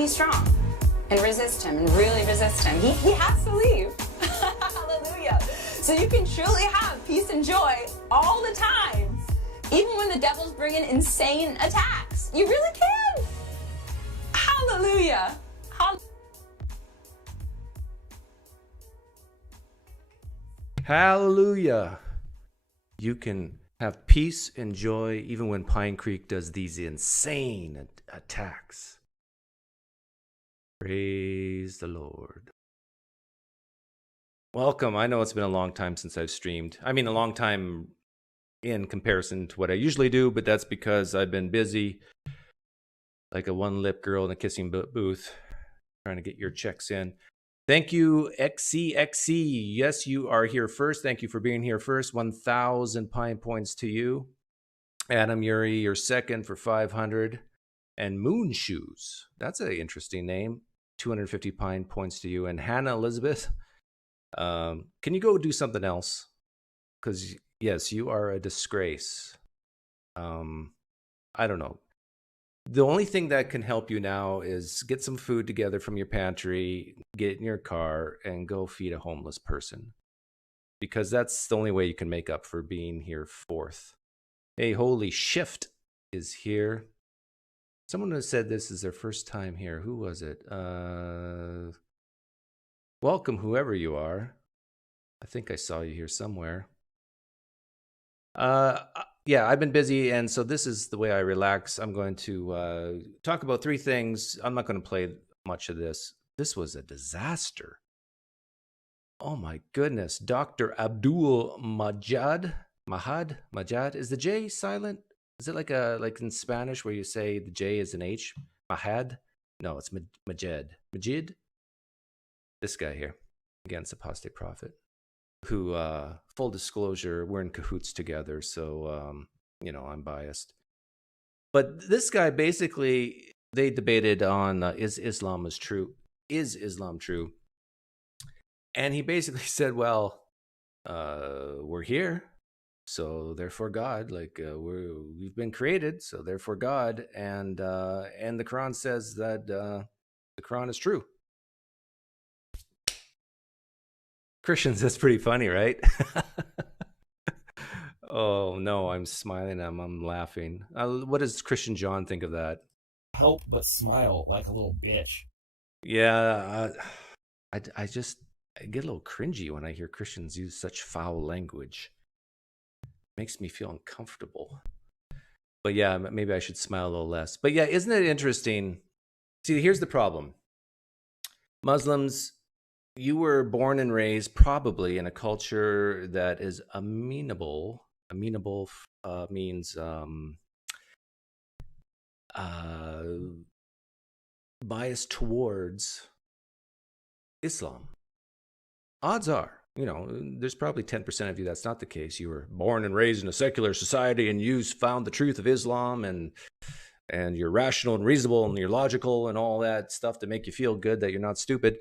be strong and resist him and really resist him. He has to leave. Hallelujah. So you can truly have peace and joy all the time, even when the devil's bringing insane attacks. You really can. Hallelujah. Hallelujah. You can have peace and joy even when PineCreek does these insane attacks. Praise the Lord. Welcome. I know it's been a long time since I've streamed. I mean, a long time in comparison to what I usually do, but that's because I've been busy like a one-lip girl in a kissing booth trying to get your checks in. Thank you, XCXC. Yes, you are here first. Thank you for being here first. 1,000 Pine points to you. Adam Yuri, you're second for 500. And Moon Shoes. That's an interesting name. 250 Pine points to you. And Hannah Elizabeth, can you go do something else? Because, yes, you are a disgrace. I don't know. The only thing that can help you now is get some food together from your pantry, get in your car, and go feed a homeless person. Because that's the only way you can make up for being here fourth. Hey, Holy Shift is here. Someone has said this is their first time here. Who was it? Welcome, whoever you are. I think I saw you here somewhere. Yeah, I've been busy, and so this is the way I relax. I'm going to talk about three things. I'm not going to play much of this. This was a disaster. Oh my goodness. Dr. Abdul Majid. Is the J silent? Is it like in Spanish where you say the J is an H? Mahad? No, it's Majid. Majid? This guy here, against apostate prophet. Who, full disclosure, we're in cahoots together, so, I'm biased. But this guy, basically, they debated on, is Islam true? Is Islam true? And he basically said, well, we're here, so therefore God, we've been created, so therefore God, and the Quran says that the Quran is true. Christians, that's pretty funny, right? Oh, no, I'm smiling. I'm laughing. What does Christian John think of that? Help but smile like a little bitch. Yeah, I get a little cringy when I hear Christians use such foul language. Makes me feel uncomfortable. But yeah, maybe I should smile a little less. But yeah, isn't it interesting? See, here's the problem. Muslims, you were born and raised probably in a culture that is amenable. Amenable means biased towards Islam. Odds are, there's probably 10% of you that's not the case. You were born and raised in a secular society and you found the truth of Islam and you're rational and reasonable and you're logical and all that stuff to make you feel good that you're not stupid.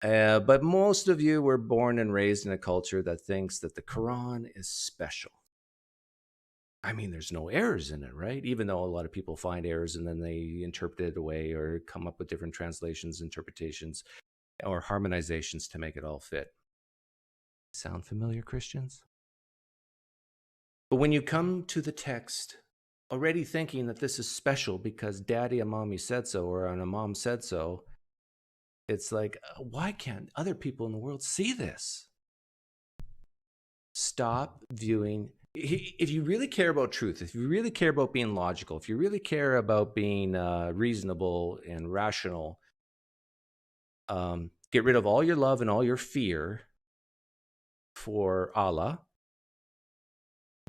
But most of you were born and raised in a culture that thinks that the Quran is special. I mean, there's no errors in it, right? Even though a lot of people find errors and then they interpret it away or come up with different translations, interpretations, or harmonizations to make it all fit. Sound familiar, Christians? But when you come to the text, already thinking that this is special because daddy and mommy said so or an imam said so, it's like, why can't other people in the world see this? Stop viewing. If you really care about truth, if you really care about being logical, if you really care about being reasonable and rational, get rid of all your love and all your fear for Allah.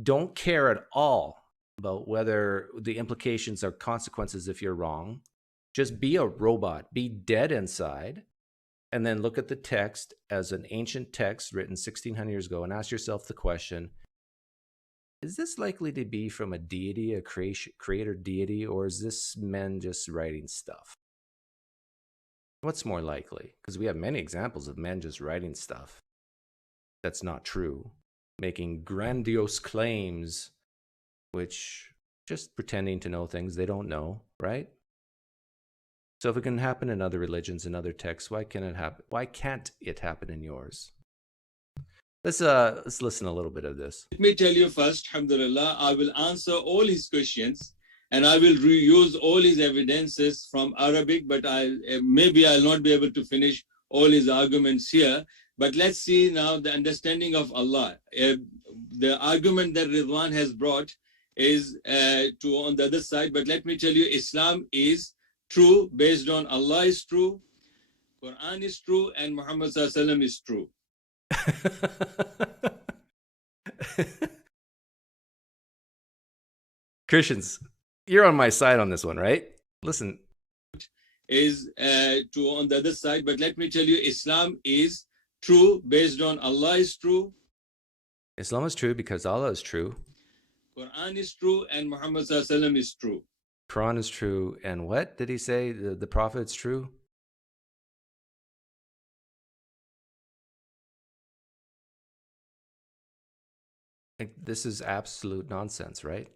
Don't care at all about whether the implications or consequences if you're wrong. Just be a robot, be dead inside, and then look at the text as an ancient text written 1,600 years ago and ask yourself the question, is this likely to be from a deity, a creator deity, or is this men just writing stuff? What's more likely? Because we have many examples of men just writing stuff that's not true, making grandiose claims, which just pretending to know things they don't know, right? So if it can happen in other religions and other texts, why can't it happen in yours? Let's listen a little bit of this. Let me tell you first, alhamdulillah, I will answer all his questions and I will reuse all his evidences from Arabic, but maybe I'll not be able to finish all his arguments here. But let's see now the understanding of Allah. The argument that Ridwan has brought is on the other side, but let me tell you, Islam is true based on Allah is true, Quran is true, and Muhammad Sallallahu Alaihi Wasallam is true. Christians, you're on my side on this one, right? Listen. Is on the other side, but let me tell you, Islam is true based on Allah is true. Islam is true because Allah is true. Quran is true and Muhammad Sallallahu Alaihi Wasallam is true. Quran is true, and what did he say? The Prophet's true? This is absolute nonsense, right?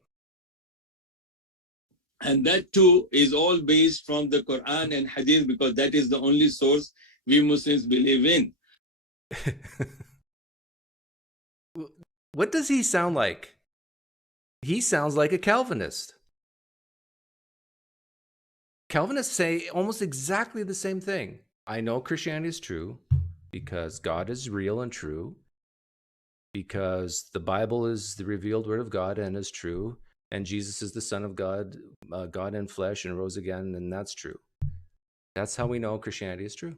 And that too is all based from the Quran and Hadith, because that is the only source we Muslims believe in. What does he sound like? He sounds like a Calvinist. Calvinists say almost exactly the same thing. I know Christianity is true because God is real and true, because the Bible is the revealed word of God and is true, and Jesus is the Son of God, God in flesh, and rose again, and that's true. That's how we know Christianity is true.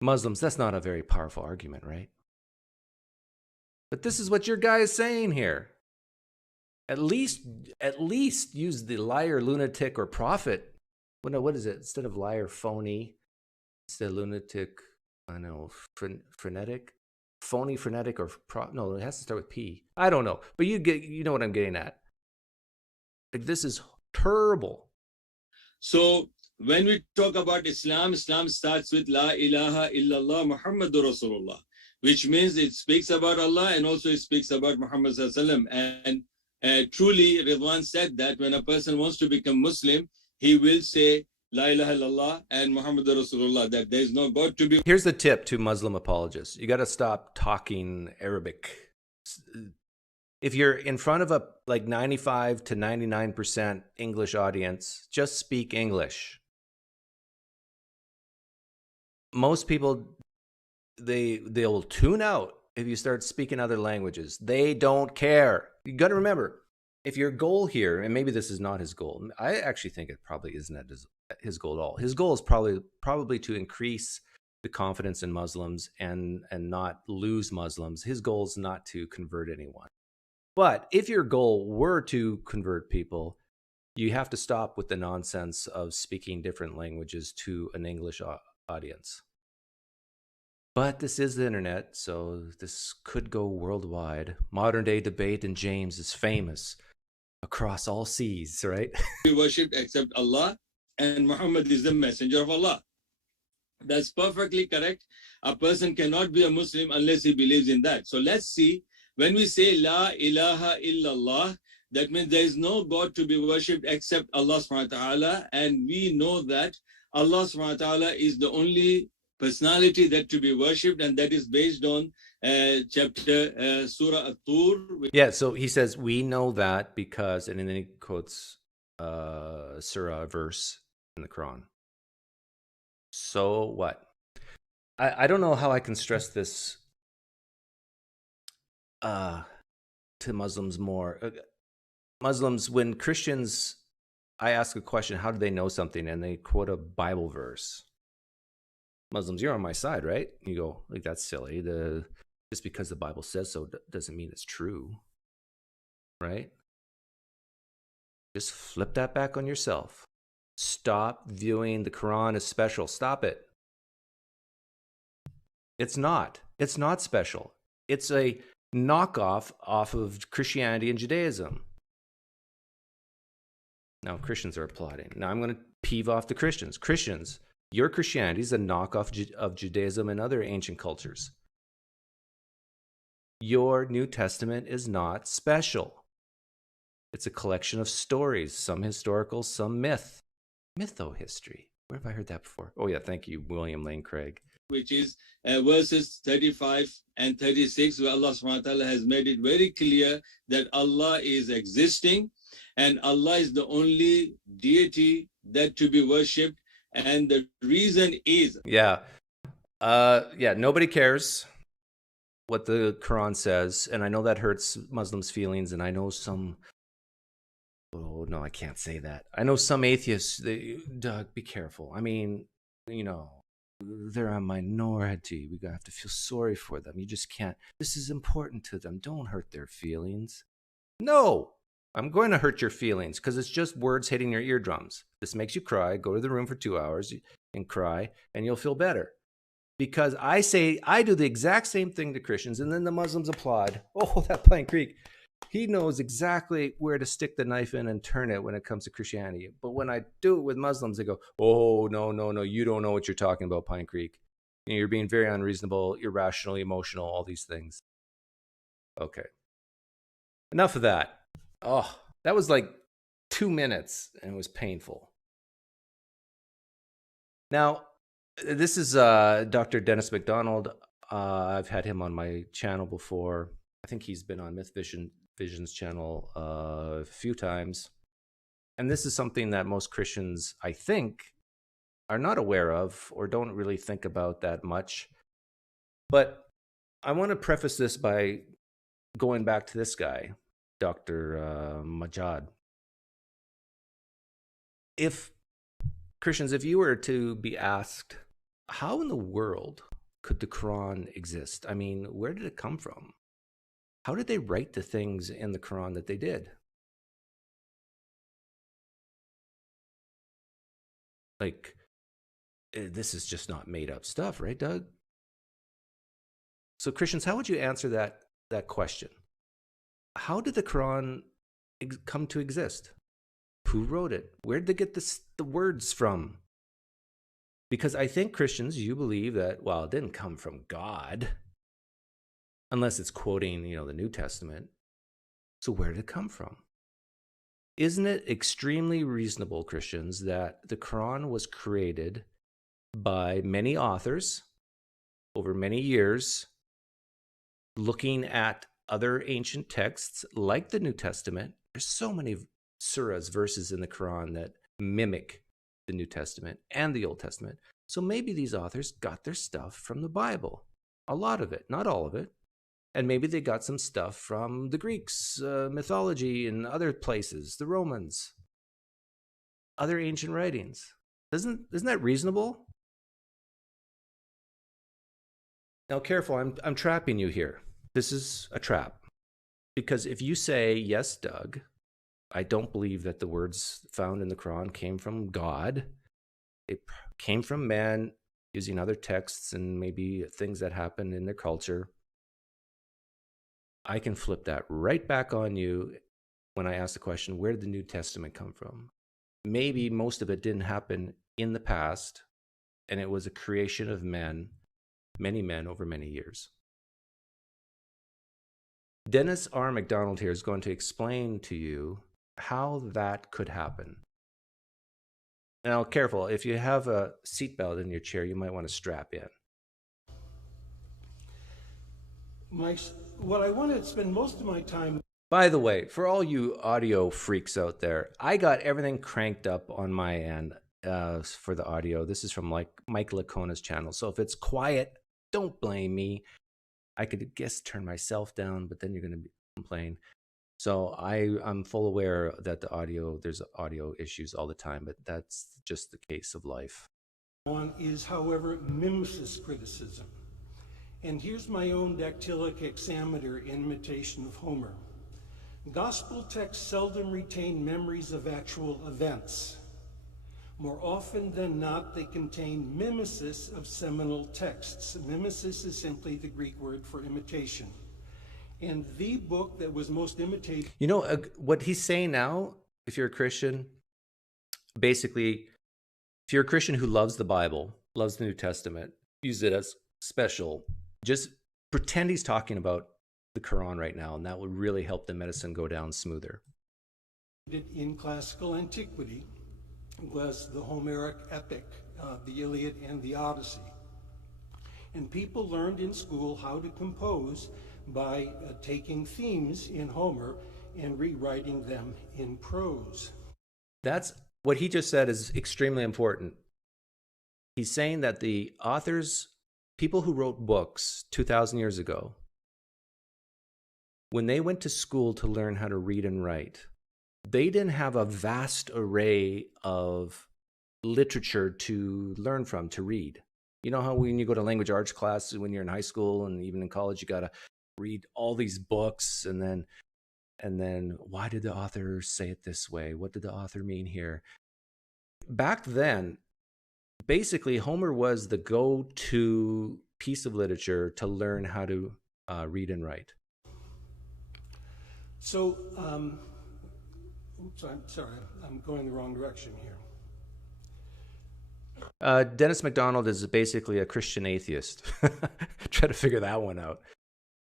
Muslims, that's not a very powerful argument, right? But this is what your guy is saying here. At least use the liar, lunatic, or prophet. Well, no, what is it? Instead of liar, phony. Instead of lunatic, I don't know, frenetic. Phony, frenetic, or no, it has to start with P. I don't know, but you know what I'm getting at. Like, this is terrible. So when we talk about Islam, Islam starts with La ilaha illallah Muhammadur Rasulullah, which means it speaks about Allah and also it speaks about Muhammad Sallallahu Alaihi Wasallam. And truly, Ridwan said that when a person wants to become Muslim, he will say La ilaha illallah and Muhammadur Rasulullah, that there is no God to be. Here's the tip to Muslim apologists. You got to stop talking Arabic. If you're in front of a 95 to 99% English audience, just speak English. Most people, they'll tune out if you start speaking other languages. They don't care. You got to remember, if your goal here, and maybe this is not his goal, I actually think it probably isn't his goal at all. His goal is probably to increase the confidence in Muslims and not lose Muslims. His goal is not to convert anyone. But if your goal were to convert people, you have to stop with the nonsense of speaking different languages to an English audience. But this is the internet, so this could go worldwide. Modern day debate in James is famous across all seas, right? Be worshipped except Allah, and Muhammad is the messenger of Allah. That's perfectly correct. A person cannot be a Muslim unless he believes in that. So let's see, when we say La ilaha illallah, that means there is no God to be worshipped except Allah subhanahu wa ta'ala, and we know that Allah subhanahu wa ta'ala is the only personality that to be worshipped, and that is based on chapter Surah At-Tur. Yeah, so he says, we know that because, and then he quotes Surah, verse in the Quran. So what? I don't know how I can stress this to Muslims more. Muslims, when Christians, I ask a question, how do they know something? And they quote a Bible verse. Muslims, you're on my side, right? You go, like, that's silly. Just because the Bible says so doesn't mean it's true, right? Just flip that back on yourself. Stop viewing the Quran as special. Stop it. It's not. It's not special. It's a knockoff off of Christianity and Judaism. Now, Christians are applauding. Now, I'm going to peeve off the Christians. Christians, your Christianity is a knockoff of Judaism and other ancient cultures. Your New Testament is not special. It's a collection of stories, some historical, some myth. Mytho-history. Where have I heard that before? Oh, yeah. Thank you, William Lane Craig. Which is verses 35 and 36, where Allah subhanahu wa ta'ala has made it very clear that Allah is existing and Allah is the only deity that to be worshipped. And the reason is... Yeah. Nobody cares what the Quran says. And I know that hurts Muslims' feelings. And I know some... Oh, no, I can't say that. I know some atheists, Doug, be careful. I mean, they're a minority. We have to feel sorry for them. You just can't. This is important to them. Don't hurt their feelings. No, I'm going to hurt your feelings because it's just words hitting your eardrums. This makes you cry. Go to the room for 2 hours and cry, and you'll feel better. Because I do the exact same thing to Christians, and then the Muslims applaud. Oh, that PineCreek. He knows exactly where to stick the knife in and turn it when it comes to Christianity. But when I do it with Muslims, they go, oh, no, you don't know what you're talking about, PineCreek. You're being very unreasonable, irrational, emotional, all these things. Okay. Enough of that. Oh, that was like 2 minutes, and it was painful. Now, this is Dr. Dennis MacDonald. I've had him on my channel before. I think he's been on Vision's channel a few times. And this is something that most Christians, I think, are not aware of or don't really think about that much. But I want to preface this by going back to this guy, Dr. Majid. If Christians, if you were to be asked, how in the world could the Quran exist? I mean, where did it come from? How did they write the things in the Quran that they did? Like, this is just not made up stuff, right, Doug? So Christians, how would you answer that question? How did the Quran come to exist? Who wrote it? Where did they get the words from? Because I think Christians, you believe that, well, it didn't come from God. Unless it's quoting, the New Testament. So where did it come from? Isn't it extremely reasonable, Christians, that the Quran was created by many authors over many years, looking at other ancient texts like the New Testament? There's so many surahs, verses in the Quran that mimic the New Testament and the Old Testament. So maybe these authors got their stuff from the Bible. A lot of it, not all of it. And maybe they got some stuff from the Greeks, mythology, and other places, the Romans, other ancient writings. Isn't that reasonable? Now, careful, I'm trapping you here. This is a trap. Because if you say, yes, Doug, I don't believe that the words found in the Quran came from God. It came from man using other texts and maybe things that happened in their culture. I can flip that right back on you when I ask the question, where did the New Testament come from? Maybe most of it didn't happen in the past, and it was a creation of men, many men over many years. Dennis R. MacDonald here is going to explain to you how that could happen. Now, careful, if you have a seatbelt in your chair, you might want to strap in. What I want to spend most of my time... By the way, for all you audio freaks out there, I got everything cranked up on my end for the audio. This is from Mike Lacona's channel. So if it's quiet, don't blame me. I could guess turn myself down, but then you're going to complain. So I'm full aware that there's audio issues all the time, but that's just the case of life. One is, however, mimesis criticism. And here's my own dactylic hexameter imitation of Homer. Gospel texts seldom retain memories of actual events. More often than not, they contain mimesis of seminal texts. Mimesis is simply the Greek word for imitation. And the book that was most imitated... What he's saying now, if you're a Christian, basically, if you're a Christian who loves the Bible, loves the New Testament, use it as special, just pretend he's talking about the Quran right now, and that would really help the medicine go down smoother. In classical antiquity, was the Homeric epic, the Iliad and the Odyssey. And people learned in school how to compose by taking themes in Homer and rewriting them in prose. That's what he just said is extremely important. He's saying that the authors, people who wrote books 2,000 years ago, when they went to school to learn how to read and write, they didn't have a vast array of literature to learn from, to read. You know how when you go to language arts class, when you're in high school and even in college, you got to read all these books and then why did the author say it this way? What did the author mean here? Back then, basically, Homer was the go-to piece of literature to learn how to read and write. So, oops, I'm sorry, I'm going the wrong direction here. Dennis MacDonald is basically a Christian atheist. Try to figure that one out.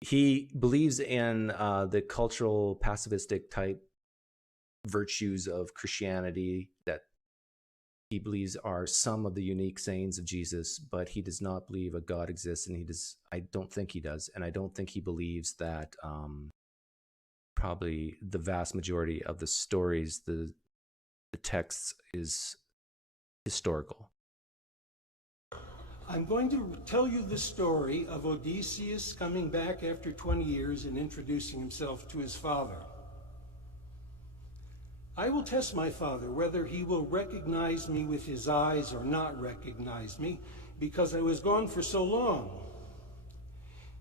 He believes in the cultural pacifistic type virtues of Christianity that he believes are some of the unique sayings of Jesus, but he does not believe a God exists, and I don't think he does, and I don't think he believes that probably the vast majority of the stories, the texts is historical. I'm going to tell you the story of Odysseus coming back after 20 years and introducing himself to his father. I will test my father whether he will recognize me with his eyes or not recognize me, because I was gone for so long.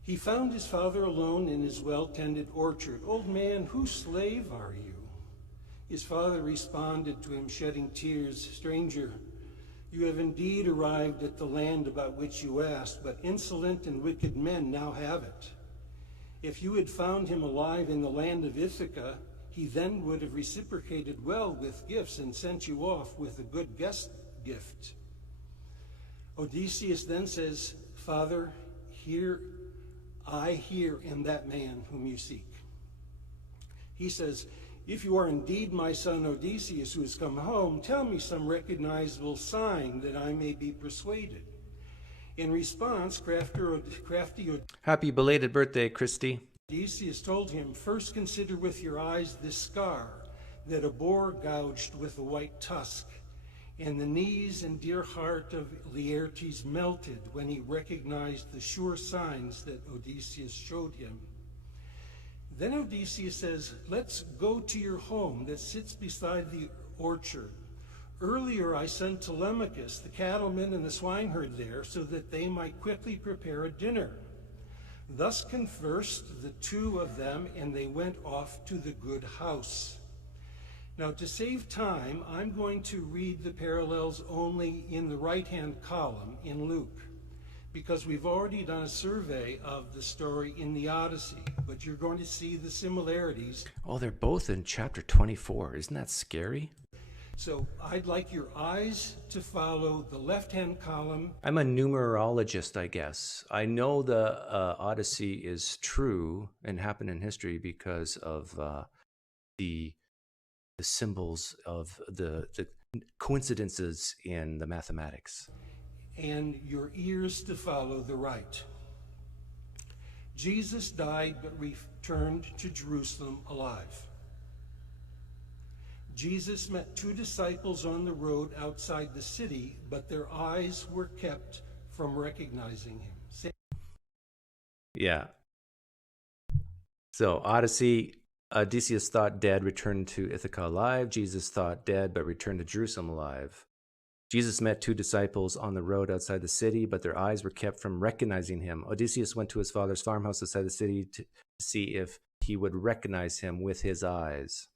He found his father alone in his well-tended orchard. "Old man, whose slave are you?" His father responded to him, shedding tears, "Stranger, you have indeed arrived at the land about which you asked, but insolent and wicked men now have it. If you had found him alive in the land of Ithaca, he then would have reciprocated well with gifts and sent you off with a good guest gift." Odysseus then says, "Father, I here am that man whom you seek." He says, "If you are indeed my son Odysseus who has come home, tell me some recognizable sign that I may be persuaded." In response, crafty Happy belated birthday, Christy. Odysseus told him, "First consider with your eyes this scar that a boar gouged with a white tusk, and the knees and dear heart of Laertes melted when he recognized the sure signs that Odysseus showed him." Then Odysseus says, "Let's go to your home that sits beside the orchard. Earlier I sent Telemachus, the cattleman and the swineherd there, so that they might quickly prepare a dinner." Thus conversed the two of them, and they went off to the good house. Now, to save time, I'm going to read the parallels only in the right-hand column in Luke, because we've already done a survey of the story in the Odyssey, but you're going to see the similarities. Oh, they're both in chapter 24. Isn't that scary? So I'd like your eyes to follow the left-hand column. I'm a numerologist, I guess. I know the Odyssey is true and happened in history because of the symbols of the coincidences in the mathematics. And your ears to follow the right. Jesus died but returned to Jerusalem alive. Jesus met two disciples on the road outside the city, but their eyes were kept from recognizing him. Yeah. So Odyssey, Odysseus thought dead, returned to Ithaca alive. Jesus thought dead, but returned to Jerusalem alive. Jesus met two disciples on the road outside the city, but their eyes were kept from recognizing him. Odysseus went to his father's farmhouse outside the city to see if he would recognize him with his eyes.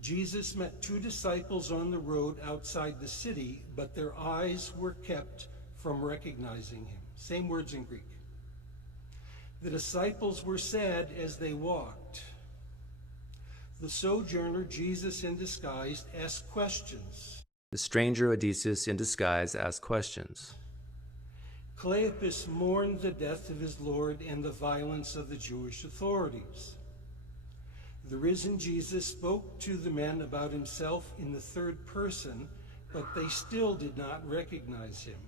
Jesus met two disciples on the road outside the city, but their eyes were kept from recognizing him. Same words in Greek. The disciples were sad as they walked. The sojourner, Jesus in disguise, asked questions. The stranger, Odysseus in disguise, asked questions. Cleopas mourned the death of his Lord and the violence of the Jewish authorities. The risen Jesus spoke to the men about himself in the third person, but they still did not recognize him.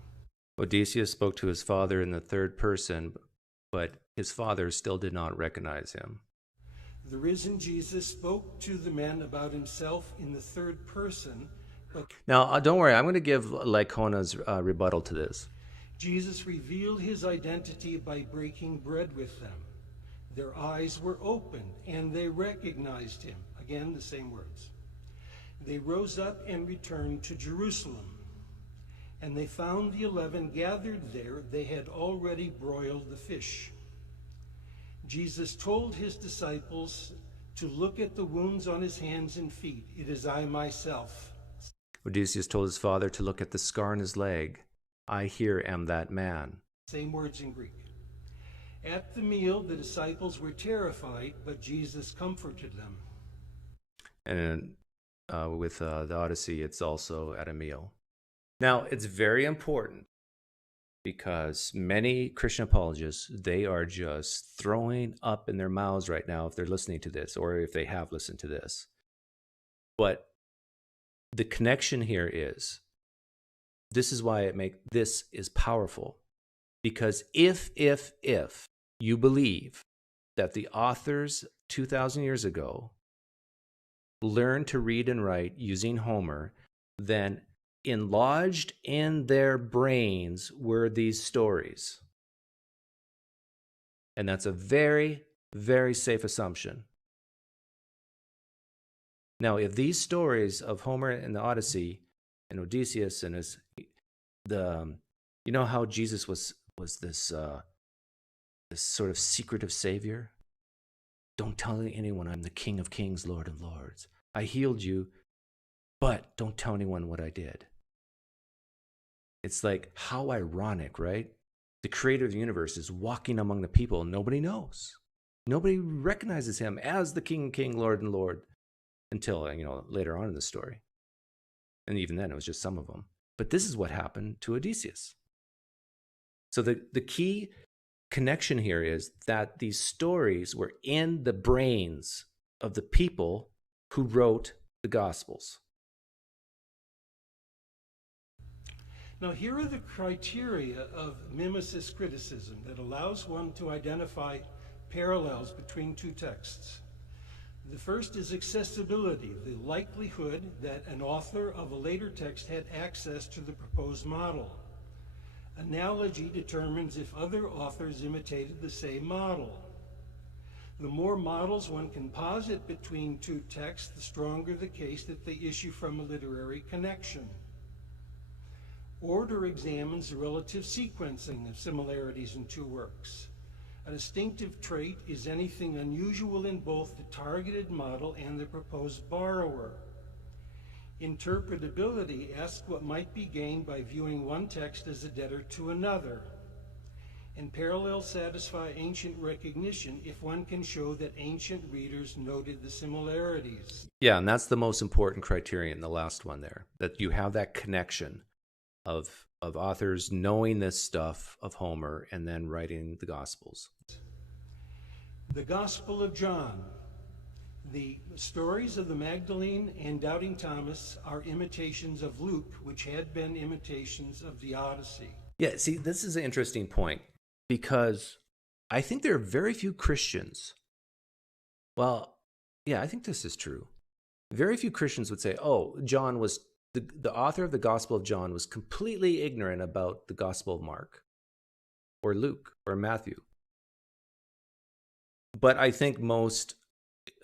Odysseus spoke to his father in the third person, but his father still did not recognize him. The risen Jesus spoke to the men about himself in the third person, but Now, don't worry, I'm going to give Lycona's rebuttal to this. Jesus revealed his identity by breaking bread with them. Their eyes were opened, and they recognized him. Again, the same words. They rose up and returned to Jerusalem. And they found the 11 gathered there. They had already broiled the fish. Jesus told his disciples to look at the wounds on his hands and feet. It is I myself. Odysseus told his father to look at the scar on his leg. I here am that man. Same words in Greek. At the meal, the disciples were terrified, but Jesus comforted them. And with the Odyssey, it's also at a meal. Now, it's very important because many Christian apologists, they are just throwing up in their mouths right now if they're listening to this or if they have listened to this. But the connection here is, this is why this is powerful. Because if you believe that the authors 2,000 years ago learned to read and write using Homer, then enlarged in their brains were these stories. And that's a very, very safe assumption. Now, if these stories of Homer and the Odyssey and Odysseus and you know how Jesus was this sort of secretive savior? Don't tell anyone I'm the King of Kings, Lord of Lords. I healed you, but don't tell anyone what I did. It's like, how ironic, right? The creator of the universe is walking among the people and nobody knows. Nobody recognizes him as the King, Lord, and Lord until, later on in the story. And even then, it was just some of them. But this is what happened to Odysseus. So the key connection here is that these stories were in the brains of the people who wrote the Gospels. Now, here are the criteria of mimesis criticism that allows one to identify parallels between two texts. The first is accessibility, the likelihood that an author of a later text had access to the proposed model. Analogy determines if other authors imitated the same model. The more models one can posit between two texts, the stronger the case that they issue from a literary connection. Order examines the relative sequencing of similarities in two works. A distinctive trait is anything unusual in both the targeted model and the proposed borrower. Interpretability asks what might be gained by viewing one text as a debtor to another. And parallels satisfy ancient recognition if one can show that ancient readers noted the similarities. Yeah, and that's the most important criterion, the last one there, that you have that connection of authors knowing this stuff of Homer and then writing the Gospels. The Gospel of John. The stories of the Magdalene and Doubting Thomas are imitations of Luke, which had been imitations of the Odyssey. Yeah, see, this is an interesting point because I think there are very few Christians. Well, yeah, I think this is true. Very few Christians would say, oh, John was, the author of the Gospel of John was completely ignorant about the Gospel of Mark or Luke or Matthew. But I think most,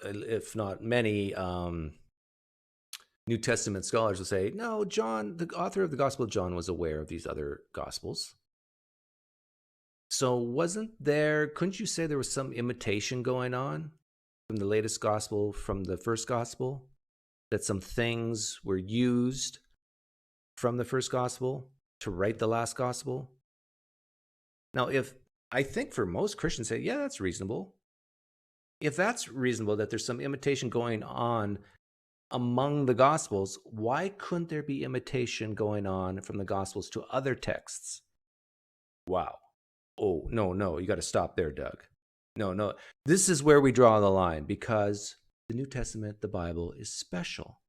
if not many, New Testament scholars will say, no, John, the author of the Gospel of John was aware of these other Gospels. So couldn't you say there was some imitation going on from the latest Gospel, from the first Gospel? That some things were used from the first Gospel to write the last Gospel? Now, I think for most Christians say, yeah, that's reasonable. If that's reasonable, that there's some imitation going on among the Gospels, why couldn't there be imitation going on from the Gospels to other texts? Wow. Oh, no, you got to stop there, Doug. No. This is where we draw the line, because the New Testament, the Bible, is special.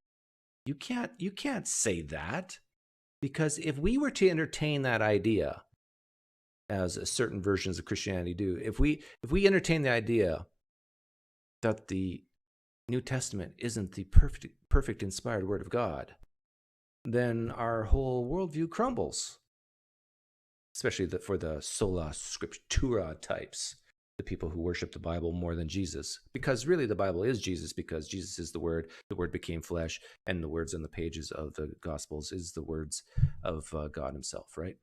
You can't say that, because if we were to entertain that idea, as certain versions of Christianity do, if we entertain the idea that the New Testament isn't the perfect inspired word of God, then our whole worldview crumbles. Especially for the sola scriptura types, the people who worship the Bible more than Jesus. Because really the Bible is Jesus, because Jesus is the Word became flesh, and the words on the pages of the Gospels is the words of God himself, right?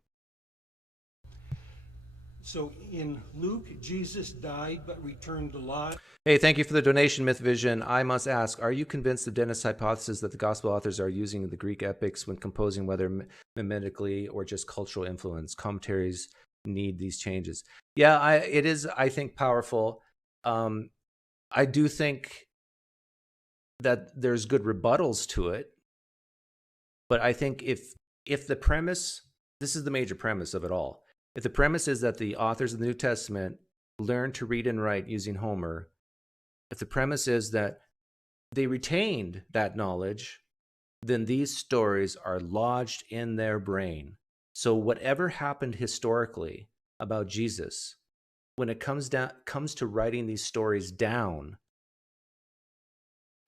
So in Luke, Jesus died but returned to life. Hey, thank you for the donation, Myth Vision. I must ask, are you convinced of Dennis' hypothesis that the Gospel authors are using the Greek epics when composing, whether mimetically or just cultural influence? Commentaries need these changes. Yeah, it is, I think, powerful. I do think that there's good rebuttals to it. But I think if the premise, this is the major premise of it all, if the premise is that the authors of the New Testament learned to read and write using Homer, if the premise is that they retained that knowledge, then these stories are lodged in their brain. So whatever happened historically about Jesus, when it comes to writing these stories down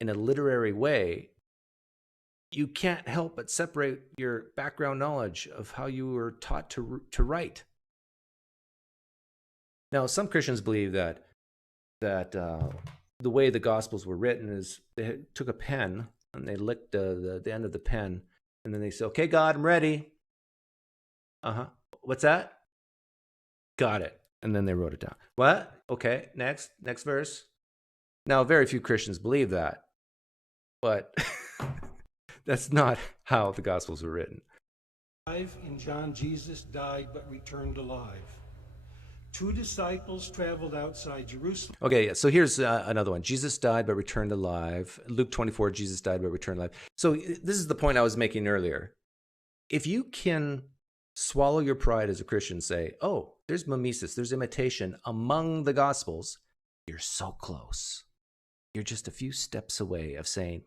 in a literary way, you can't help but separate your background knowledge of how you were taught to write. Now, some Christians believe that the way the Gospels were written is they took a pen and they licked the end of the pen, and then they say, "Okay, God, I'm ready." What's that? Got it. And then they wrote it down. What? Okay, next verse. Now, very few Christians believe that, but that's not how the Gospels were written. In John, Jesus died but returned alive. 2 disciples traveled outside Jerusalem. Okay, so here's another one. Jesus died but returned alive. Luke 24, Jesus died but returned alive. So this is the point I was making earlier. If you can swallow your pride as a Christian, say, oh, there's mimesis, there's imitation among the Gospels, you're so close. You're just a few steps away of saying,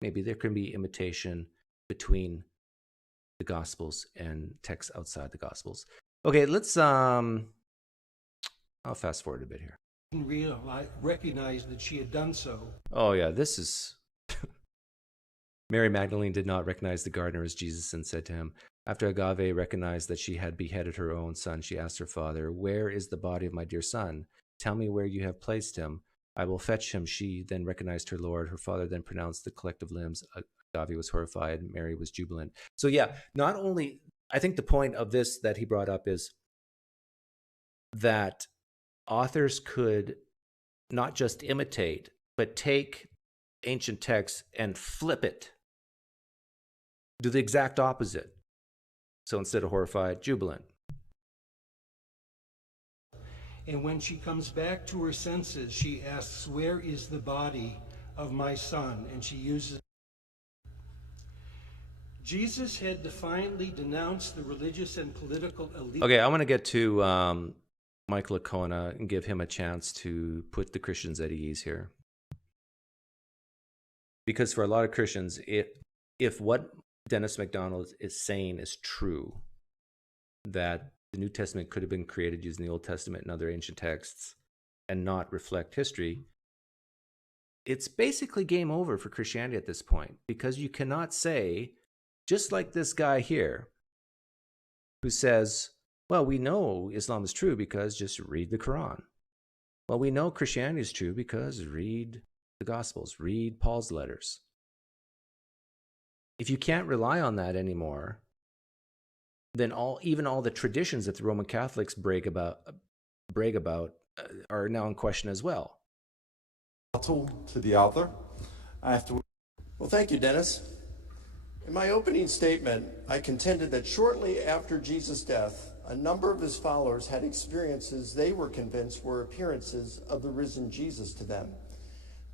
maybe there can be imitation between the Gospels and texts outside the Gospels. Okay, let's, I'll fast forward a bit here. Didn't recognize that she had done so. Oh yeah, this is, Mary Magdalene did not recognize the gardener as Jesus and said to him, after Agave recognized that she had beheaded her own son, she asked her father, "Where is the body of my dear son? Tell me where you have placed him. I will fetch him." She then recognized her Lord. Her father then pronounced the collective limbs. Agave was horrified. Mary was jubilant. So yeah, not only, I think the point of this that he brought up is that authors could not just imitate, but take ancient texts and flip it. Do the exact opposite. So instead of horrified, jubilant. And when she comes back to her senses, she asks, "Where is the body of my son?" And she uses. Jesus had defiantly denounced the religious and political elite. Okay, I want to get to Mike Lacona and give him a chance to put the Christians at ease here. Because for a lot of Christians, if what Dennis MacDonald is saying is true, that the New Testament could have been created using the Old Testament and other ancient texts and not reflect history, it's basically game over for Christianity at this point, because you cannot say, just like this guy here, who says, well, we know Islam is true because just read the Quran. Well, we know Christianity is true because read the Gospels, read Paul's letters. If you can't rely on that anymore, then even all the traditions that the Roman Catholics brag about are now in question as well. To the author, I have to. Well, thank you, Dennis. In my opening statement, I contended that shortly after Jesus' death, a number of his followers had experiences they were convinced were appearances of the risen Jesus to them.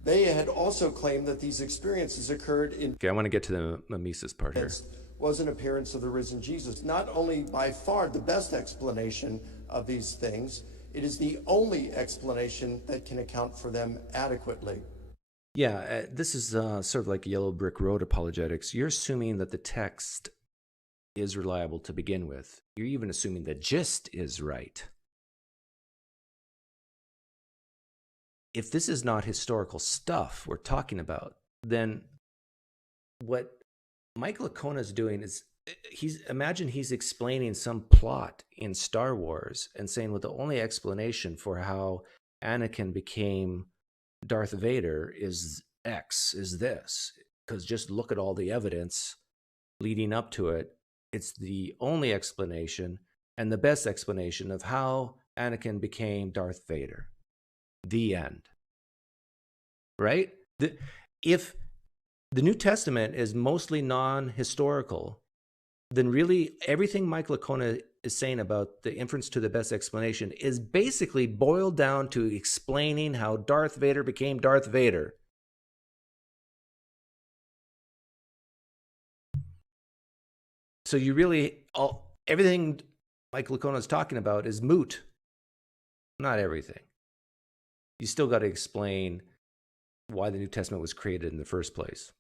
They had also claimed that these experiences occurred in. Okay, I want to get to the mimesis part here. Was an appearance of the risen Jesus. Not only by far the best explanation of these things, it is the only explanation that can account for them adequately. Yeah, this is sort of like yellow brick road apologetics. You're assuming that the text is reliable to begin with. You're even assuming the gist is right. If this is not historical stuff we're talking about, then what Michael Licona is doing is he's explaining some plot in Star Wars and saying, well, the only explanation for how Anakin became Darth Vader is X, is this, because just look at all the evidence leading up to it. It's the only explanation and the best explanation of how Anakin became Darth Vader. The end. Right? If the New Testament is mostly non-historical, then really everything Mike Licona is saying about the inference to the best explanation is basically boiled down to explaining how Darth Vader became Darth Vader. So you really, everything Mike Licona is talking about is moot. Not everything. You still got to explain why the New Testament was created in the first place.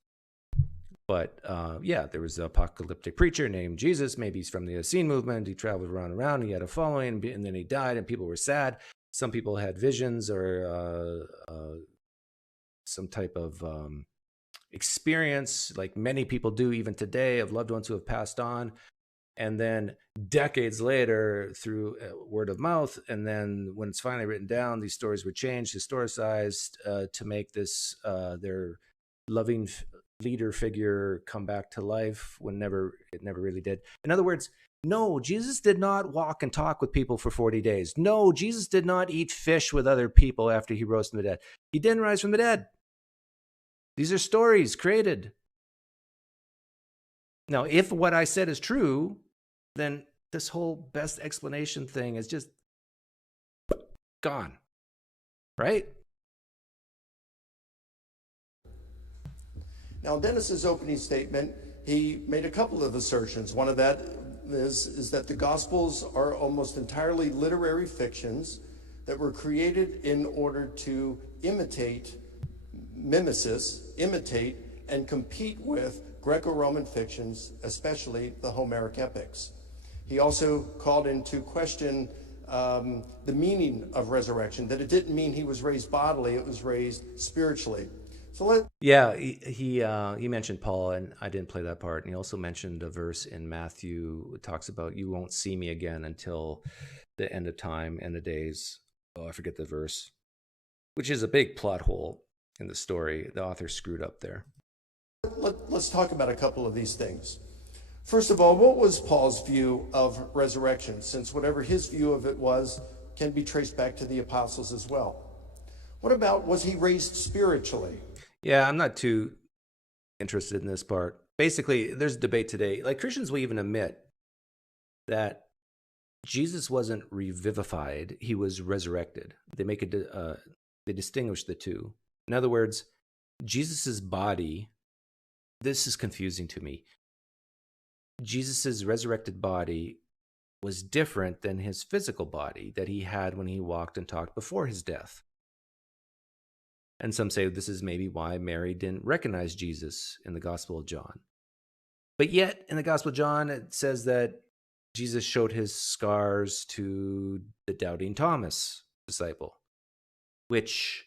But yeah, there was an apocalyptic preacher named Jesus. Maybe he's from the Essene movement. He traveled around. He had a following, and then he died, and people were sad. Some people had visions or some type of experience, like many people do even today, of loved ones who have passed on. And then decades later, through word of mouth, and then when it's finally written down, these stories were changed, historicized to make this their loving leader figure come back to life when it never really did. In other words, no, Jesus did not walk and talk with people for 40 days. No, Jesus did not eat fish with other people after he rose from the dead. He didn't rise from the dead. These are stories created. Now, if what I said is true, then this whole best explanation thing is just gone, right? Now, in Dennis's opening statement, he made a couple of assertions. One of that is that the Gospels are almost entirely literary fictions that were created in order to imitate, and compete with Greco-Roman fictions, especially the Homeric epics. He also called into question the meaning of resurrection, that it didn't mean he was raised bodily, it was raised spiritually. Yeah, he mentioned Paul, and I didn't play that part. And he also mentioned a verse in Matthew that talks about you won't see me again until the end of time and the days. Oh, I forget the verse, which is a big plot hole in the story. The author screwed up there. Let's talk about a couple of these things. First of all, what was Paul's view of resurrection, since whatever his view of it was can be traced back to the apostles as well? What about, was he raised spiritually? Yeah, I'm not too interested in this part. Basically, there's debate today. Like, Christians will even admit that Jesus wasn't revivified, he was resurrected. They they distinguish the two. In other words, Jesus's body, this is confusing to me. Jesus's resurrected body was different than his physical body that he had when he walked and talked before his death. And some say this is maybe why Mary didn't recognize Jesus in the Gospel of John. But yet, in the Gospel of John, it says that Jesus showed his scars to the doubting Thomas disciple, which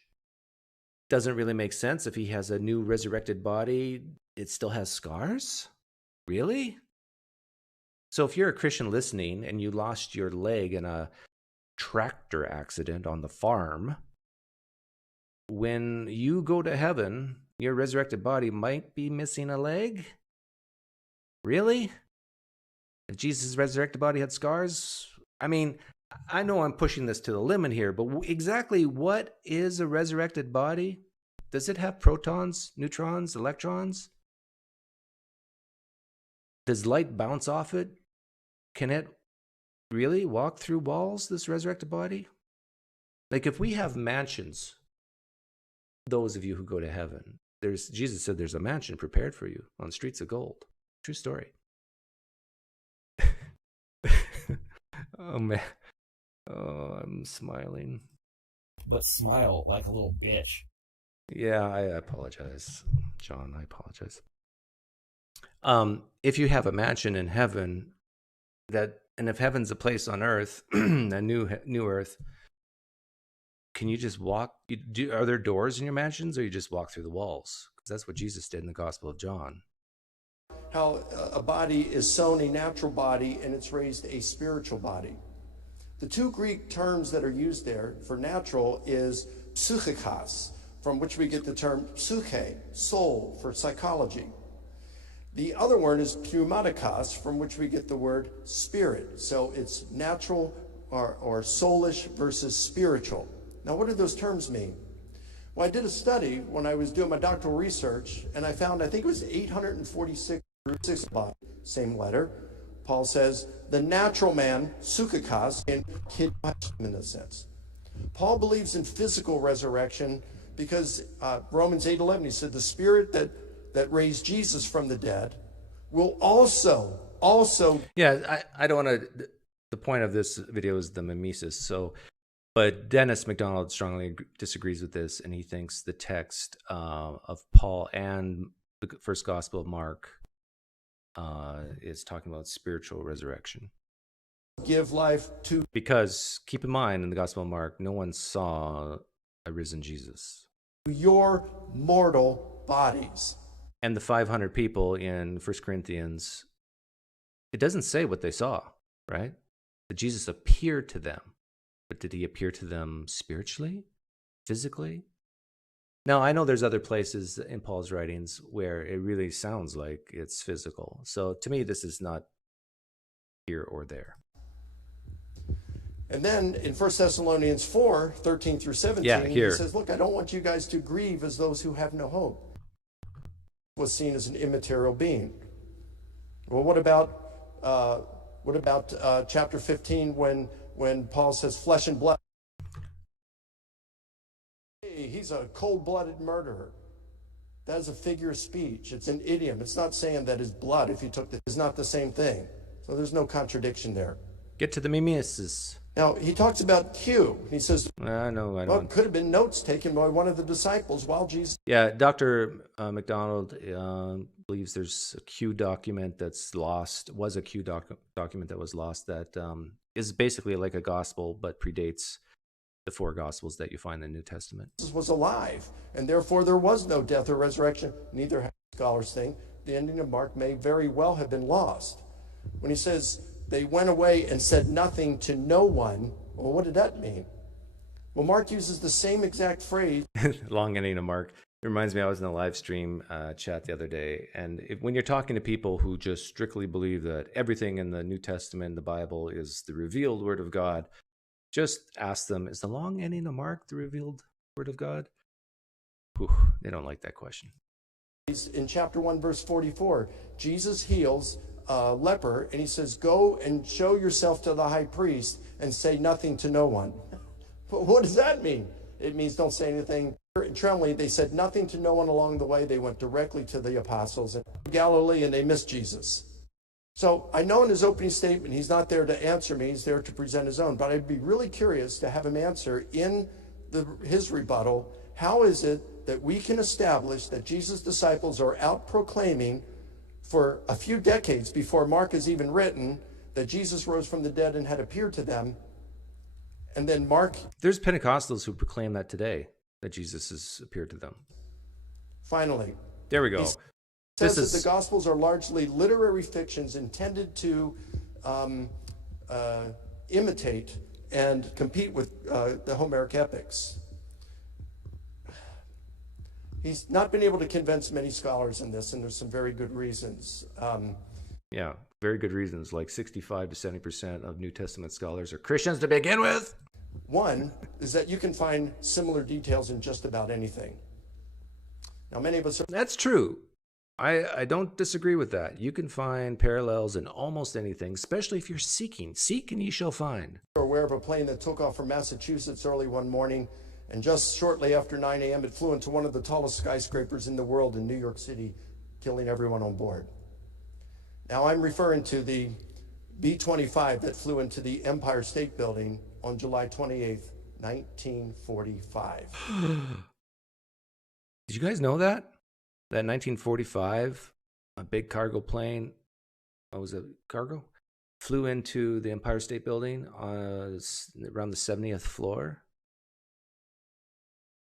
doesn't really make sense. If he has a new resurrected body, it still has scars? Really? So if you're a Christian listening and you lost your leg in a tractor accident on the farm, when you go to heaven, your resurrected body might be missing a leg? Really? If Jesus' resurrected body had scars? I mean, I know I'm pushing this to the limit here, but exactly what is a resurrected body? Does it have protons, neutrons, electrons? Does light bounce off it? Can it really walk through walls, this resurrected body? Like, if we have mansions, those of you who go to heaven, Jesus said there's a mansion prepared for you on streets of gold. True story. Oh, man. Oh, I'm smiling. But smile like a little bitch. Yeah, I apologize, John. I apologize. If you have a mansion in heaven, and if heaven's a place on earth, a new earth, can you just walk? Are there doors in your mansions, or you just walk through the walls? Because that's what Jesus did in the Gospel of John. How a body is sown a natural body and it's raised a spiritual body. The two Greek terms that are used there for natural is psychikos, from which we get the term psyche, soul, for psychology. The other word is pneumatikos, from which we get the word spirit. So it's natural or soulish versus spiritual. Now, what do those terms mean? Well, I did a study when I was doing my doctoral research, and I found, I think it was 846 groups, same letter. Paul says, the natural man, psychikos, in a sense. Paul believes in physical resurrection because Romans 8:11, he said, the spirit that raised Jesus from the dead will also. Yeah, I don't want to. The point of this video is the mimesis. But Dennis MacDonald strongly disagrees with this, and he thinks the text of Paul and the first Gospel of Mark is talking about spiritual resurrection. Give life to. Because keep in mind, in the Gospel of Mark, no one saw a risen Jesus. Your mortal bodies. And the 500 people in 1 Corinthians, it doesn't say what they saw, right? That Jesus appeared to them. But did he appear to them spiritually, physically? Now, I know there's other places in Paul's writings where it really sounds like it's physical. So to me, this is not here or there. And then in 1 Thessalonians 4, 13 through 17, he says, look, I don't want you guys to grieve as those who have no hope. Was seen as an immaterial being. Well, what about chapter 15 when Paul says flesh and blood? Hey, he's a cold-blooded murderer. That is a figure of speech. It's an idiom. It's not saying that his blood, if you took the, is not the same thing. So there's no contradiction there. Get to the mimesis. Now, he talks about Q. He says, no, I well, don't. it could have been notes taken by one of the disciples while Jesus. Yeah, Dr. MacDonald believes there's a Q document that's lost, was a Q document that was lost that is basically like a gospel, but predates the four gospels that you find in the New Testament. Jesus was alive, and therefore there was no death or resurrection. Neither have scholars think. The ending of Mark may very well have been lost. When he says, they went away and said nothing to no one. Well, what did that mean? Well, Mark uses the same exact phrase. Long ending of Mark. It reminds me, I was in a live stream chat the other day, and when you're talking to people who just strictly believe that everything in the New Testament, the Bible, is the revealed Word of God, just ask them, is the long ending of Mark the revealed Word of God? Whew, they don't like that question. In chapter 1, verse 44, Jesus heals a leper, and he says, go and show yourself to the high priest and say nothing to no one. But what does that mean? It means don't say anything. Trembling, they said nothing to no one along the way. They went directly to the apostles in Galilee, and they missed Jesus. So I know in his opening statement, he's not there to answer me. He's there to present his own. But I'd be really curious to have him answer in his rebuttal, how is it that we can establish that Jesus' disciples are out proclaiming for a few decades before Mark is even written that Jesus rose from the dead and had appeared to them, and then Mark... There's Pentecostals who proclaim that today, that Jesus has appeared to them. Finally. There we go. Says that the Gospels are largely literary fictions intended to imitate and compete with the Homeric epics. He's not been able to convince many scholars in this, and there's some very good reasons. Yeah, very good reasons. Like 65 to 70% of New Testament scholars are Christians to begin with. One is that you can find similar details in just about anything. Now, many of us are... That's true. I don't disagree with that. You can find parallels in almost anything, especially if you're seeking. Seek and ye shall find. We're aware of a plane that took off from Massachusetts early one morning, and just shortly after 9 a.m., it flew into one of the tallest skyscrapers in the world in New York City, killing everyone on board. Now, I'm referring to the B-25 that flew into the Empire State Building on July 28th, 1945. Did you guys know that? That 1945, a big cargo plane, what was it, cargo? Flew into the Empire State Building around the 70th floor.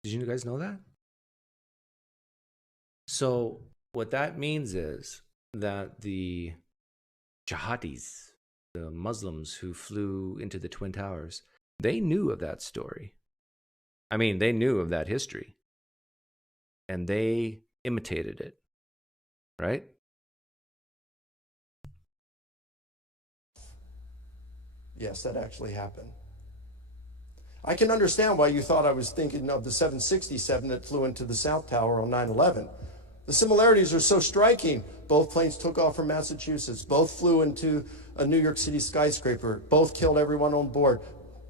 Did you guys know that? So what that means is that the jihadis, the Muslims who flew into the Twin Towers, they knew of that story. I mean, they knew of that history. And they imitated it, right? Yes, that actually happened. I can understand why you thought I was thinking of the 767 that flew into the South Tower on 9/11. The similarities are so striking. Both planes took off from Massachusetts. Both flew into a New York City skyscraper. Both killed everyone on board.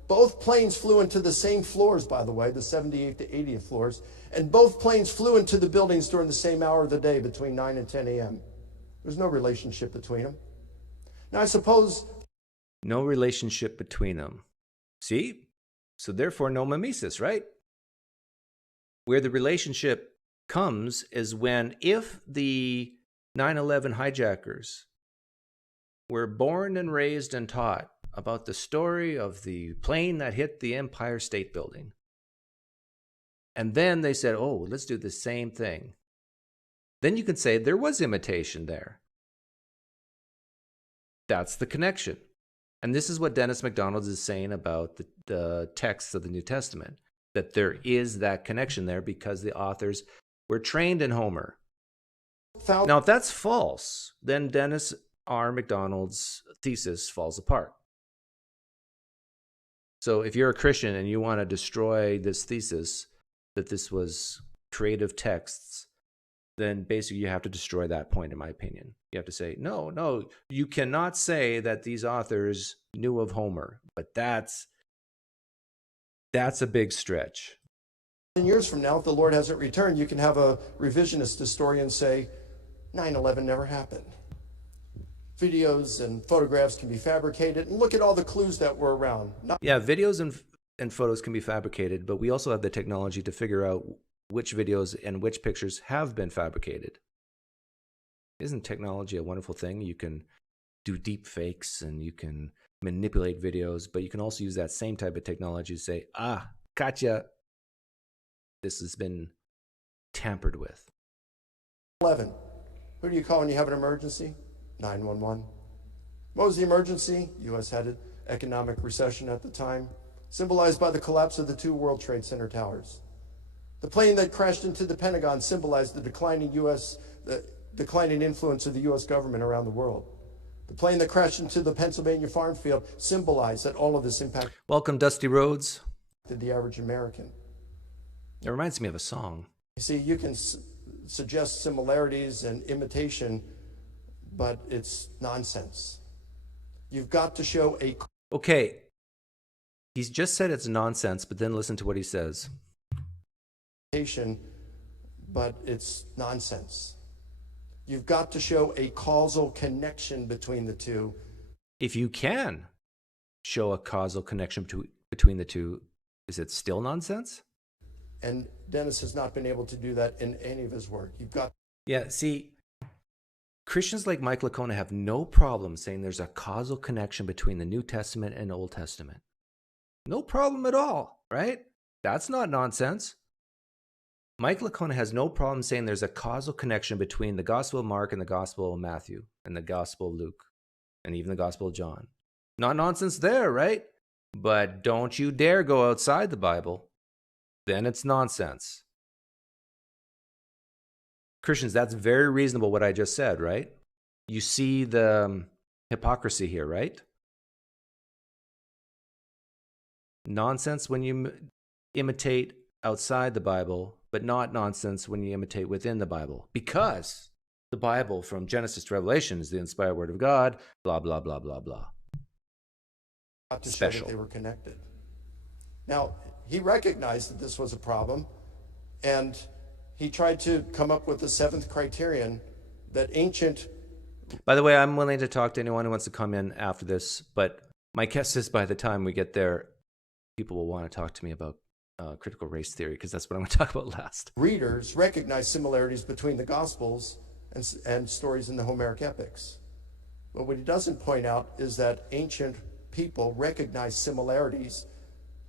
Both planes flew into the same floors, by the way, the 78th to 80th floors. And both planes flew into the buildings during the same hour of the day, between 9 and 10 a.m. There's no relationship between them. Now, I suppose... No relationship between them. See? So therefore, no mimesis, right? Where the relationship comes is when, if the 9/11 hijackers were born and raised and taught about the story of the plane that hit the Empire State Building, and then they said, oh, let's do the same thing, then you can say there was imitation there. That's the connection. And this is what Dennis MacDonald is saying about the texts of the New Testament, that there is that connection there because the authors were trained in Homer. Now, if that's false, then Dennis R. MacDonald's thesis falls apart. So if you're a Christian and you want to destroy this thesis that this was creative texts, then basically you have to destroy that point, in my opinion. You have to say, no, you cannot say that these authors knew of Homer, but that's a big stretch. 10 years from now, if the Lord hasn't returned, you can have a revisionist historian say 9/11 never happened. Videos and photographs can be fabricated, and look at all the clues that were around. Yeah, videos and photos can be fabricated, but we also have the technology to figure out which videos and which pictures have been fabricated. Isn't technology a wonderful thing? You can do deep fakes and you can manipulate videos, but you can also use that same type of technology to say, gotcha. This has been tampered with. 11. Who do you call when you have an emergency? 911. What was the emergency? U.S. had economic recession at the time, symbolized by the collapse of the 2 World Trade Center towers. The plane that crashed into the Pentagon symbolized the declining influence of the U.S. government around the world. The plane that crashed into the Pennsylvania farm field symbolized that all of this impacted Welcome, Dusty Rhodes. the average American. It reminds me of a song. You see, you can suggest similarities and imitation, but it's nonsense. You've got to show a... Okay, he's just said it's nonsense, but then listen to what he says. But it's nonsense. You've got to show a causal connection between the two. If you can show a causal connection between the two, is it still nonsense? And Dennis has not been able to do that in any of his work. You've got... Yeah, see, Christians like Mike Licona have no problem saying there's a causal connection between the New Testament and Old Testament. No problem at all, right? That's not nonsense. Mike Licona has no problem saying there's a causal connection between the Gospel of Mark and the Gospel of Matthew and the Gospel of Luke and even the Gospel of John. Not nonsense there, right? But don't you dare go outside the Bible. Then it's nonsense. Christians, that's very reasonable what I just said, right? You see the hypocrisy here, right? Nonsense when you imitate outside the Bible, but not nonsense when you imitate within the Bible. Because the Bible from Genesis to Revelation is the inspired word of God, blah, blah, blah, blah, blah. To show that they were connected. Now, he recognized that this was a problem, and he tried to come up with the 7th criterion that ancient... By the way, I'm willing to talk to anyone who wants to come in after this, but my guess is by the time we get there, people will want to talk to me about critical race theory, because that's what I'm going to talk about last. Readers recognize similarities between the Gospels and stories in the Homeric epics. But what he doesn't point out is that ancient people recognize similarities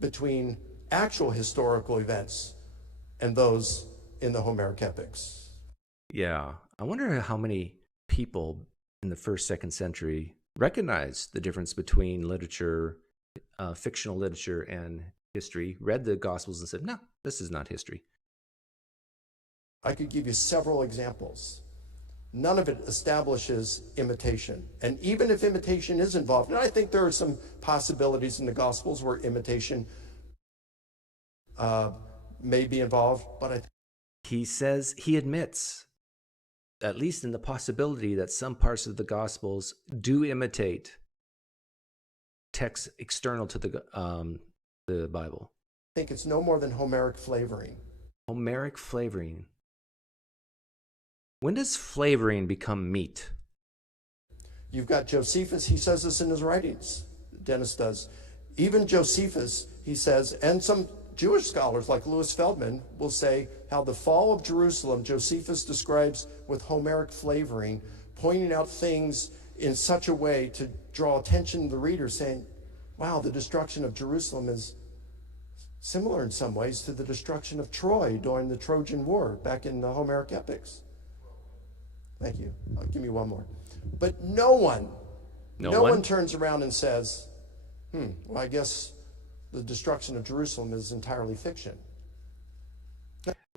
between actual historical events and those in the Homeric epics. Yeah, I wonder how many people in the 1st, 2nd century recognized the difference between literature, fictional literature, and history, read the Gospels and said, no, this is not history. I could give you several examples. None of it establishes imitation. And even if imitation is involved, and I think there are some possibilities in the Gospels where imitation may be involved, but he says, he admits, at least in the possibility, that some parts of the Gospels do imitate texts external to the Bible. I think it's no more than Homeric flavoring. Homeric flavoring. When does flavoring become meat? You've got Josephus, he says this in his writings, Dennis does. Even Josephus, he says, and some Jewish scholars like Louis Feldman will say how the fall of Jerusalem, Josephus describes with Homeric flavoring, pointing out things in such a way to draw attention to the reader, saying, wow, the destruction of Jerusalem is similar in some ways to the destruction of Troy during the Trojan War back in the Homeric epics. Thank you. Give me one more. But no one turns around and says, well, I guess the destruction of Jerusalem is entirely fiction.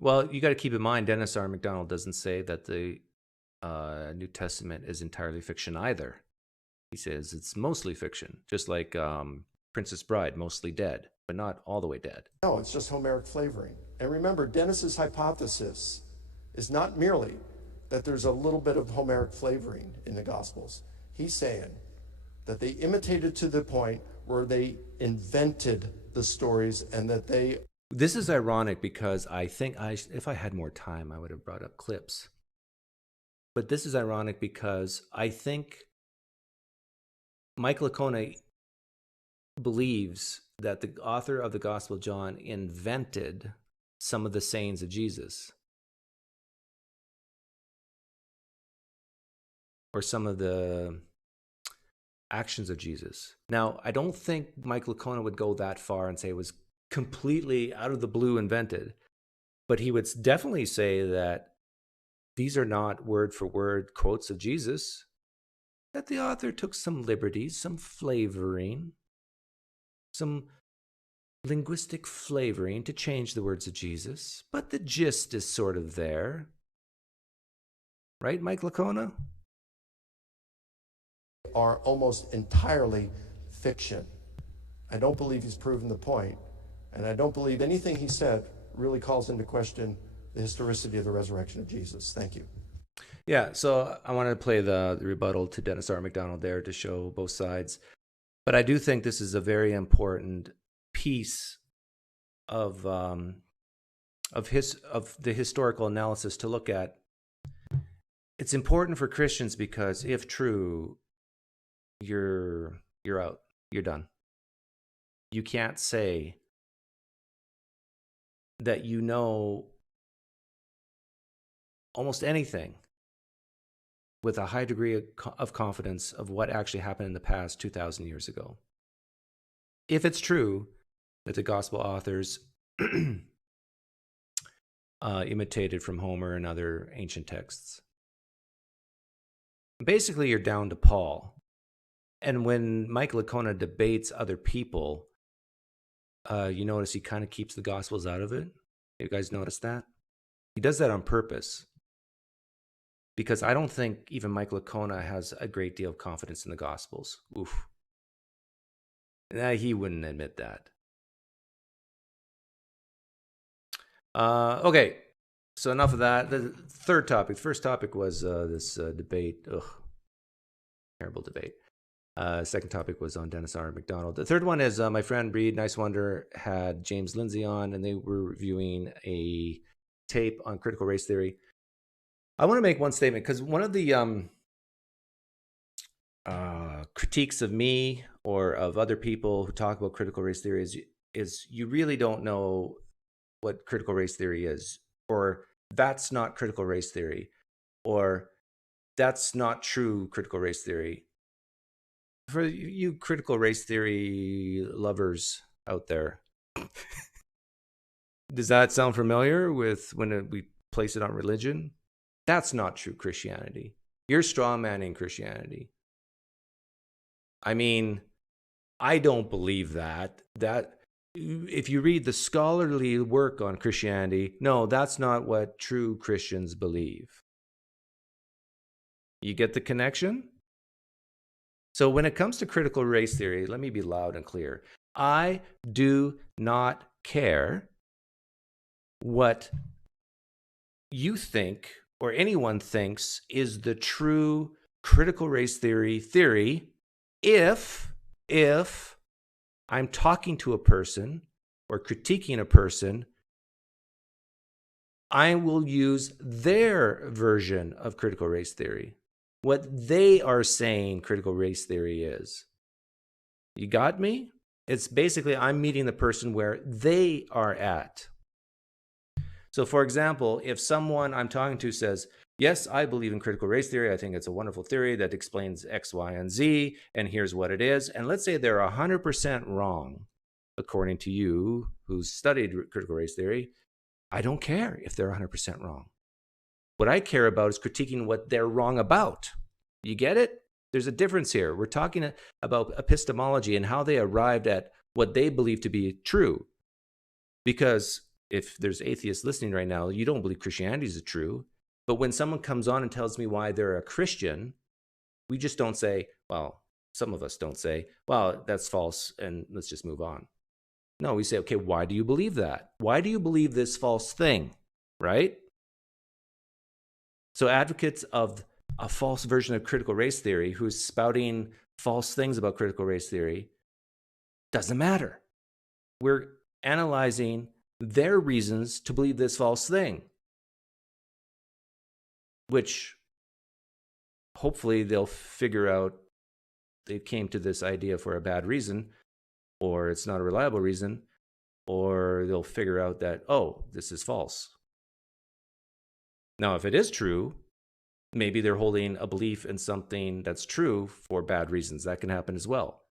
Well, you got to keep in mind, Dennis R. MacDonald doesn't say that the New Testament is entirely fiction either. He says it's mostly fiction, just like Princess Bride, mostly dead, but not all the way dead. No, it's just Homeric flavoring. And remember, Dennis's hypothesis is not merely that there's a little bit of Homeric flavoring in the Gospels. He's saying that they imitated to the point where they invented the stories and that they... This is ironic because I think if I had more time, I would have brought up clips. But this is ironic because I think Michael Licona believes that the author of the Gospel of John invented some of the sayings of Jesus, or some of the actions of Jesus. Now, I don't think Michael Licona would go that far and say it was completely out of the blue invented, but he would definitely say that these are not word for word quotes of Jesus, that the author took some liberties, some flavoring, some linguistic flavoring to change the words of Jesus, but the gist is sort of there. Right, Mike Licona? Are almost entirely fiction. I don't believe he's proven the point, and I don't believe anything he said really calls into question the historicity of the resurrection of Jesus. Thank you. Yeah, so I wanted to play the rebuttal to Dennis R. MacDonald there to show both sides. But I do think this is a very important piece of the historical analysis to look at. It's important for Christians because if true, you're out. You're done. You can't say that you know almost anything with a high degree of confidence of what actually happened in the past 2,000 years ago. If it's true that the gospel authors imitated from Homer and other ancient texts. Basically, you're down to Paul. And when Michael Licona debates other people, you notice he kind of keeps the Gospels out of it. You guys notice that? He does that on purpose. Because I don't think even Michael Licona has a great deal of confidence in the Gospels. Oof. Nah, he wouldn't admit that. Okay, so enough of that. The third topic. The first topic was this debate. Ugh, terrible debate. Second topic was on Dennis R. MacDonald. The third one is my friend Breed, Nice Wonder, had James Lindsay on, and they were reviewing a tape on critical race theory. I want to make one statement, because one of the critiques of me or of other people who talk about critical race theory is you really don't know what critical race theory is, or that's not critical race theory, or that's not true critical race theory. For you critical race theory lovers out there, does that sound familiar with when we place it on religion? That's not true Christianity. You're strawmanning Christianity. I mean, I don't believe that. That if you read the scholarly work on Christianity, no, that's not what true Christians believe. You get the connection? So when it comes to critical race theory, let me be loud and clear. I do not care what you think or anyone thinks is the true critical race theory if I'm talking to a person or critiquing a person, I will use their version of critical race theory, what they are saying critical race theory is. You got me? It's basically I'm meeting the person where they are at. So for example, if someone I'm talking to says, yes, I believe in critical race theory. I think it's a wonderful theory that explains X, Y, and Z, and here's what it is. And let's say they're 100% wrong, according to you, who's studied critical race theory. I don't care if they're 100% wrong. What I care about is critiquing what they're wrong about. You get it? There's a difference here. We're talking about epistemology and how they arrived at what they believe to be true. Because if there's atheists listening right now, you don't believe Christianity is true. But when someone comes on and tells me why they're a Christian, we just don't say, well, some of us don't say, well, that's false, and let's just move on. No, we say, okay, why do you believe that? Why do you believe this false thing, right? So advocates of a false version of critical race theory who's spouting false things about critical race theory, doesn't matter. We're analyzing their reasons to believe this false thing, which hopefully they'll figure out they came to this idea for a bad reason, or it's not a reliable reason, or they'll figure out that, oh, this is false. Now, if it is true, maybe they're holding a belief in something that's true for bad reasons. That can happen as well.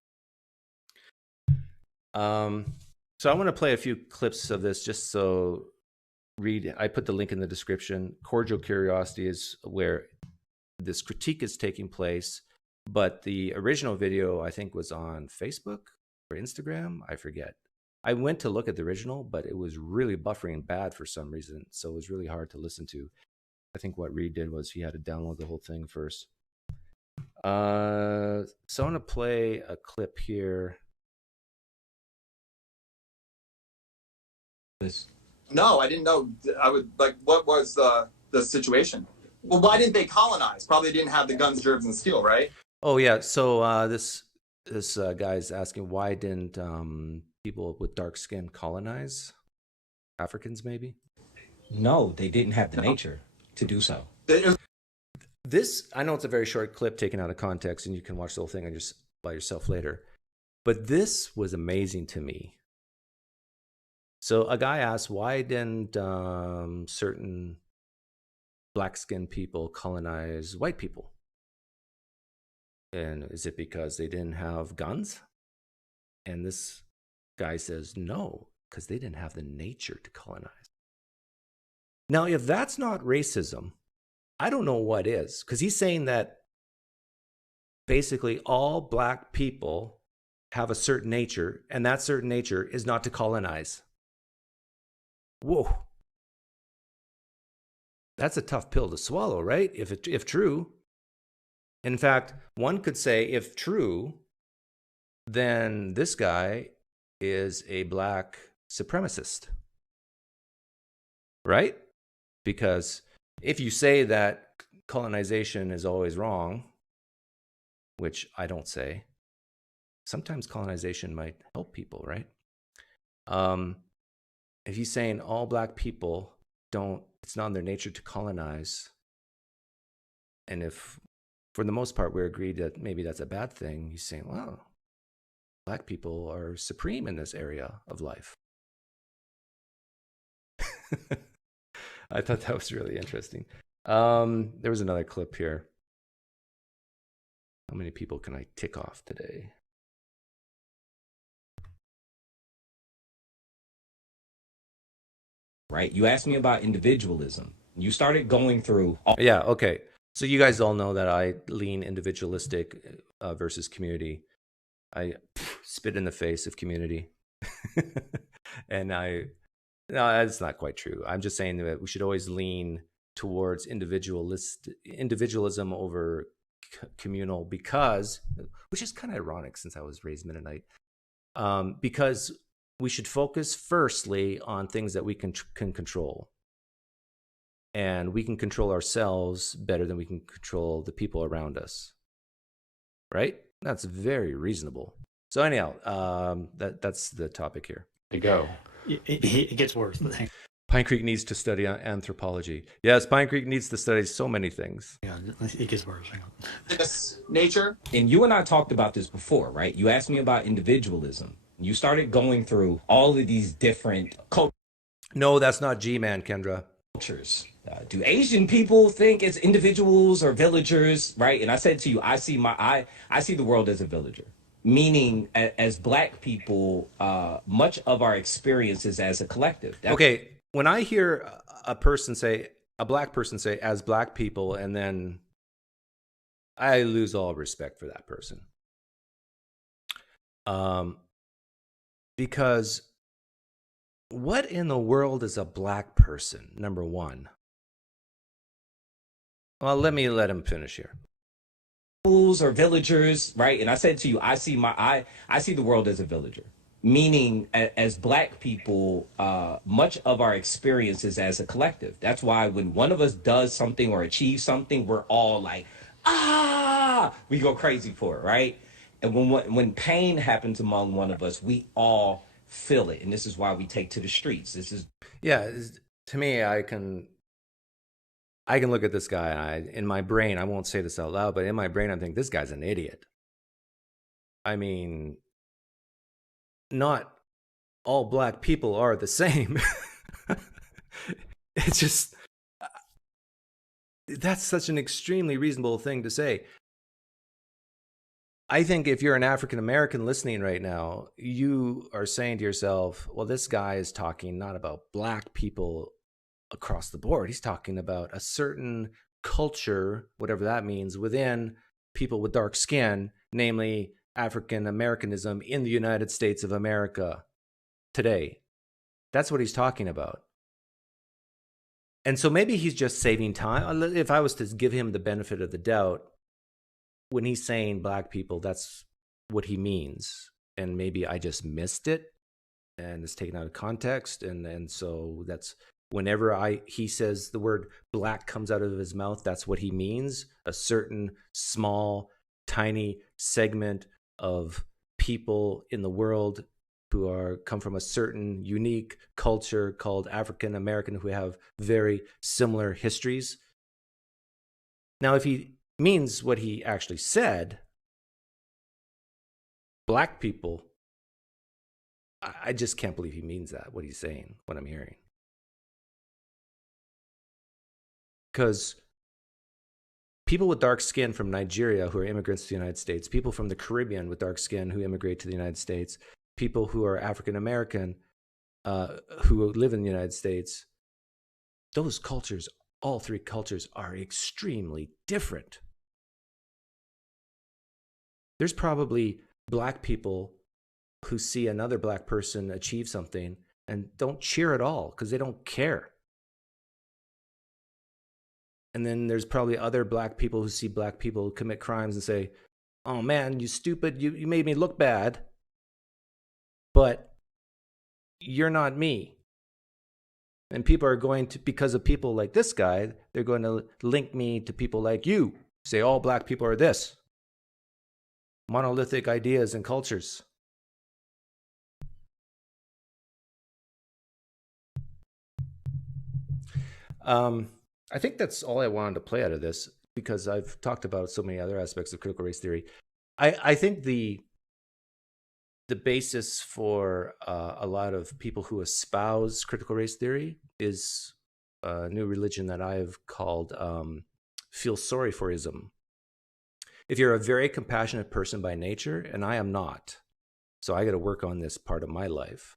So I want to play a few clips of this just so I put the link in the description. Cordial Curiosity is where this critique is taking place, but the original video I think was on Facebook or Instagram, I forget. I went to look at the original, but it was really buffering bad for some reason, so it was really hard to listen to. I think what Reed did was he had to download the whole thing first. So I want to play a clip here. No, I didn't know. I would like. What was the situation? Well, why didn't they colonize? Probably didn't have the guns, germs, and steel, right? Oh yeah. So this guy's asking why didn't people with dark skin colonize? Africans, maybe? No, they didn't have the nature to do so. This, I know it's a very short clip taken out of context, and you can watch the whole thing by yourself later. But this was amazing to me. So a guy asked, why didn't certain black-skinned people colonize white people? And is it because they didn't have guns? And this guy says, no, because they didn't have the nature to colonize. Now, if that's not racism, I don't know what is, because he's saying that basically all black people have a certain nature, and that certain nature is not to colonize. Whoa. That's a tough pill to swallow, right? If true. In fact, one could say if true, then this guy is a black supremacist. Right? Because if you say that colonization is always wrong, which I don't say, sometimes colonization might help people, right? If he's saying all black people it's not in their nature to colonize, and if for the most part we're agreed that maybe that's a bad thing, he's saying, well, Black people are supreme in this area of life. I thought that was really interesting. There was another clip here. How many people can I tick off today? Right? You asked me about individualism. You started going through. Yeah, okay. So you guys all know that I lean individualistic versus community. I spit in the face of community. And no, that's not quite true. I'm just saying that we should always lean towards individualism over communal, because, which is kind of ironic since I was raised Mennonite, because we should focus firstly on things that we can control. And we can control ourselves better than we can control the people around us. Right? That's very reasonable. So anyhow, that's the topic here. To go. It gets worse. PineCreek needs to study anthropology. Yes, PineCreek needs to study so many things. Yeah, it gets worse. This nature. And you and I talked about this before, right? You asked me about individualism. You started going through all of these different No, that's not G-Man, Kendra. cultures. Do Asian people think it's individuals or villagers, right? And I said to you, I see the world as a villager. Meaning, as Black people, much of our experience is as a collective. Okay, when I hear a Black person say, as Black people, and then I lose all respect for that person. Because what in the world is a Black person, number one? Well, let him finish here. Or villagers, right? And I said to you, I see the world as a villager. Meaning, as Black people, much of our experience is as a collective. That's why when one of us does something or achieves something, we're all like, we go crazy for it, right? And when pain happens among one of us, we all feel it. And this is why we take to the streets. To me, I can look at this guy, and in my brain, I won't say this out loud, but in my brain, I'm thinking, this guy's an idiot. I mean, not all Black people are the same. It's just, that's such an extremely reasonable thing to say. I think if you're an African American listening right now, you are saying to yourself, well, this guy is talking not about Black people across the board. He's talking about a certain culture, whatever that means, within people with dark skin, namely African Americanism in the United States of America today. That's what he's talking about. And so maybe he's just saving time. If I was to give him the benefit of the doubt, when he's saying Black people, that's what he means. And maybe I just missed it and it's taken out of context. And so that's whenever he says the word Black comes out of his mouth, that's what he means. A certain small, tiny segment of people in the world who come from a certain unique culture called African American, who have very similar histories. Now, if he means what he actually said, Black people, I just can't believe he means that, what he's saying, what I'm hearing. Because people with dark skin from Nigeria who are immigrants to the United States, people from the Caribbean with dark skin who immigrate to the United States, people who are African American who live in the United States, those cultures, all three cultures, are extremely different. There's probably Black people who see another Black person achieve something and don't cheer at all because they don't care. And then there's probably other Black people who see Black people commit crimes and say, oh man, you stupid, you made me look bad, but you're not me. And people are going to, because of people like this guy, they're going to link me to people like you. Say all Black people are this. Monolithic ideas and cultures. I think that's all I wanted to play out of this, because I've talked about so many other aspects of critical race theory. I think the the basis for a lot of people who espouse critical race theory is a new religion that I've called feel sorry for-ism. If you're a very compassionate person by nature, and I am not, so I got to work on this part of my life.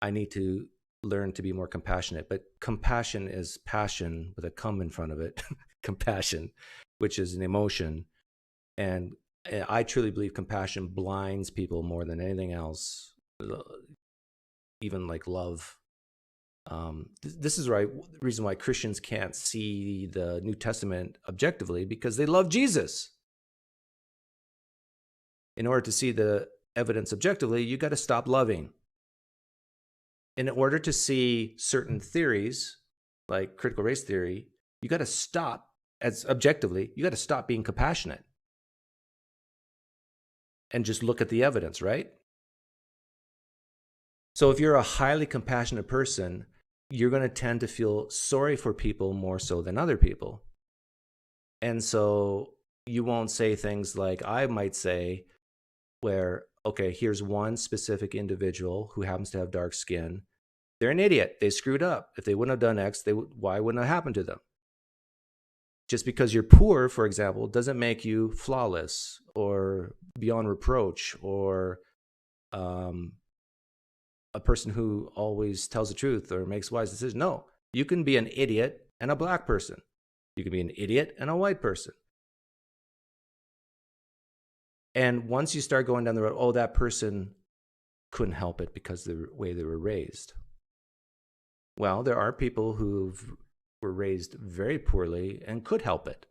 I need to learn to be more compassionate, but compassion is passion with a cum in front of it, compassion, which is an emotion. And I truly believe compassion blinds people more than anything else, even like love. This is the reason why Christians can't see the New Testament objectively, because they love Jesus. In order to see the evidence objectively, you got to stop loving. In order to see certain theories, like critical race theory, you got to stop, as objectively, you got to stop being compassionate and just look at the evidence, right? So if you're a highly compassionate person, you're going to tend to feel sorry for people more so than other people. And so you won't say things like I might say, where, okay, here's one specific individual who happens to have dark skin. They're an idiot. They screwed up. If they wouldn't have done X, why wouldn't it have happened to them? Just because you're poor, for example, doesn't make you flawless or beyond reproach or a person who always tells the truth or makes wise decisions. No, you can be an idiot and a black person. You can be an idiot and a white person. And once you start going down the road, oh, that person couldn't help it because of the way they were raised. Well, there are people who were raised very poorly and could help it.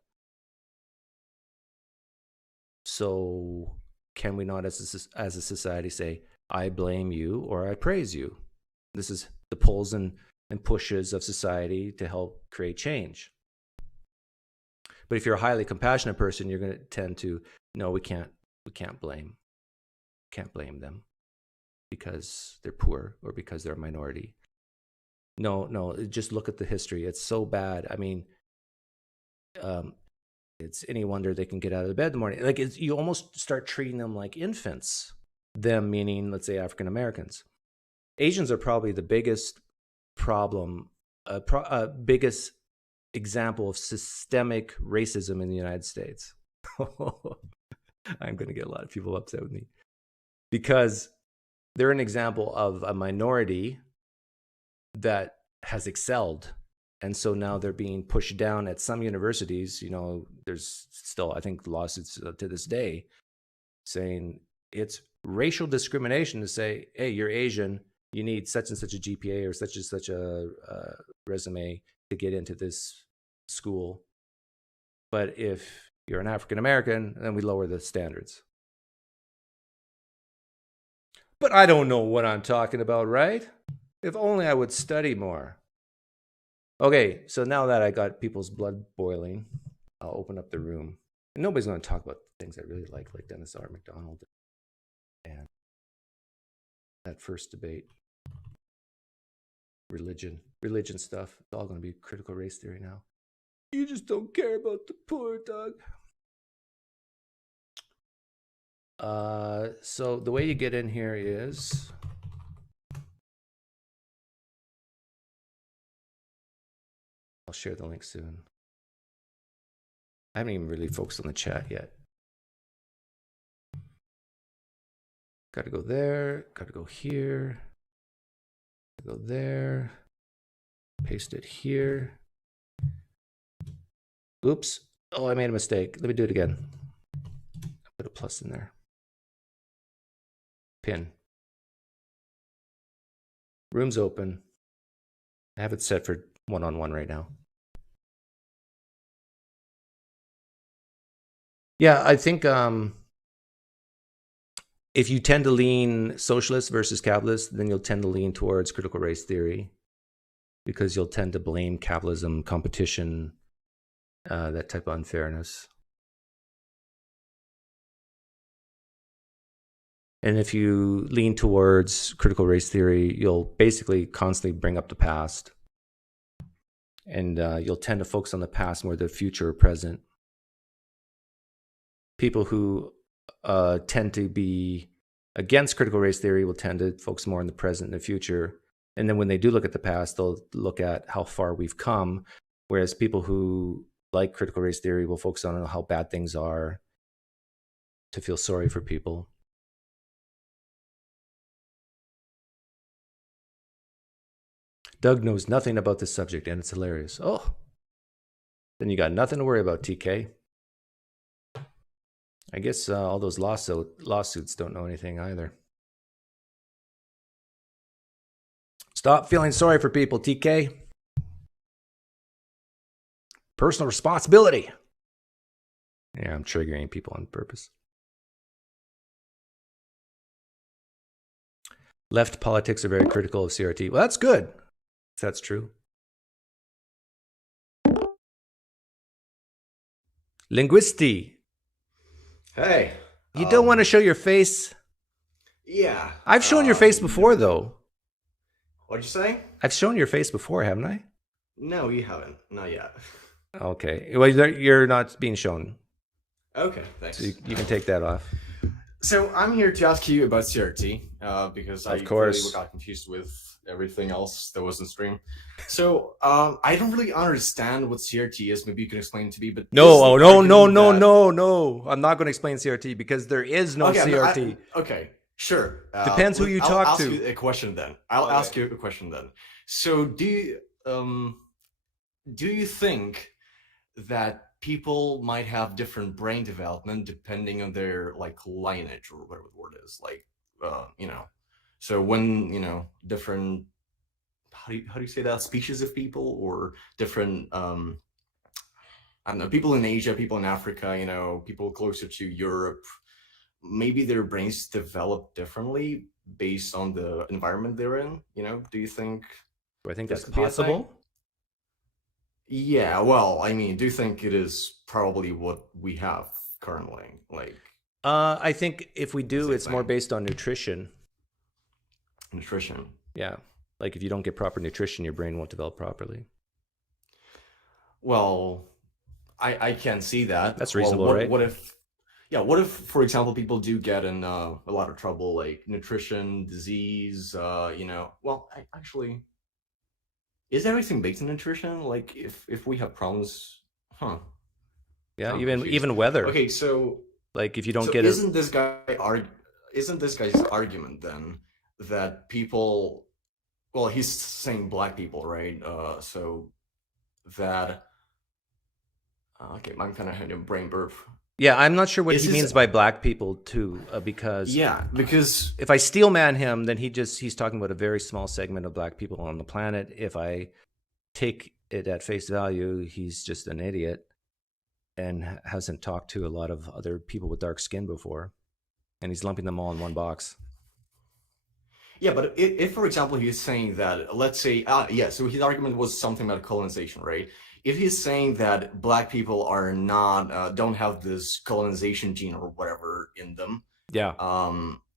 So can we not as a society say, I blame you or I praise you? This is the pulls and pushes of society to help create change. But if you're a highly compassionate person, you're going to tend to, no, we can't blame them because they're poor or because they're a minority. No, just look at the history. It's so bad. I mean, it's any wonder they can get out of the bed in the morning. Like you almost start treating them like infants. Them meaning, let's say, African Americans. Asians are probably the biggest problem, biggest example of systemic racism in the United States. I'm going to get a lot of people upset with me because they're an example of a minority that has excelled. And so now they're being pushed down at some universities. You know, there's still, I think, lawsuits to this day saying it's racial discrimination to say, hey, you're Asian, you need such and such a GPA or such and such a resume to get into this school. But if you're an African American, then we lower the standards. But I don't know what I'm talking about, right? If only I would study more. Okay, so now that I got people's blood boiling, I'll open up the room. And nobody's going to talk about things I really like Dennis R. MacDonald and that first debate. Religion stuff. It's all going to be critical race theory now. You just don't care about the poor, Doug. So the way you get in here is I'll share the link soon. I haven't even really focused on the chat yet. Got to go there, got to go here, go there, paste it here. Oops. Oh, I made a mistake. Let me do it again. Put a plus in there. Pin. Room's open. I have it set for one-on-one right now. Yeah, I think if you tend to lean socialist versus capitalist, then you'll tend to lean towards critical race theory because you'll tend to blame capitalism, competition, that type of unfairness. And if you lean towards critical race theory, you'll basically constantly bring up the past. And you'll tend to focus on the past more than the future or present. People who tend to be against critical race theory will tend to focus more on the present and the future. And then when they do look at the past, they'll look at how far we've come. Whereas people who like critical race theory will focus on how bad things are, to feel sorry for people. Doug knows nothing about this subject, and it's hilarious. Oh, then you got nothing to worry about, TK. I guess all those lawsuits don't know anything either. Stop feeling sorry for people, TK. Personal responsibility. Yeah, I'm triggering people on purpose. Left politics are very critical of CRT. Well, that's good, if that's true. Linguistie. Hey. You don't want to show your face? Yeah. I've shown your face before, though. What'd you say? I've shown your face before, haven't I? No, you haven't. Not yet. Okay. Well, you're not being shown. Okay, thanks. So you can take that off. So I'm here to ask you about CRT, because I course got confused with everything else that was in stream. So I don't really understand what CRT is. Maybe you can explain it to me. But no. I'm not going to explain CRT because there is no CRT. Okay, sure. Depends who you talk to. I'll ask you a question then. Ask you a question then. So do you think that people might have different brain development depending on their lineage or whatever the word is, so when different how do you say that, species of people or different I don't know, people in Asia, people in Africa, people closer to Europe, maybe their brains develop differently based on the environment they're in. Do you think that's possible? Yeah, well, I mean, do you think it is probably what we have currently? I think if we do, it's more based on nutrition. Nutrition? Yeah. Like if you don't get proper nutrition, your brain won't develop properly. Well, I can see that. That's reasonable, right? What if, for example, people do get in a lot of trouble, like nutrition, disease, actually... Is everything based on nutrition? Like if we have problems, Yeah, even weather. Okay, so like if you don't get isn't this guy's argument then that people, well, he's saying black people, right? So that okay, I'm kind of having a brain burp. Yeah, I'm not sure what he means by black people too, because if I steel man him, then he's talking about a very small segment of black people on the planet. If I take it at face value, he's just an idiot and hasn't talked to a lot of other people with dark skin before, and he's lumping them all in one box. Yeah, but if for example, he's saying that, let's say, so his argument was something about colonization, right? If he's saying that black people are not, don't have this colonization gene or whatever in them,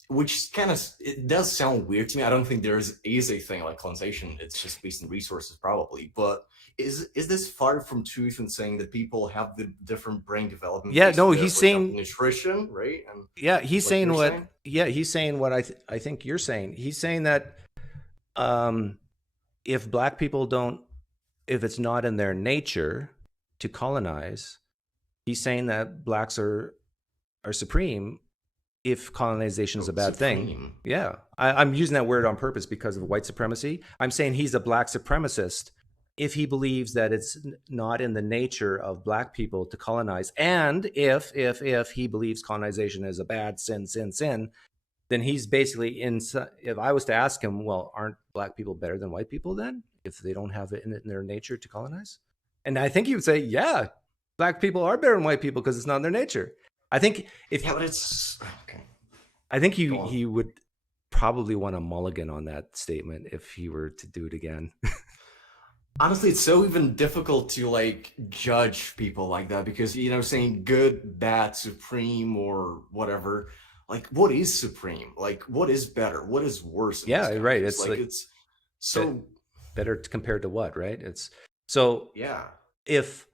which kind of, it does sound weird to me. I don't think there is a thing like colonization. It's just based on resources probably. But is this far from truth in saying that people have the different brain development? Yeah, no, he's saying nutrition, right? And yeah, he's saying what? Saying? Yeah, he's saying what I think you're saying. He's saying that if black people don't. If it's not in their nature to colonize, he's saying that blacks are supreme if colonization is a bad thing. Yeah, I'm using that word on purpose because of white supremacy. I'm saying he's a black supremacist if he believes that it's not in the nature of black people to colonize, and if he believes colonization is a bad sin, then he's basically if I was to ask him, well, aren't black people better than white people then, if they don't have it in their nature to colonize? And I think he would say, yeah, black people are better than white people because it's not in their nature. I think but it's okay. I think he would probably want a mulligan on that statement if he were to do it again. Honestly, it's so even difficult to judge people like that because, saying good, bad, supreme, or whatever, what is supreme? What is better? What is worse? Yeah, right. It's it's so better compared to what, right? It's so yeah. If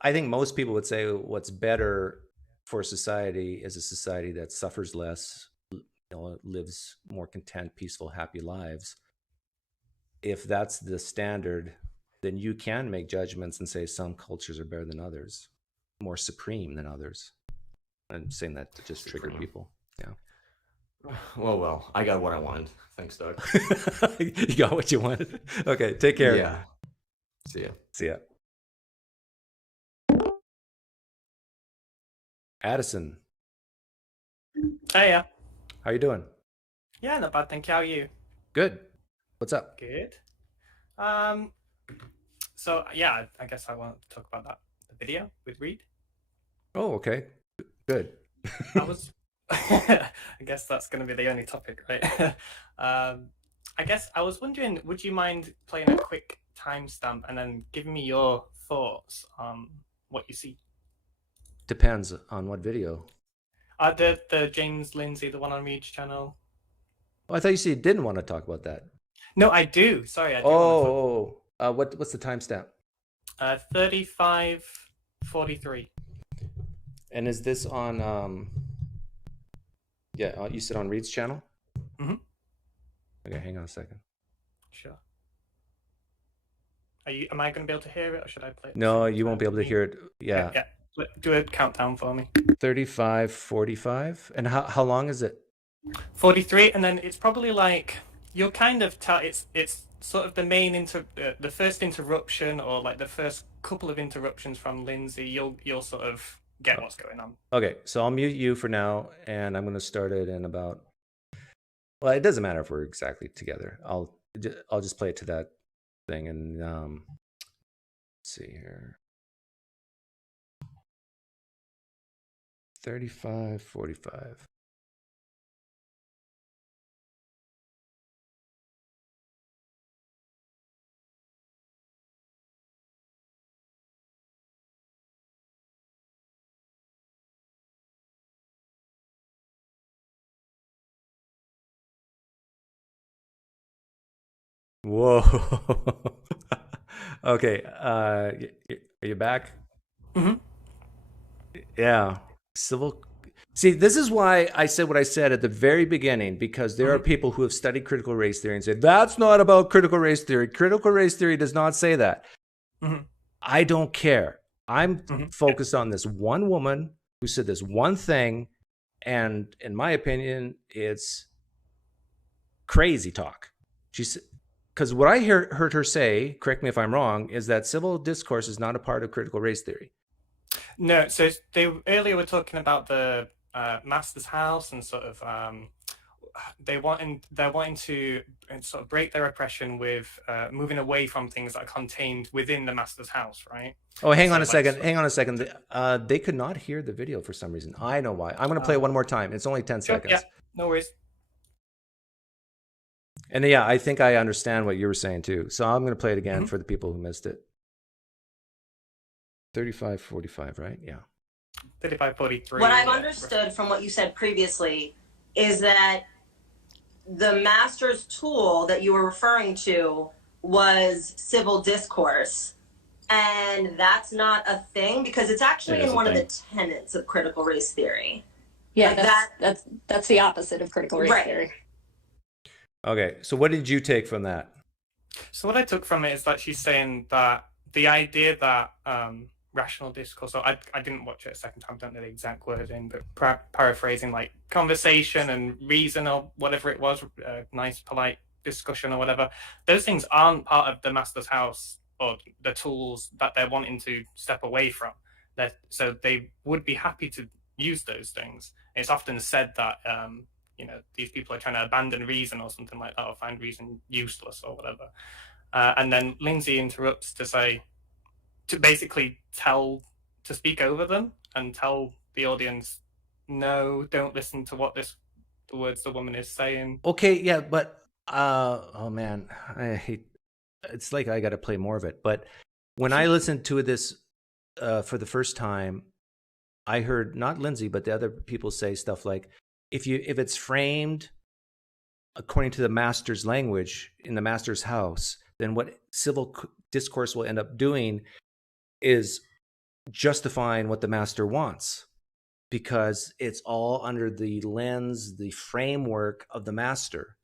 I think most people would say what's better for society is a society that suffers less, lives more content, peaceful, happy lives. If that's the standard, then you can make judgments and say some cultures are better than others, more supreme than others. I'm saying that to just trigger people. Yeah. Well, I got what I wanted. Thanks, Doug. You got what you wanted. Okay, take care. Yeah. See ya. See ya. Addison, Hey, yeah. how you doing? Yeah, not bad, thank you. How are you? Good. What's up? Good. So yeah, I guess I want to talk about the video with Reed. Oh, okay. Good. I was, I guess that's going to be the only topic, right? I guess I was wondering, would you mind playing a quick timestamp and then giving me your thoughts on what you see? Depends on what video. The James Lindsay, the one on Reed's channel. Oh, I thought you said you didn't want to talk about that. No, I do. Sorry, I do. What's the timestamp? 35:43. And is this on? You said on Reed's channel. Mm-hmm. Okay, hang on a second. Sure. Am I going to be able to hear it, or should I play it? No, you won't be able to hear it. Yeah. Yeah. Do a countdown for me. 35:45. And how long is it? 43, and then it's probably like you'll kind of tell it's sort of the main the first interruption, or like the first couple of interruptions from Lindsay. You'll sort of get what's going on. Okay, so I'll mute you for now, and I'm going to start it in about. Well, it doesn't matter if we're exactly together. I'll just play it to that thing, and let's see here. 35:45. Whoa. Okay. Are you back? Mm-hmm. Yeah. Civil. See, this is why I said what I said at the very beginning, because there are people who have studied critical race theory and said, that's not about critical race theory. Critical race theory does not say that. Mm-hmm. I don't care. I'm focused on this one woman who said this one thing. And in my opinion, it's crazy talk. Because what I heard her say, correct me if I'm wrong, is that civil discourse is not a part of critical race theory. No, so they earlier were talking about the master's house and sort of they're wanting to sort of break their oppression with moving away from things that are contained within the master's house, right? Oh, hang on a second. They could not hear the video for some reason. I know why. I'm going to play it one more time. It's only 10 seconds. Yeah, no worries. And yeah, I think I understand what you were saying too. So I'm going to play it again for the people who missed it. 35:45, right? Yeah. 35:43. What I've understood from what you said previously is that the master's tool that you were referring to was civil discourse. And that's not a thing, because it's actually in one of the tenets of critical race theory. Yeah, like that's the opposite of critical race theory. Okay, so what did you take from that? So what I took from it is that she's saying that the idea that rational discourse, so I didn't watch it a second time, don't know the exact wording, but paraphrasing, like conversation and reason or whatever it was, nice, polite discussion or whatever, those things aren't part of the master's house or the tools that they're wanting to step away from. So they would be happy to use those things. It's often said that these people are trying to abandon reason or something like that, or find reason useless or whatever. And then Lindsay interrupts to basically speak over them and tell the audience, no, don't listen to the words the woman is saying. Okay, yeah, but oh man, I hate. It's like I got to play more of it. But when I listened to this for the first time, I heard not Lindsay, but the other people say stuff like, if it's framed according to the master's language in the master's house, then what civil discourse will end up doing is justifying what the master wants. because it's all under the lens, the framework of the master.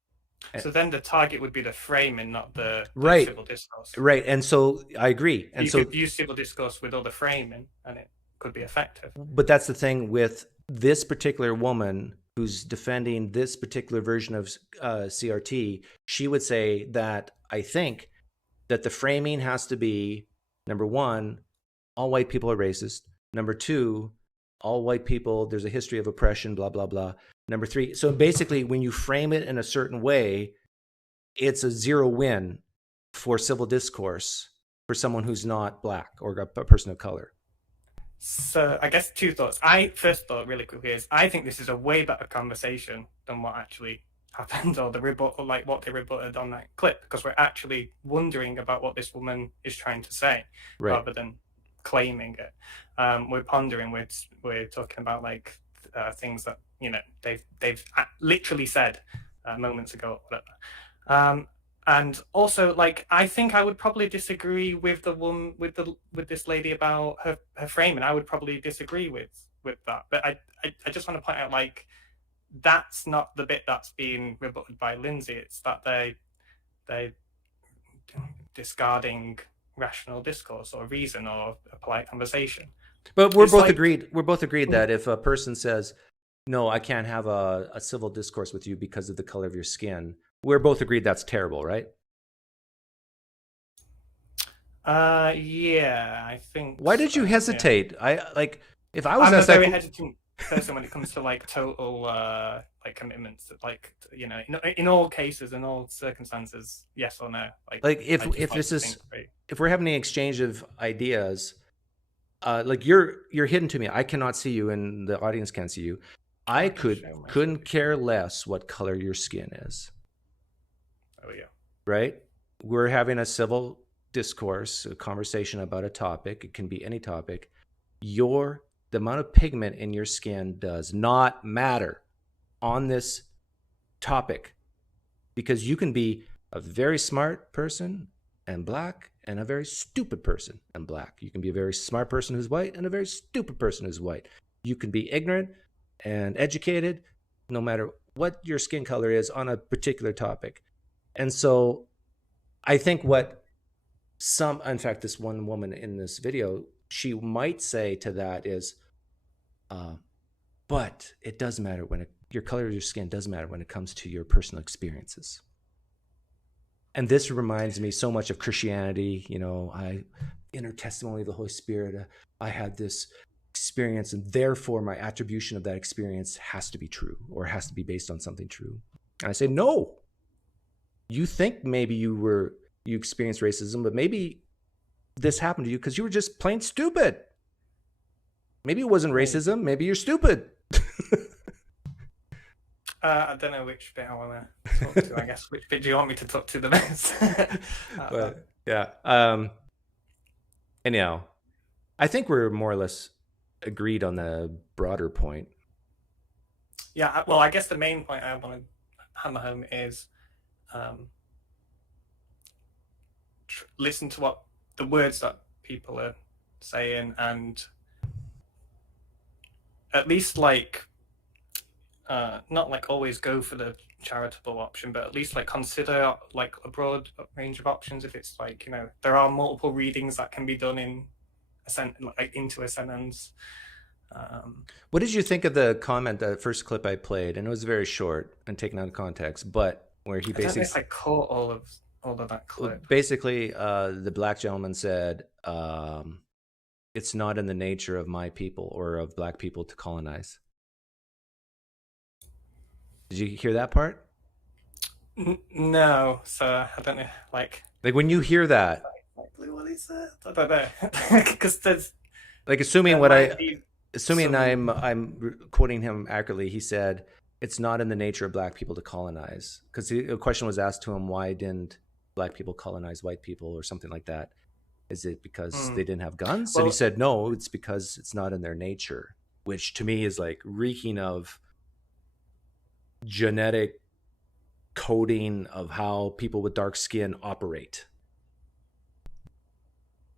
So then the target would be the framing, not the Right. civil discourse. Right. And so I agree. And you so could use civil discourse with other framing and it could be effective. But that's the thing with this particular woman who's defending this particular version of CRT. She would say that I think that the framing has to be, number one, all white people are racist. Number two, all white people, there's a history of oppression, blah, blah, blah. Number three, so basically when you frame it in a certain way, it's a zero win for civil discourse for someone who's not black or a person of color. So I guess two thoughts. First thought really quickly is I think this is a way better conversation than what actually happened or the rebuttal, like what they rebutted on that clip, because we're actually wondering about what this woman is trying to say rather than claiming it. We're pondering, we're talking about like things that, you know, they've literally said moments ago or whatever. And also, like, I think I would probably disagree with the woman, with this lady about her framing. I would probably disagree with that. But I just want to point out, like, that's not the bit that's being rebutted by Lindsay. It's that they discarding rational discourse or reason or a polite conversation. But we're both agreed. We're both agreed that if a person says, "No, I can't have a civil discourse with you because of the color of your skin," we're both agreed that's terrible, right? Yeah, I think. Why did you hesitate? Yeah. If I was I'm a very hesitant person when it comes to like total like commitments, like, you know, in all cases, in all circumstances, yes or no. Like if we're having an exchange of ideas, like you're hidden to me. I cannot see you, and the audience can't see you. I couldn't care less what color your skin is. Oh yeah. Right? We're having a civil discourse, a conversation about a topic. It can be any topic. The amount of pigment in your skin does not matter on this topic, because you can be a very smart person and black and a very stupid person and black. You can be a very smart person who's white and a very stupid person who's white. You can be ignorant and educated, no matter what your skin color is on a particular topic. And so I think in fact, this one woman in this video, she might say to that is, but it does matter your color of your skin does matter when it comes to your personal experiences. And this reminds me so much of Christianity. You know, inner testimony of the Holy Spirit, I had this experience, and therefore my attribution of that experience has to be true or has to be based on something true. And I say, no. You think maybe you experienced racism, but maybe this happened to you because you were just plain stupid. Maybe it wasn't racism. Maybe you're stupid. I don't know which bit I want to talk to. I guess which bit do you want me to talk to the best? But yeah. Anyhow, I think we're more or less agreed on the broader point. Yeah. Well, I guess the main point I want to hammer home is listen to what the words that people are saying, and at least like not like always go for the charitable option, but at least like consider like a broad range of options. If it's like, you know, there are multiple readings that can be done in a sentence, like into a sentence. What did you think of the comment, that first clip I played? And it was very short and taken out of context, but where he basically, I caught all of that clip. Basically, the black gentleman said, it's not in the nature of my people or of black people to colonize. Did you hear that part? No, so I don't know. Like when you hear that, what he said, I don't know, because there's like assuming I'm quoting him accurately. He said it's not in the nature of black people to colonize, because the question was asked to him, why didn't black people colonize white people or something like that? Is it because they didn't have guns? And he said, no, it's because it's not in their nature, which to me is like reeking of genetic coding of how people with dark skin operate.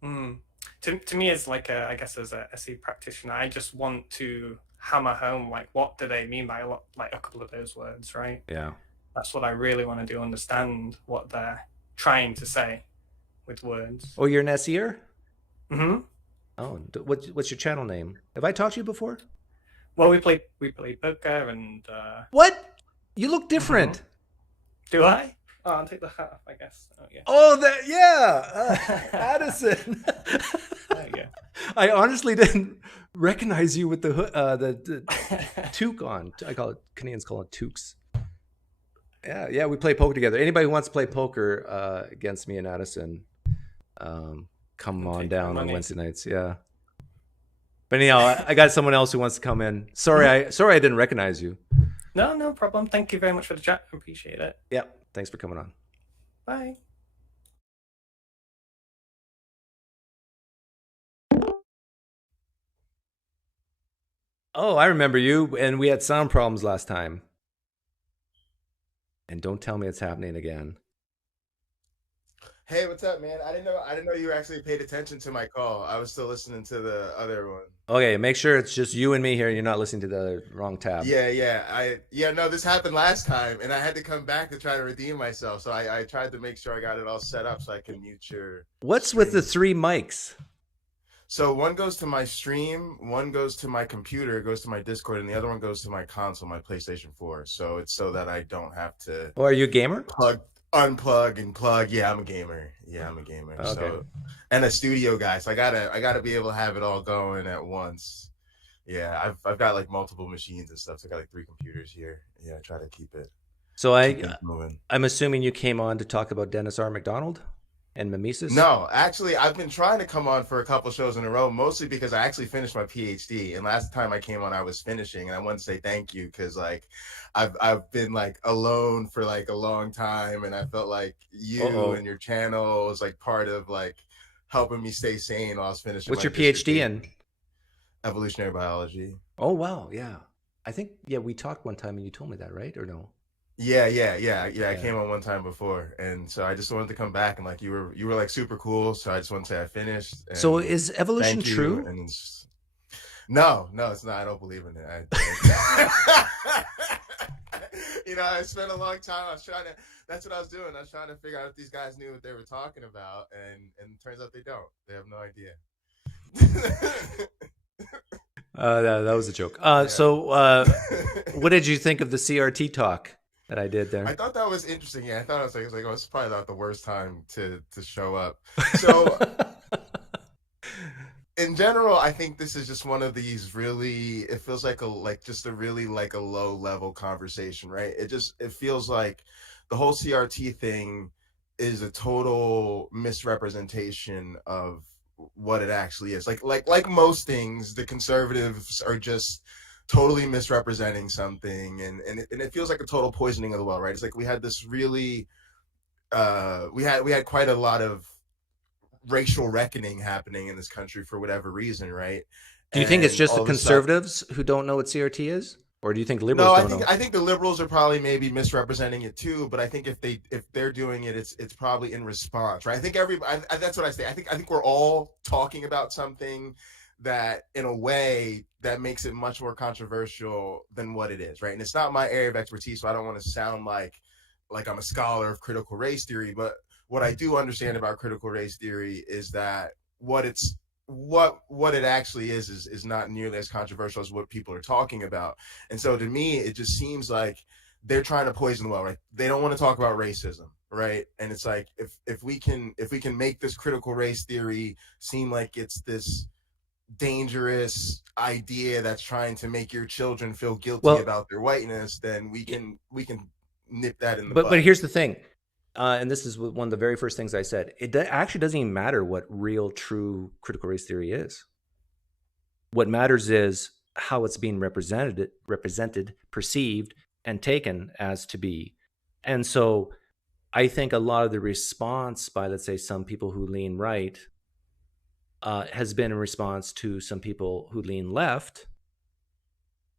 To me, as like I guess as a SE practitioner, I just want to hammer home like what do they mean by a couple of those words, right? Yeah. That's what I really want to do, understand what they're trying to say with words. Oh, you're an SEer? Mm-hmm. Oh, what's your channel name? Have I talked to you before? Well, we play poker and What? You look different. Do I? Oh, I'll take the hat off, I guess. Oh, yeah. Oh, that, yeah. Addison. There you go. I honestly didn't recognize you with the toque on. I call it, Canadians call it toques. Yeah, we play poker together. Anybody who wants to play poker against me and Addison, come on down on Wednesday nights. Yeah. But anyhow, I got someone else who wants to come in. Sorry, I didn't recognize you. No problem. Thank you very much for the chat. I appreciate it. Yep. Thanks for coming on. Bye. Oh, I remember you, and we had sound problems last time. And don't tell me it's happening again. Hey, what's up, man? I didn't know you actually paid attention to my call. I was still listening to the other one. Okay, make sure it's just you and me here. You're not listening to the wrong tab. No, this happened last time, and I had to come back to try to redeem myself. So I tried to make sure I got it all set up so I can mute your. What's with the 3 mics? So one goes to my stream, one goes to my computer, goes to my Discord, and the other one goes to my console, my PlayStation 4. So it's so that I don't have to. Oh, are you a gamer? Unplug and plug. Yeah, I'm a gamer. Okay. So, and a studio guy. So I gotta be able to have it all going at once. Yeah, I've got like multiple machines and stuff. So I got like 3 computers here. Yeah, I try to keep it. So moving. I'm assuming you came on to talk about Dennis R. MacDonald and mimesis? No, actually, I've been trying to come on for a couple shows in a row, mostly because I actually finished my PhD. And last time I came on, I was finishing, and I wanted to say thank you because like I've been like alone for like a long time, and I felt like you and your channel was like part of like helping me stay sane while I was finishing. What's your PhD in? Evolutionary biology. Oh wow, yeah. I think we talked one time and you told me that, right? Or no? Yeah. I came on one time before, and so I just wanted to come back, and like you were like super cool, so I just want to say I finished. So is evolution true? And no, it's not. I don't believe in it. I spent a long time. That's what I was doing. I was trying to figure out if these guys knew what they were talking about, and it turns out they don't. They have no idea. That was a joke. So what did you think of the CRT talk that I did there? I thought that was interesting. Yeah, I thought it was like, oh, it's probably not the worst time to show up. So in general, I think this is just one of these really, it feels like a really low level conversation, right? It feels like the whole CRT thing is a total misrepresentation of what it actually is. Like most things, the conservatives are just totally misrepresenting something, and it feels like a total poisoning of the well, right? It's like we had this really we had quite a lot of racial reckoning happening in this country for whatever reason, right? Do you think it's just the conservatives who don't know what CRT is? Or do you think liberals don't know? I think the liberals are probably maybe misrepresenting it too, but I think if they're doing it, it's probably in response, right? I think that's what I say. I think we're all talking about something that in a way that makes it much more controversial than what it is, right? And it's not my area of expertise, so I don't want to sound like I'm a scholar of critical race theory, but what I do understand about critical race theory is that what it actually is not nearly as controversial as what people are talking about. And so to me, it just seems like they're trying to poison the well, right? They don't want to talk about racism, right? And it's like if we can make this critical race theory seem like it's this dangerous idea that's trying to make your children feel guilty about their whiteness, then we can nip that in the butt. But here's the thing. And this is one of the very first things I said. It actually doesn't even matter what real, true critical race theory is. What matters is how it's being represented, perceived, and taken as to be. And so I think a lot of the response by, let's say, some people who lean right has been in response to some people who lean left,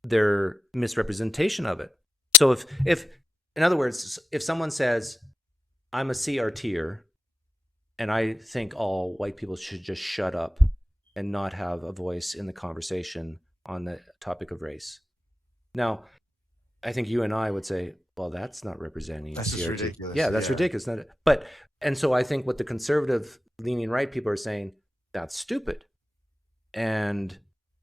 their misrepresentation of it. So if in other words, if someone says, I'm a CRTer, and I think all white people should just shut up and not have a voice in the conversation on the topic of race. Now, I think you and I would say, well, that's not representing That's just CRT. ridiculous. Yeah, that's ridiculous. And so I think what the conservative leaning right people are saying, that's stupid. And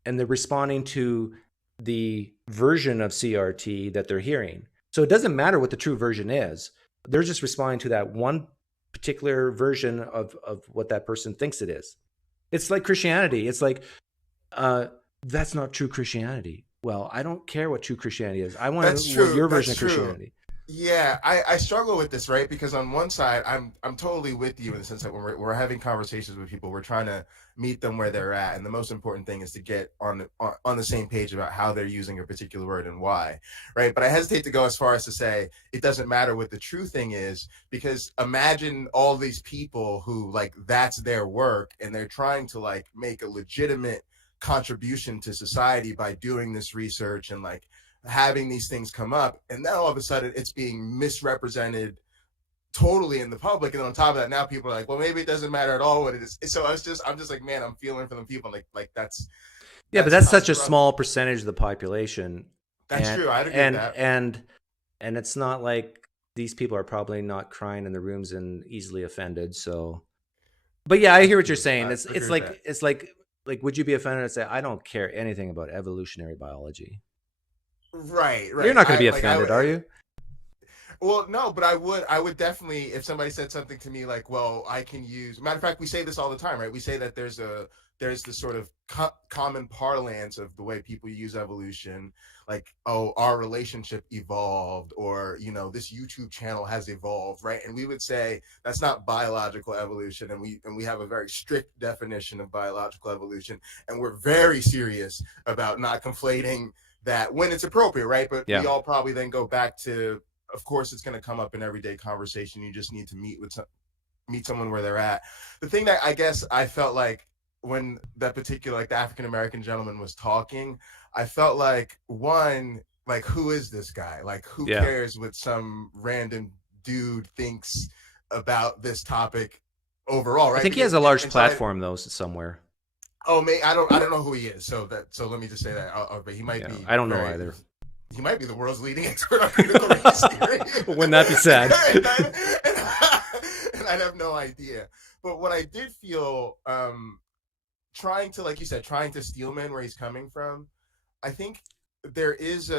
they're responding to the version of CRT that they're hearing. So it doesn't matter what the true version is. They're just responding to that one particular version of what that person thinks it is. It's like Christianity. It's like, that's not true Christianity. Well, I don't care what true Christianity is. I want your version of Christianity. Yeah, I struggle with this, right? Because on one side, I'm totally with you in the sense that when we're having conversations with people, we're trying to meet them where they're at, and the most important thing is to get on the same page about how they're using a particular word and why, right? But I hesitate to go as far as to say it doesn't matter what the true thing is, because imagine all these people who like that's their work and they're trying to like make a legitimate contribution to society by doing this research and like having these things come up, and then all of a sudden it's being misrepresented totally in the public, and then on top of that now people are like, well, maybe it doesn't matter at all what it is. So I'm just like, man, I'm feeling for the people, like that's but that's such a small percentage of the population. That's true. I'd agree with that. And it's not like these people are probably not crying in the rooms and easily offended. So, but yeah, I hear what you're saying. It's like would you be offended and say, I don't care anything about evolutionary biology? Right. You're not going to be offended, are you? Well, no, but I would definitely, if somebody said something to me like, well, I can use, matter of fact, we say this all the time, right? We say that there's this sort of common parlance of the way people use evolution, like, oh, our relationship evolved, or, you know, this YouTube channel has evolved, right? And we would say that's not biological evolution, and we have a very strict definition of biological evolution, and we're very serious about not conflating that when it's appropriate, right? But we all probably then go back to, of course, it's going to come up in everyday conversation. You just need to meet someone where they're at. The thing that I guess I felt like when that particular, like the African-American gentleman was talking, I felt like, one, like, who is this guy? Like, who cares what some random dude thinks about this topic overall, right? I think he has a large platform though somewhere. Oh, I don't know who he is. So let me just say that. But he might be. I don't know either. He might be the world's leading expert on critical race theory. Wouldn't that be sad? and I'd have no idea. But what I did feel, trying to, like you said, trying to steelman where he's coming from, I think there is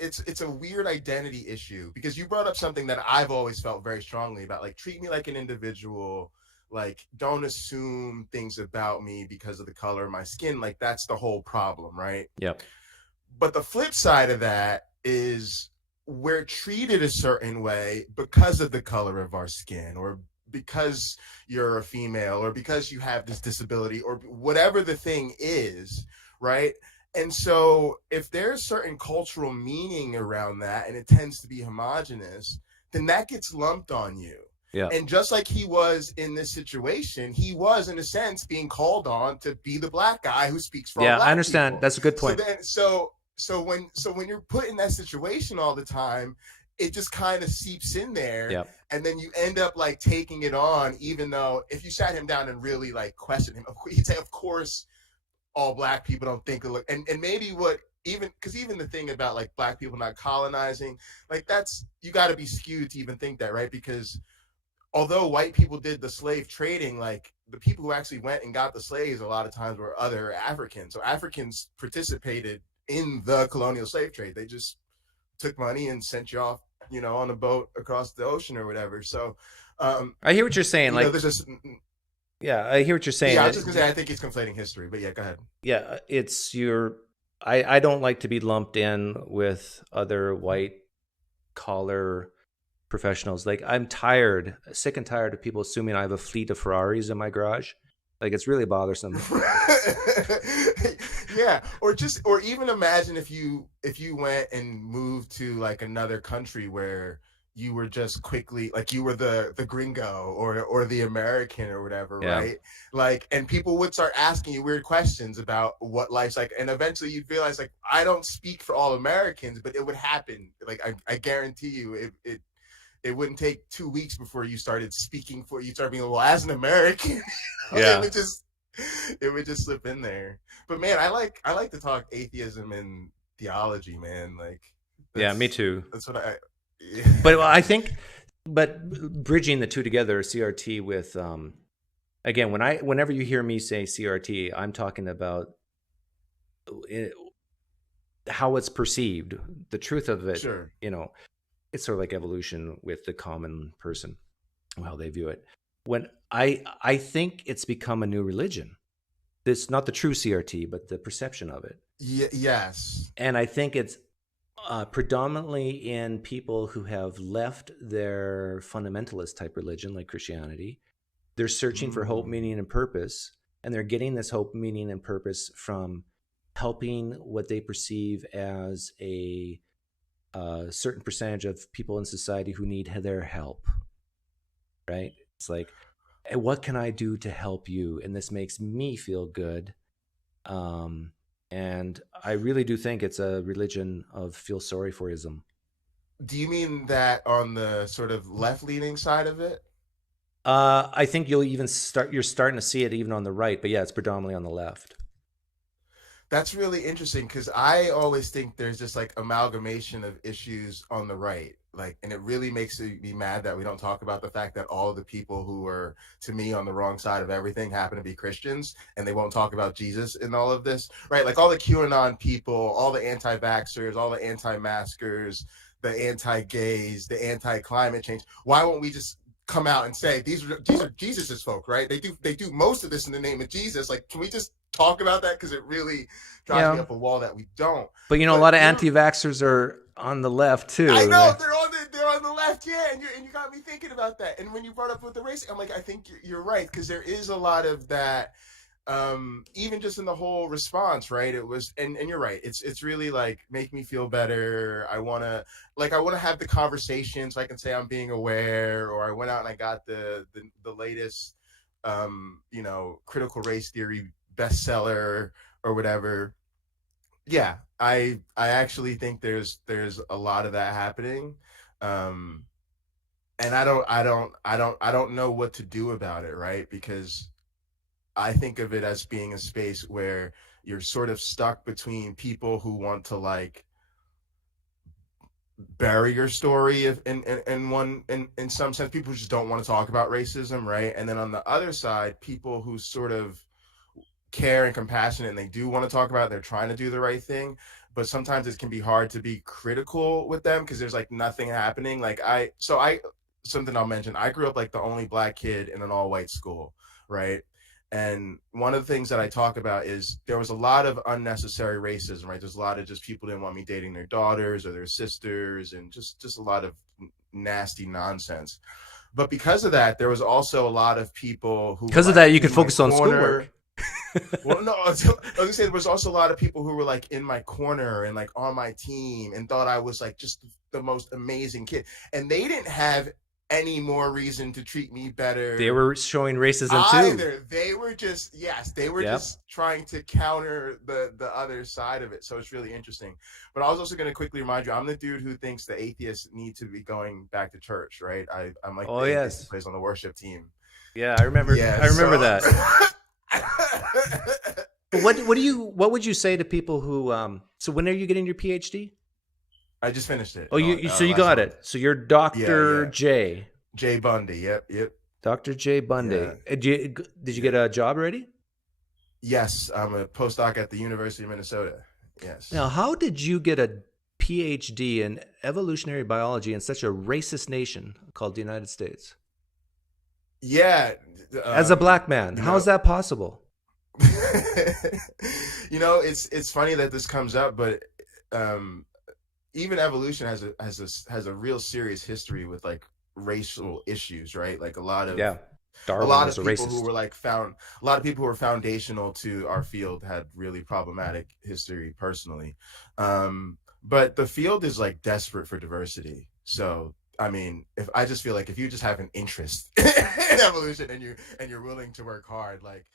it's a weird identity issue, because you brought up something that I've always felt very strongly about, like, treat me like an individual. Like, don't assume things about me because of the color of my skin. Like, that's the whole problem, right? Yep. But the flip side of that is we're treated a certain way because of the color of our skin, or because you're a female, or because you have this disability, or whatever the thing is, right? And so if there's certain cultural meaning around that, and it tends to be homogenous, then that gets lumped on you. Yeah. And just like he was in this situation, he was, in a sense, being called on to be the black guy who speaks for all black I understand. people. That's a good point. So when you're put in that situation all the time, it just kind of seeps in there. Yep. And then you end up like taking it on, even though if you sat him down and really like questioned him, he'd say, of course, all black people don't think of and maybe because even the thing about like black people not colonizing, like that's, you got to be skewed to even think that, right? Because although white people did the slave trading, like the people who actually went and got the slaves a lot of times were other Africans. So Africans participated in the colonial slave trade. They just took money and sent you off, you know, on a boat across the ocean or whatever. So I hear what you're saying. Like, there's just, I hear what you're saying. Yeah, I was just gonna say, I think he's conflating history, but yeah, go ahead. Yeah, it's I don't like to be lumped in with other white collar professionals. Like, I'm sick and tired of people assuming I have a fleet of Ferraris in my garage. Like, it's really bothersome. Yeah, or even imagine if you went and moved to like another country where you were just quickly, like, you were the gringo or the American or whatever, right? Like, and people would start asking you weird questions about what life's like, and eventually you'd realize, like, I don't speak for all Americans, but it would happen. Like, I guarantee you, it wouldn't take 2 weeks before you started being, well, as an American, yeah, it would just It would just slip in there. But man, I like to talk atheism and theology, man. Like, Yeah, me too. That's what I. Yeah. But I think, bridging the two together, CRT with, again, whenever you hear me say CRT, I'm talking about how it's perceived, the truth of it. Sure. You know, it's sort of like evolution with the common person, how they view it. When I think it's become a new religion. It's not the true CRT, but the perception of it. Yes. And I think it's predominantly in people who have left their fundamentalist type religion, like Christianity. They're searching for hope, meaning, and purpose, and they're getting this hope, meaning, and purpose from helping what they perceive as a certain percentage of people in society who need their help. Right? It's like, hey, what can I do to help you? And this makes me feel good. And I really do think it's a religion of feel sorry for-ism. Do you mean that on the sort of left-leaning side of it? I think you're starting to see it even on the right, but yeah, it's predominantly on the left. That's really interesting, because I always think there's just like amalgamation of issues on the right. Like, and it really makes me mad that we don't talk about the fact that all the people who are, to me, on the wrong side of everything happen to be Christians, and they won't talk about Jesus in all of this, right? Like all the QAnon people, all the anti-vaxxers, all the anti-maskers, the anti-gays, the anti-climate change. Why won't we just come out and say these are Jesus's folk, right? They do most of this in the name of Jesus. Like, can we just talk about that? Because it really drives me up a wall that we don't. But a lot of anti-vaxxers are on the left too. I know, they're on the left, yeah, and you got me thinking about that. And when you brought up with the race, I'm like, I think you're right, because there is a lot of that, even just in the whole response, right? It was, and you're right, it's really like, make me feel better. I want to have the conversation so I can say I'm being aware, or I went out and I got the latest, critical race theory bestseller or whatever. Yeah, I actually think there's a lot of that happening, and I don't know what to do about it, right? Because I think of it as being a space where you're sort of stuck between people who want to like bury your story in some sense, people who just don't want to talk about racism, right? And then on the other side, people who sort of care and compassionate, and they do want to talk about it, they're trying to do the right thing, but sometimes it can be hard to be critical with them because there's like nothing happening. Like something I'll mention, I grew up like the only black kid in an all-white school, right? And one of the things that I talk about is there was a lot of unnecessary racism, right? There's a lot of just people didn't want me dating their daughters or their sisters, and just a lot of nasty nonsense. But because of that, there was also a lot of people who, because of that, you could focus on schoolwork. Well, no, I was gonna say there was also a lot of people who were like in my corner and like on my team and thought I was like just the most amazing kid, and they didn't have any more reason to treat me better. They were showing racism too. They were just just trying to counter the other side of it. So it's really interesting. But I was also going to quickly remind you, I'm the dude who thinks the atheists need to be going back to church, right? I'm like the atheist who plays on the worship team. Yeah, I remember. Yeah, I remember that. But what would you say to people who so when are you getting your PhD? I just finished it. Oh, you got it. So you're Dr. J. J. Bundy. Yep. Dr. J. Bundy. Yeah. Did you get a job already? Yes, I'm a postdoc at the University of Minnesota. Yes. Now, how did you get a PhD in evolutionary biology in such a racist nation called the United States? Yeah. As a black man, how is that possible? It's funny that this comes up, but even evolution has a real serious history with like racial issues, right? Like a lot of people who were like a lot of people who were foundational to our field had really problematic history personally. But the field is like desperate for diversity. So I mean, I just feel like if you just have an interest in evolution and you're willing to work hard, like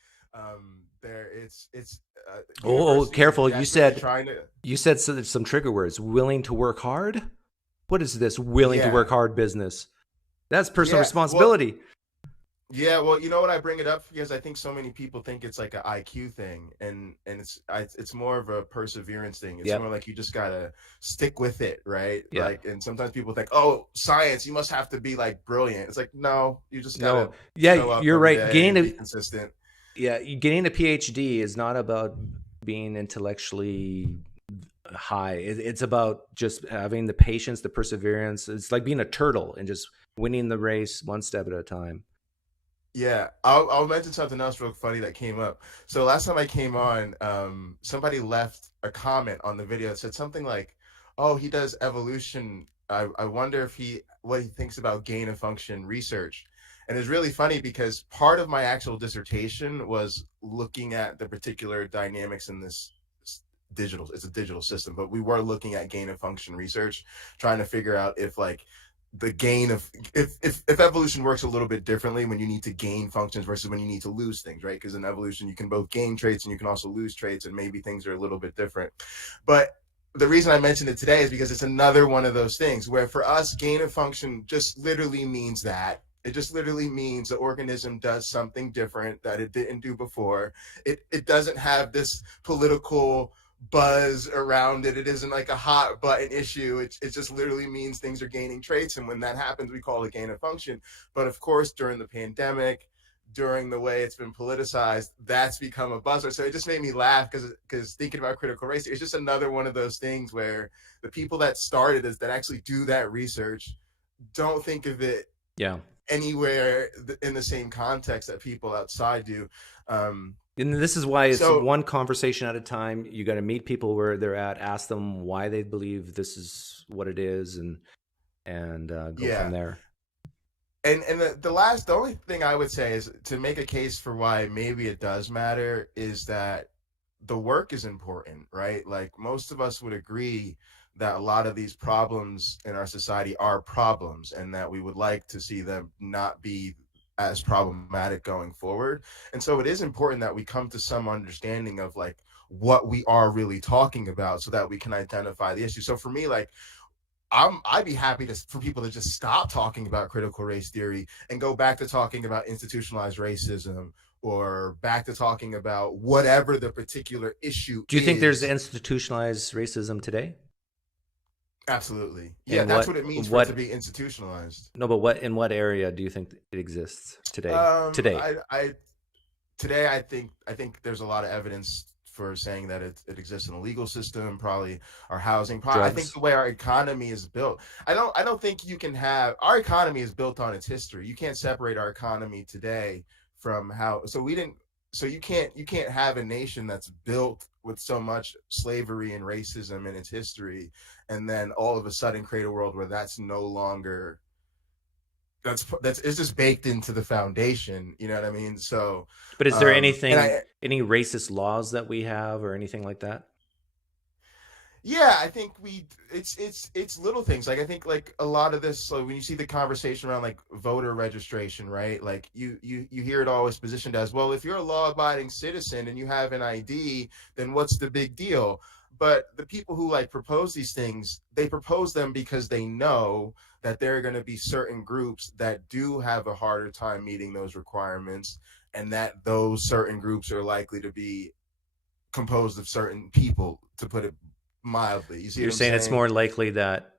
careful. You said some trigger words. Willing to work hard. What is this willing to work hard business? That's personal responsibility. Yeah, well, you know what, I bring it up because I think so many people think it's like an IQ thing, and it's more of a perseverance thing. It's Yep. more like you just gotta stick with it, right? Yeah. Like, and sometimes people think, oh, science, you must have to be like brilliant. It's like, no, you just gotta No. Yeah, show up you're every right. day and be consistent. Yeah, getting a PhD is not about being intellectually high. It's about just having the patience, the perseverance. It's like being a turtle and just winning the race one step at a time. Yeah, I'll mention something else real funny that came up. So last time I came on, somebody left a comment on the video that said something like, "Oh, he does evolution. I wonder if what he thinks about gain of function research." And it's really funny because part of my actual dissertation was looking at the particular dynamics in this it's a digital system, but we were looking at gain of function research, trying to figure out if like the gain of if evolution works a little bit differently when you need to gain functions versus when you need to lose things, right? Because in evolution you can both gain traits and you can also lose traits, and maybe things are a little bit different. But the reason I mentioned it today is because it's another one of those things where for us gain of function just literally means that it just literally means the organism does something different that it didn't do before. It doesn't have this political buzz around it. It isn't like a hot button issue. It just literally means things are gaining traits, and when that happens we call it gain of function. But of course during the pandemic, during the way it's been politicized, that's become a buzzword. So it just made me laugh because thinking about critical race, it's just another one of those things where the people that started this, that actually do that research, don't think of it anywhere in the same context that people outside do. And this is why it's one conversation at a time. You got to meet people where they're at, ask them why they believe this is what it is, and go from there. And the only thing I would say is to make a case for why maybe it does matter is that the work is important, right? Like most of us would agree that a lot of these problems in our society are problems, and that we would like to see them not be as problematic going forward. And so it is important that we come to some understanding of like what we are really talking about so that we can identify the issue. So for me, like I'd be happy for people to just stop talking about critical race theory and go back to talking about institutionalized racism, or back to talking about whatever the particular issue is. Do you think there's institutionalized racism today? Absolutely. Yeah, that's what it means for it to be institutionalized. No, but in what area do you think it exists today? Today, I think there's a lot of evidence for saying that it exists in the legal system, probably our housing. I think the way our economy is built, I don't think you can have, our economy is built on its history. You can't separate our economy today from so you can't have a nation that's built with so much slavery and racism in its history, and then all of a sudden create a world where that's no longer, it's just baked into the foundation. You know what I mean? So, but is there any racist laws that we have or anything like that? Yeah, I think it's little things. Like I think like a lot of this, so when you see the conversation around like voter registration, right? Like you hear it always positioned as, well, if you're a law-abiding citizen and you have an ID, then what's the big deal? But the people who like propose these things, they propose them because they know that there are going to be certain groups that do have a harder time meeting those requirements, and that those certain groups are likely to be composed of certain people, to put it mildly. You see, you're saying it's more likely that,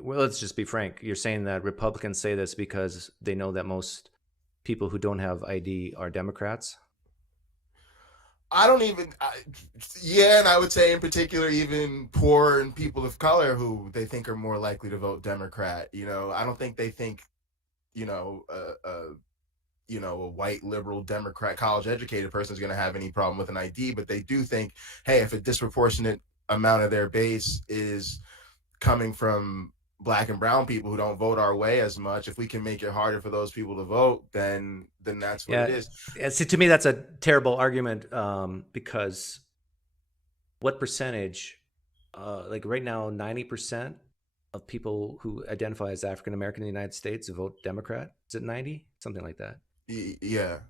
well, let's just be frank. You're saying that Republicans say this because they know that most people who don't have ID are Democrats? And I would say in particular, even poor and people of color who they think are more likely to vote Democrat. You know, I don't think they think, a white liberal Democrat college educated person is going to have any problem with an ID, but they do think, hey, if a disproportionate amount of their base is coming from Black and brown people who don't vote our way as much, if we can make it harder for those people to vote, then that's what it is. Yeah, see, to me, that's a terrible argument, because what percentage, like right now, 90% of people who identify as African American in the United States vote Democrat. Is it 90? Something like that. Yeah.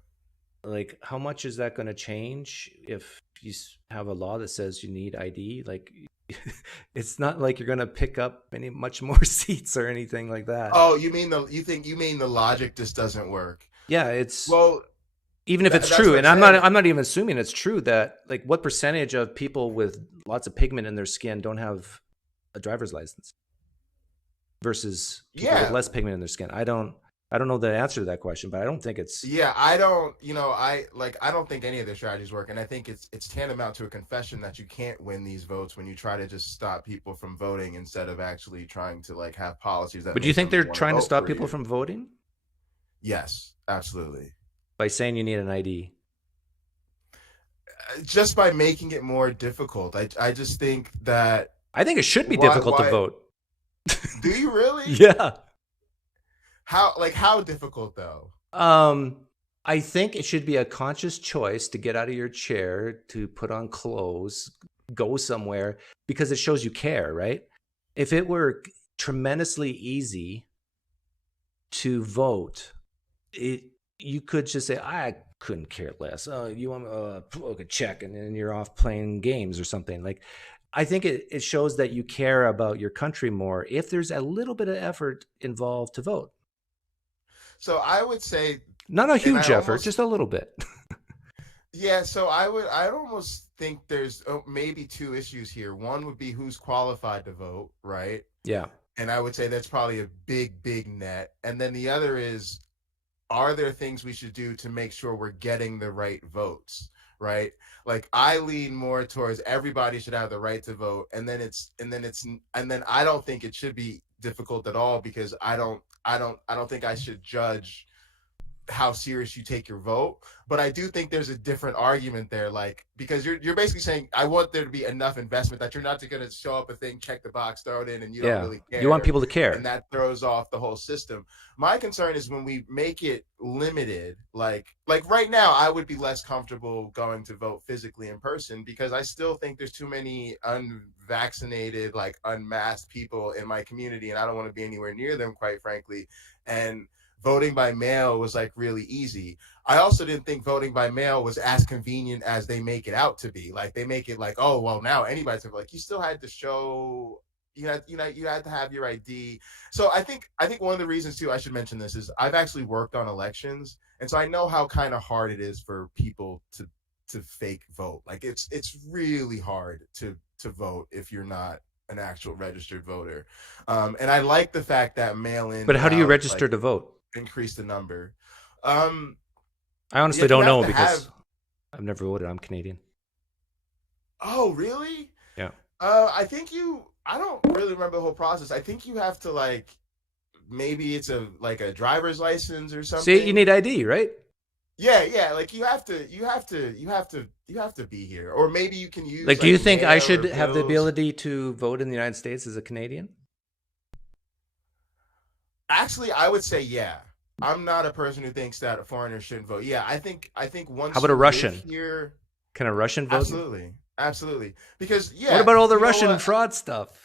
Like, how much is that going to change if you have a law that says you need ID? Like, it's not like you're going to pick up much more seats or anything like that. Oh, you mean the logic just doesn't work? Yeah, it's Well, even if it's that's true, what and I'm saying. I'm not even assuming it's true that like what percentage of people with lots of pigment in their skin don't have a driver's license versus people with Yeah. less pigment in their skin. I don't know the answer to that question, but I don't think it's Yeah, I don't, I don't think any of their strategies work, and I think it's tantamount to a confession that you can't win these votes when you try to just stop people from voting instead of actually trying to like have policies that. But do you make think them they're wanna trying to vote stop for people you. from voting Yes, absolutely. by saying you need an ID? Just by making it more difficult. I just think that. I think it should be Why- difficult to why- vote. Do you really? Yeah. How difficult though? I think it should be a conscious choice to get out of your chair, to put on clothes, go somewhere, because it shows you care, right? If it were tremendously easy to vote, you could just say, I couldn't care less. Oh, you want a check, and then you're off playing games or something. Like, I think it shows that you care about your country more if there's a little bit of effort involved to vote. So I would say Not a and huge I effort, almost- just a little bit. Yeah, so I'd almost think there's maybe two issues here. One would be who's qualified to vote, right? Yeah. And I would say that's probably a big net. And then the other is, are there things we should do to make sure we're getting the right votes, right? Like I lean more towards everybody should have the right to vote, and then I don't think it should be difficult at all, because I don't think I should judge how serious you take your vote. But I do think there's a different argument there, like, because you're basically saying I want there to be enough investment that you're not going to show up a thing, check the box, throw it in, and you don't really care. You want people to care. And that throws off the whole system. My concern is when we make it limited, like right now, I would be less comfortable going to vote physically in person, because I still think there's too many unvaccinated, like unmasked people in my community, and I don't want to be anywhere near them, quite frankly. And voting by mail was like really easy. I also didn't think voting by mail was as convenient as they make it out to be. Like they make it like, oh, well, now anybody's like, you still had to show, you had to have your ID. So I think one of the reasons too, I should mention this, is I've actually worked on elections. And so I know how kind of hard it is for people to fake vote. Like it's really hard to vote if you're not an actual registered voter. And I like the fact that mail-in. But how do you register like, to vote? Increase the number. I honestly don't know, because I've never voted. I'm Canadian. Oh, really? Yeah. I don't really remember the whole process. I think you have to like, maybe it's a driver's license or something. See, you need ID, right? Yeah. Like you have to be here, or maybe you can use. Like, do you think I should mail or have the bills. ability to vote in the United States as a Canadian? Actually, I would say yeah. I'm not a person who thinks that a foreigner shouldn't vote. Yeah, I think once. How about a you live Russian? Here, Can a Russian vote? absolutely. Because yeah. What about all the you know Russian what? fraud stuff?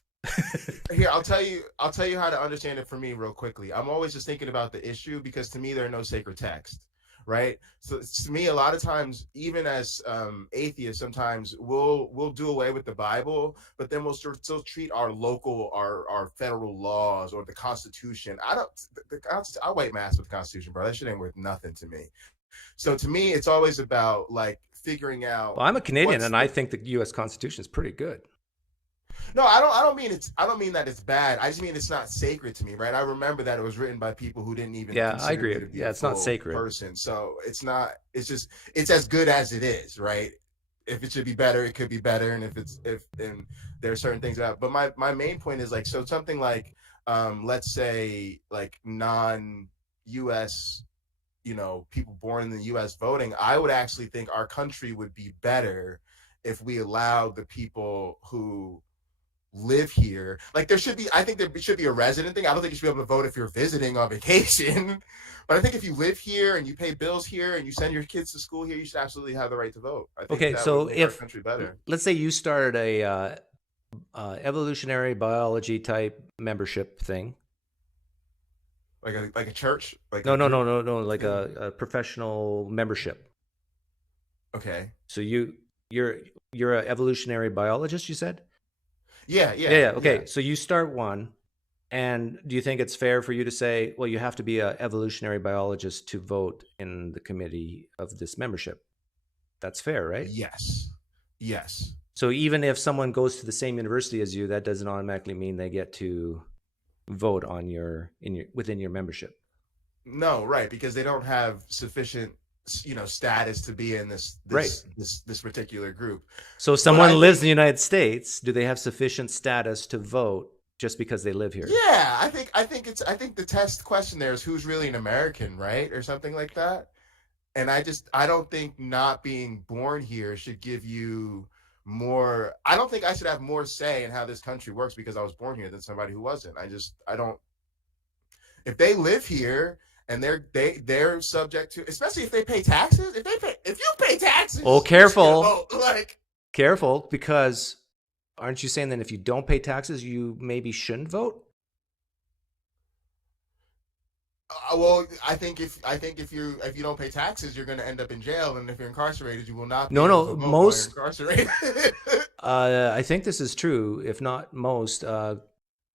Here, I'll tell you how to understand it for me real quickly. I'm always just thinking about the issue, because to me there are no sacred text, right? So to me, a lot of times, even as atheists, sometimes we'll do away with the Bible, but then we'll still treat our local, our federal laws or the Constitution. I white mask with the Constitution, bro. That shit ain't worth nothing to me. So to me, it's always about like figuring out. Well, I'm a Canadian, and I think the U.S. Constitution is pretty good. No, I don't mean that it's bad. I just mean it's not sacred to me, right? I remember that it was written by people who didn't even. Yeah, consider I agree. me to be Yeah, a it's not full sacred. person. So it's not. It's just. It's as good as it is, right? If it should be better, it could be better, and then there are certain things about. But my main point is like, so something like, let's say like non-U.S. people born in the U.S. voting, I would actually think our country would be better if we allowed the people who live here. Like I think there should be a resident thing. I don't think you should be able to vote if you're visiting on vacation. But I think if you live here and you pay bills here and you send your kids to school here, you should absolutely have the right to vote. I think Okay, that so would make our if country better. let's say you started a evolutionary biology type membership thing. Like a church? Like No, like a professional membership. Okay. So you're an evolutionary biologist, you said? Yeah. Okay. So you start one, And do you think it's fair for you to say, well, you have to be an evolutionary biologist to vote in the committee of this membership? That's fair, right? Yes. Yes. So even if someone goes to the same university as you, that doesn't automatically mean they get to vote on within your membership. No, right, because they don't have sufficient, status to be in this particular group. So if someone lives in the United States, do they have sufficient status to vote just because they live here? Yeah, I think the test question there is who's really an American, right? Or something like that. And I don't think not being born here should give you more. I don't think I should have more say in how this country works because I was born here than somebody who wasn't. I don't. If they live here and they're subject to, especially if they pay taxes. If you pay taxes, oh, careful, vote, careful, because aren't you saying that if you don't pay taxes, you maybe shouldn't vote? Well, I think if you don't pay taxes, you're going to end up in jail, and if you're incarcerated, you will not. Be No, able to vote most. while you're incarcerated. I think this is true, if not most.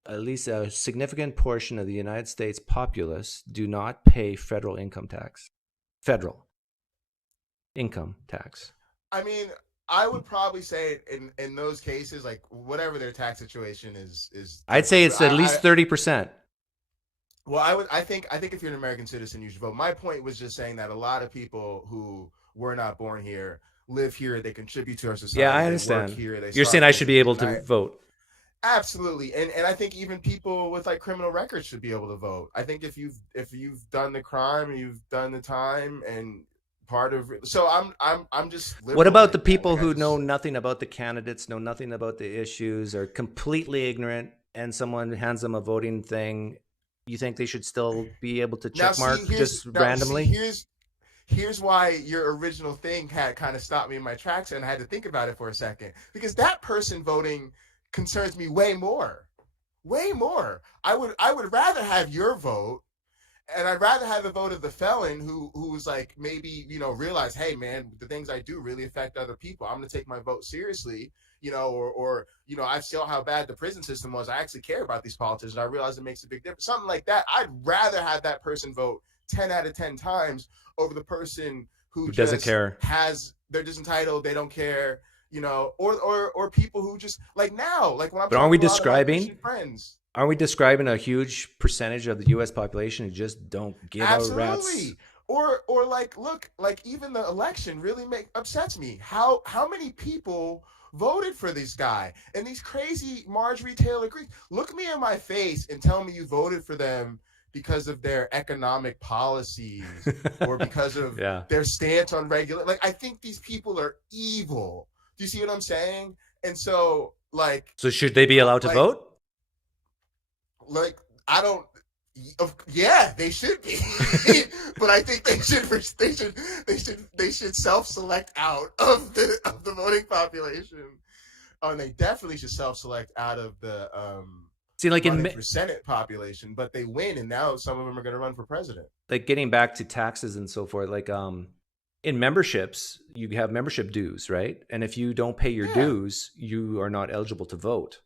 At least a significant portion of the United States populace do not pay federal income tax. Federal income tax. I mean, I would probably say in those cases, like whatever their tax situation is. I'd say it's at least 30%. Well, I think if you're an American citizen, you should vote. My point was just saying that a lot of people who were not born here live here. They contribute to our society. Yeah, I understand. They work here, You're saying I should be able to vote. Absolutely, and I think even people with like criminal records should be able to vote. I think if you've done the crime and you've done the time and part of it, so I'm just. What about the people who know nothing about the candidates, know nothing about the issues, are completely ignorant, and someone hands them a voting thing? You think they should still be able to check mark just randomly? Here's why your original thing had kind of stopped me in my tracks, and I had to think about it for a second, because that person voting concerns me way more. I would rather have your vote, and I'd rather have the vote of the felon who's like maybe realize, hey man, the things I do really affect other people. I'm gonna take my vote seriously, or I saw how bad the prison system was. I actually care about these politicians. I realize it makes a big difference. Something like that. I'd rather have that person vote 10 out of 10 times over the person who doesn't care. They're just entitled. They don't care. Or people who just like now, like when I'm. But aren't we describing a huge percentage of the U.S. population who just don't give a rat's? Or like, look, like even the election really upsets me. How many people voted for this guy and these crazy Marjorie Taylor Greene? Look me in my face and tell me you voted for them because of their economic policies or because of their stance on like, I think these people are evil. Do you see what I'm saying? And so, like, so should they be allowed to vote? Like, I don't. Yeah, they should be, but I think they should self-select out of the voting population. And they definitely should self-select out of the for Senate population. But they win, and now some of them are going to run for president. Like getting back to taxes and so forth, like in memberships, you have membership dues, right? And if you don't pay your dues, you are not eligible to vote.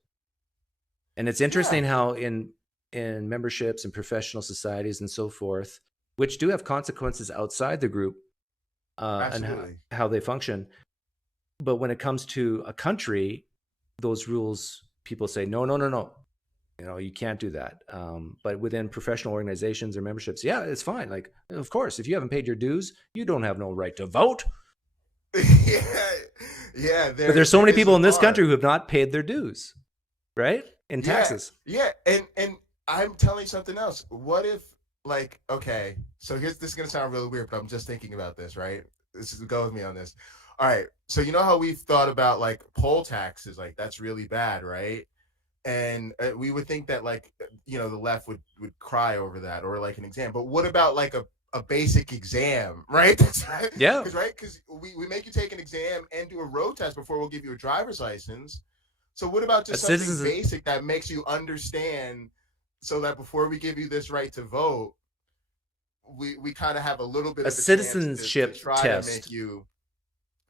And it's interesting how in memberships and professional societies and so forth, which do have consequences outside the group and how they function. But when it comes to a country, those rules, people say, no. You can't do that. But within professional organizations or memberships, it's fine. Like, of course, if you haven't paid your dues, you don't have no right to vote. But there's so many people in this country who have not paid their dues, right? In taxes. And I'm telling you something else. What if, like, okay, so this is going to sound really weird, but I'm just thinking about this, right? Go with me on this. All right. So you know how we've thought about, like, poll taxes, like, that's really bad, right? And we would think that, like, the left would cry over that, or like an exam. But what about like a basic exam, right? Yeah. Because we make you take an exam and do a road test before we'll give you a driver's license. So what about just something basic that makes you understand, so that before we give you this right to vote, we kind of have a little bit of a citizenship to try test. To make you,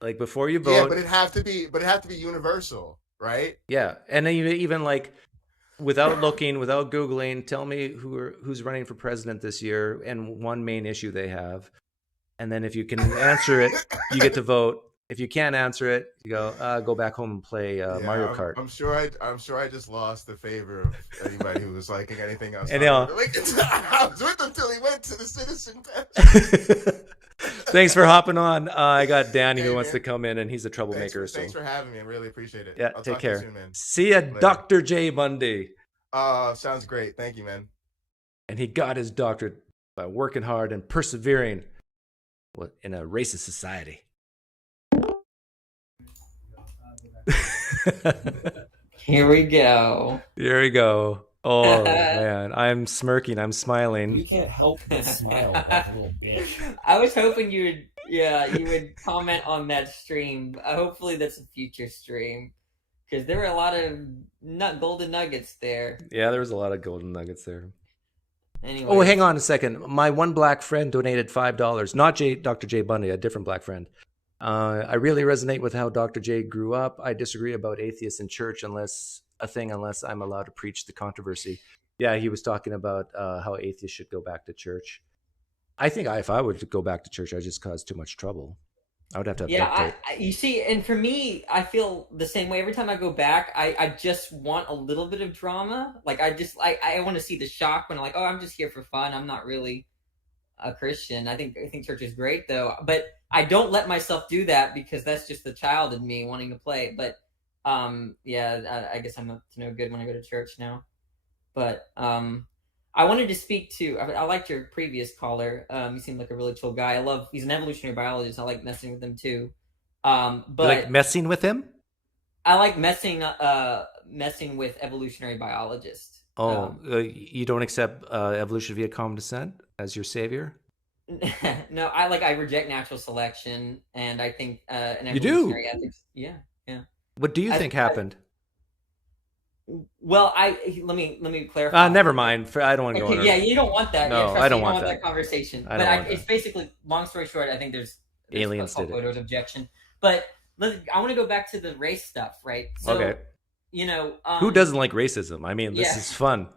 like, before you vote. Yeah, but it have to be universal, right? Yeah, and then even like without looking, without Googling, tell me who's running for president this year and one main issue they have. And then if you can answer it, you get to vote. If you can't answer it, you go back home and play Mario Kart. I'm sure I just lost the favor of anybody who was liking anything else. I know. I was with him till he went to the citizen test. Thanks for hopping on. I got Danny who wants to come in, and he's a troublemaker. Thanks for having me. I really appreciate it. Yeah, I'll take talk care. To you soon, man. See ya, Later. Dr. J. Bundy. Sounds great. Thank you, man. And he got his doctorate by working hard and persevering in a racist society. Here we go. Here we go. Oh man, I'm smirking. I'm smiling. You can't help but smile, that little bitch. I was hoping you would comment on that stream. Hopefully that's a future stream, because there were a lot of golden nuggets there. Yeah, there was a lot of golden nuggets there. Anyway. Oh, hang on a second. My one black friend donated $5. Not Dr. J. Bundy, a different black friend. I really resonate with how Dr. J grew up. I disagree about atheists in church unless I'm allowed to preach the controversy. Yeah, he was talking about how atheists should go back to church. I think if I would go back to church, I'd just cause too much trouble. I would have to have duct tape. You see, and for me, I feel the same way. Every time I go back, I just want a little bit of drama. Like, I want to see the shock when I'm like, oh, I'm just here for fun. I'm not really a Christian. I think church is great, though. But I don't let myself do that because that's just the child in me wanting to play. But I guess I'm up to no good when I go to church now. But I wanted to speak to. I liked your previous caller. He seemed like a really chill guy. He's an evolutionary biologist. I like messing with him too. But you like messing with him? I like messing with evolutionary biologists. Oh, you don't accept evolution via common descent as your savior? No, I reject natural selection, and I think an you do. Evolutionary ethics. Yeah. What do you think happened? Well, let me clarify. Never mind. I don't want to go on. Yeah, you don't want that. No, I don't want that conversation. It's basically, long story short, I think there's aliens did it. Objection. But I want to go back to the race stuff, right? So, okay. Who doesn't like racism? I mean, this is fun.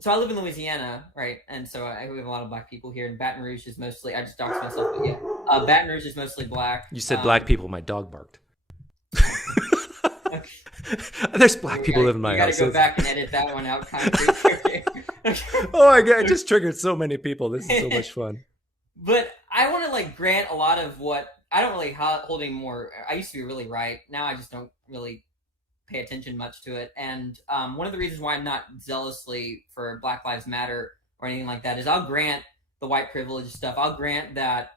So I live in Louisiana, right? And so we have a lot of black people here. And Baton Rouge is mostly, I just doxed myself, but yeah. Baton Rouge is mostly black. You said black people. My dog barked. There's black people living in my house. You gotta go back and edit that one out. Okay. Oh my god! It just triggered so many people. This is so much fun. But I want to grant a lot of what I don't really hold anymore. I used to be really right. Now I just don't really pay attention much to it. And one of the reasons why I'm not zealously for Black Lives Matter or anything like that is I'll grant the white privilege stuff. I'll grant that.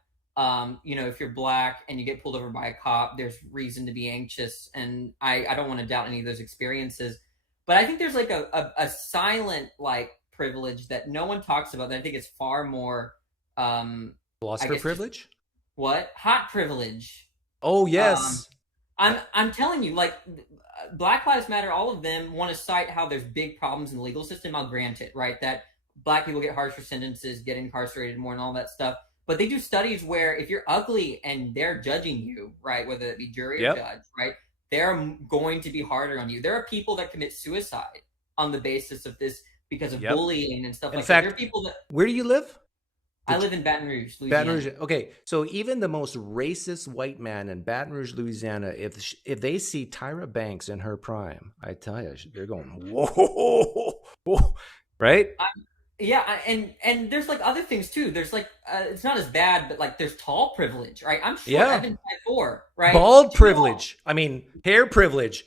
If you're black and you get pulled over by a cop, there's reason to be anxious. And I don't want to doubt any of those experiences. But I think there's a silent privilege that no one talks about that I think is far more philosopher privilege? What? Hot privilege. Oh yes. I'm telling you, Black Lives Matter, all of them want to cite how there's big problems in the legal system. I'll grant it, right? That black people get harsher sentences, get incarcerated more and all that stuff. But they do studies where if you're ugly and they're judging you, right, whether it be jury or judge, right, they're going to be harder on you. There are people that commit suicide on the basis of this because of bullying and stuff like that. There are people that. Where do you live? I live in Baton Rouge, Louisiana. Baton Rouge. Okay, so even the most racist white man in Baton Rouge, Louisiana, if they see Tyra Banks in her prime, I tell you, they're going whoa, right? Yeah, and there's other things too. There's it's not as bad, but there's tall privilege, right? I'm short. I've been 5'4", right? Bald privilege. I mean, hair privilege.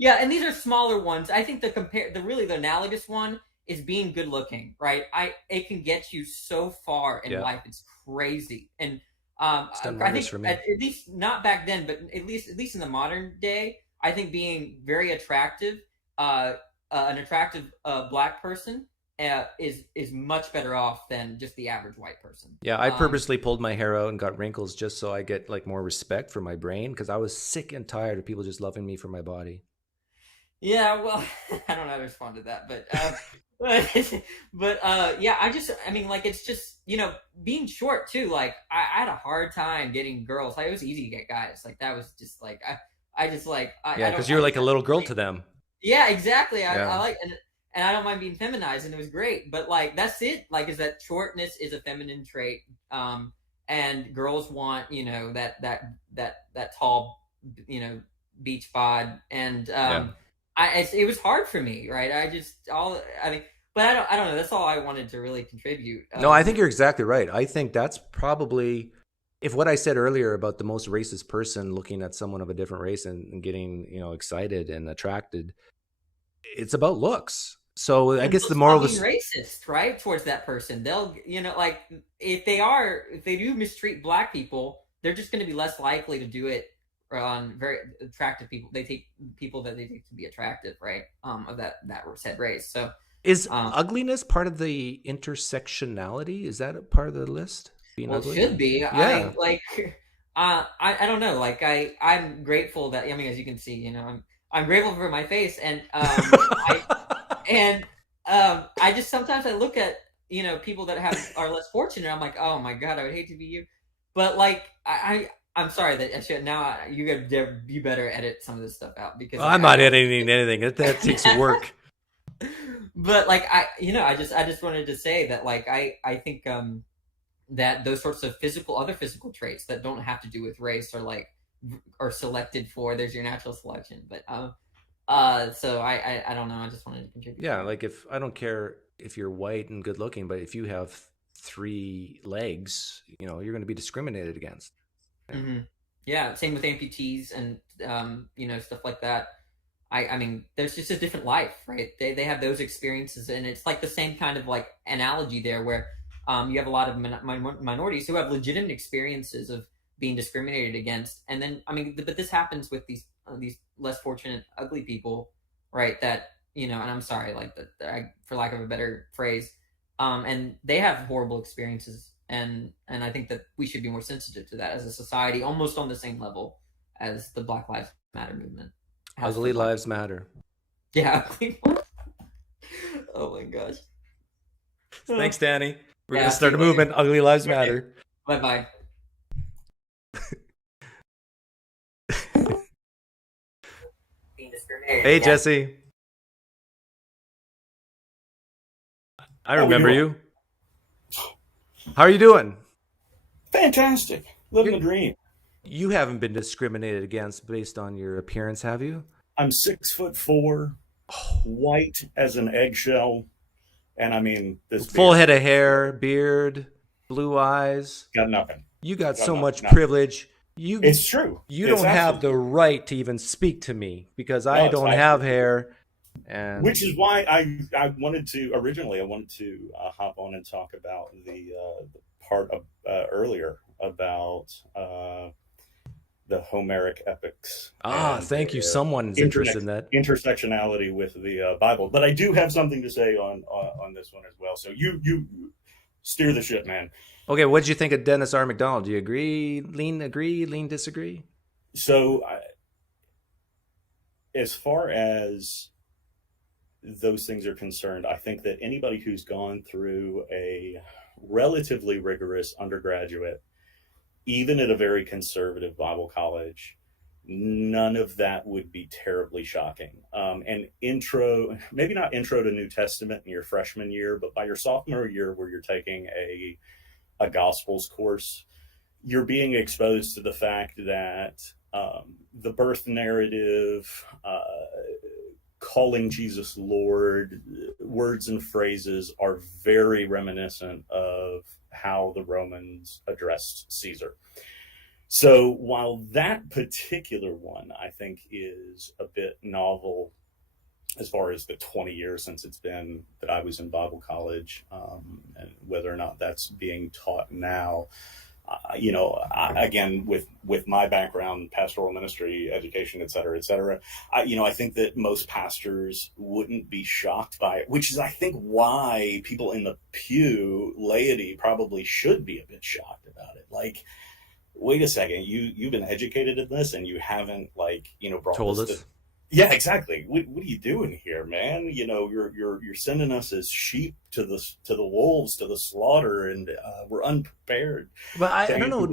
Yeah, and these are smaller ones. I think the analogous one is being good looking, right? It can get you so far in life. It's crazy. And I think for me. At least not back then, but at least in the modern day, I think being very attractive, an attractive black person is much better off than just the average white person. Yeah, I purposely pulled my hair out and got wrinkles just so I get more respect for my brain, because I was sick and tired of people just loving me for my body. Yeah, well, I don't know how to respond to that, but it's just, being short too. I had a hard time getting girls. It was easy to get guys. That was just I just like Yeah, because you're like a little girl to them. Yeah, exactly. Yeah. I like and I don't mind being feminized, and it was great. But like that's it. Like, is that shortness is a feminine trait, and girls want that tall beach bod, and it was hard for me, right? But I don't know. That's all I wanted to really contribute. No, I think you're exactly right. I think that's probably, if what I said earlier about the most racist person looking at someone of a different race and getting, excited and attracted, it's about looks. So I guess the moral is racist, right, towards that person. They'll, like if they do mistreat black people, they're just going to be less likely to do it on very attractive people. They take people that they take to be attractive, right? Of that said race. So is ugliness part of the intersectionality? Is that a part of the list? Being well, ugly? It should be. Yeah. I don't know. Like I'm grateful that as you can see, I'm grateful for my face, and I just sometimes I look at people that are less fortunate. I'm like, oh my god, I would hate to be you. But like I'm sorry that I should now. You better edit some of this stuff out because I'm not editing anything. That takes work. But like I just wanted to say that like I think that those sorts of other physical traits that don't have to do with race are selected for. There's your natural selection, but so I don't know. I just wanted to contribute. Yeah, like if I don't care if you're white and good looking, but if you have 3 legs, you're going to be discriminated against. Yeah. Mm-hmm. Yeah, same with amputees and stuff like that. I mean, there's just a different life, right? They have those experiences, and it's like the same kind of like analogy there, where you have a lot of minorities who have legitimate experiences of being discriminated against, and then but this happens with these less fortunate ugly people, right? That and I'm sorry, like for lack of a better phrase, and they have horrible experiences, and I think that we should be more sensitive to that as a society, almost on the same level as the Black Lives Matter movement. Ugly lives matter. Yeah. Oh my gosh. Thanks, Danny. We're going to start a movement. Ugly lives matter. Bye-bye. Hey, Jesse. I remember you. How are you doing? Fantastic. Living the dream. You haven't been discriminated against based on your appearance, have you? I'm 6'4", white as an eggshell, and this full head of hair, beard, blue eyes. Got nothing. You got so much privilege. It's true. You don't have the right to even speak to me because I don't have hair. And which is why I wanted to hop on and talk about the part of earlier about the Homeric epics. Thank you. Someone's interested in that. Intersectionality with the Bible. But I do have something to say on this one as well. So you steer the ship, man. Okay, what did you think of Dennis R. MacDonald? Do you agree, lean disagree? So as far as those things are concerned, I think that anybody who's gone through a relatively rigorous undergraduate, even at a very conservative Bible college, none of that would be terribly shocking. And maybe not intro to New Testament in your freshman year, but by your sophomore year where you're taking a Gospels course, you're being exposed to the fact that the birth narrative, calling Jesus Lord, words and phrases are very reminiscent of how the Romans addressed Caesar. So while that particular one, I think, is a bit novel as far as the 20 years since it's been that I was in Bible college, and whether or not that's being taught now, again, with my background, pastoral ministry, education, et cetera, I think that most pastors wouldn't be shocked by it, which is, I think, why people in the pew, laity, probably should be a bit shocked about it. Like, wait a second, you've been educated in this and you haven't, brought told us. Yeah, exactly. What are you doing here, man? You're sending us as sheep to the wolves, to the slaughter, and we're unprepared. But I don't know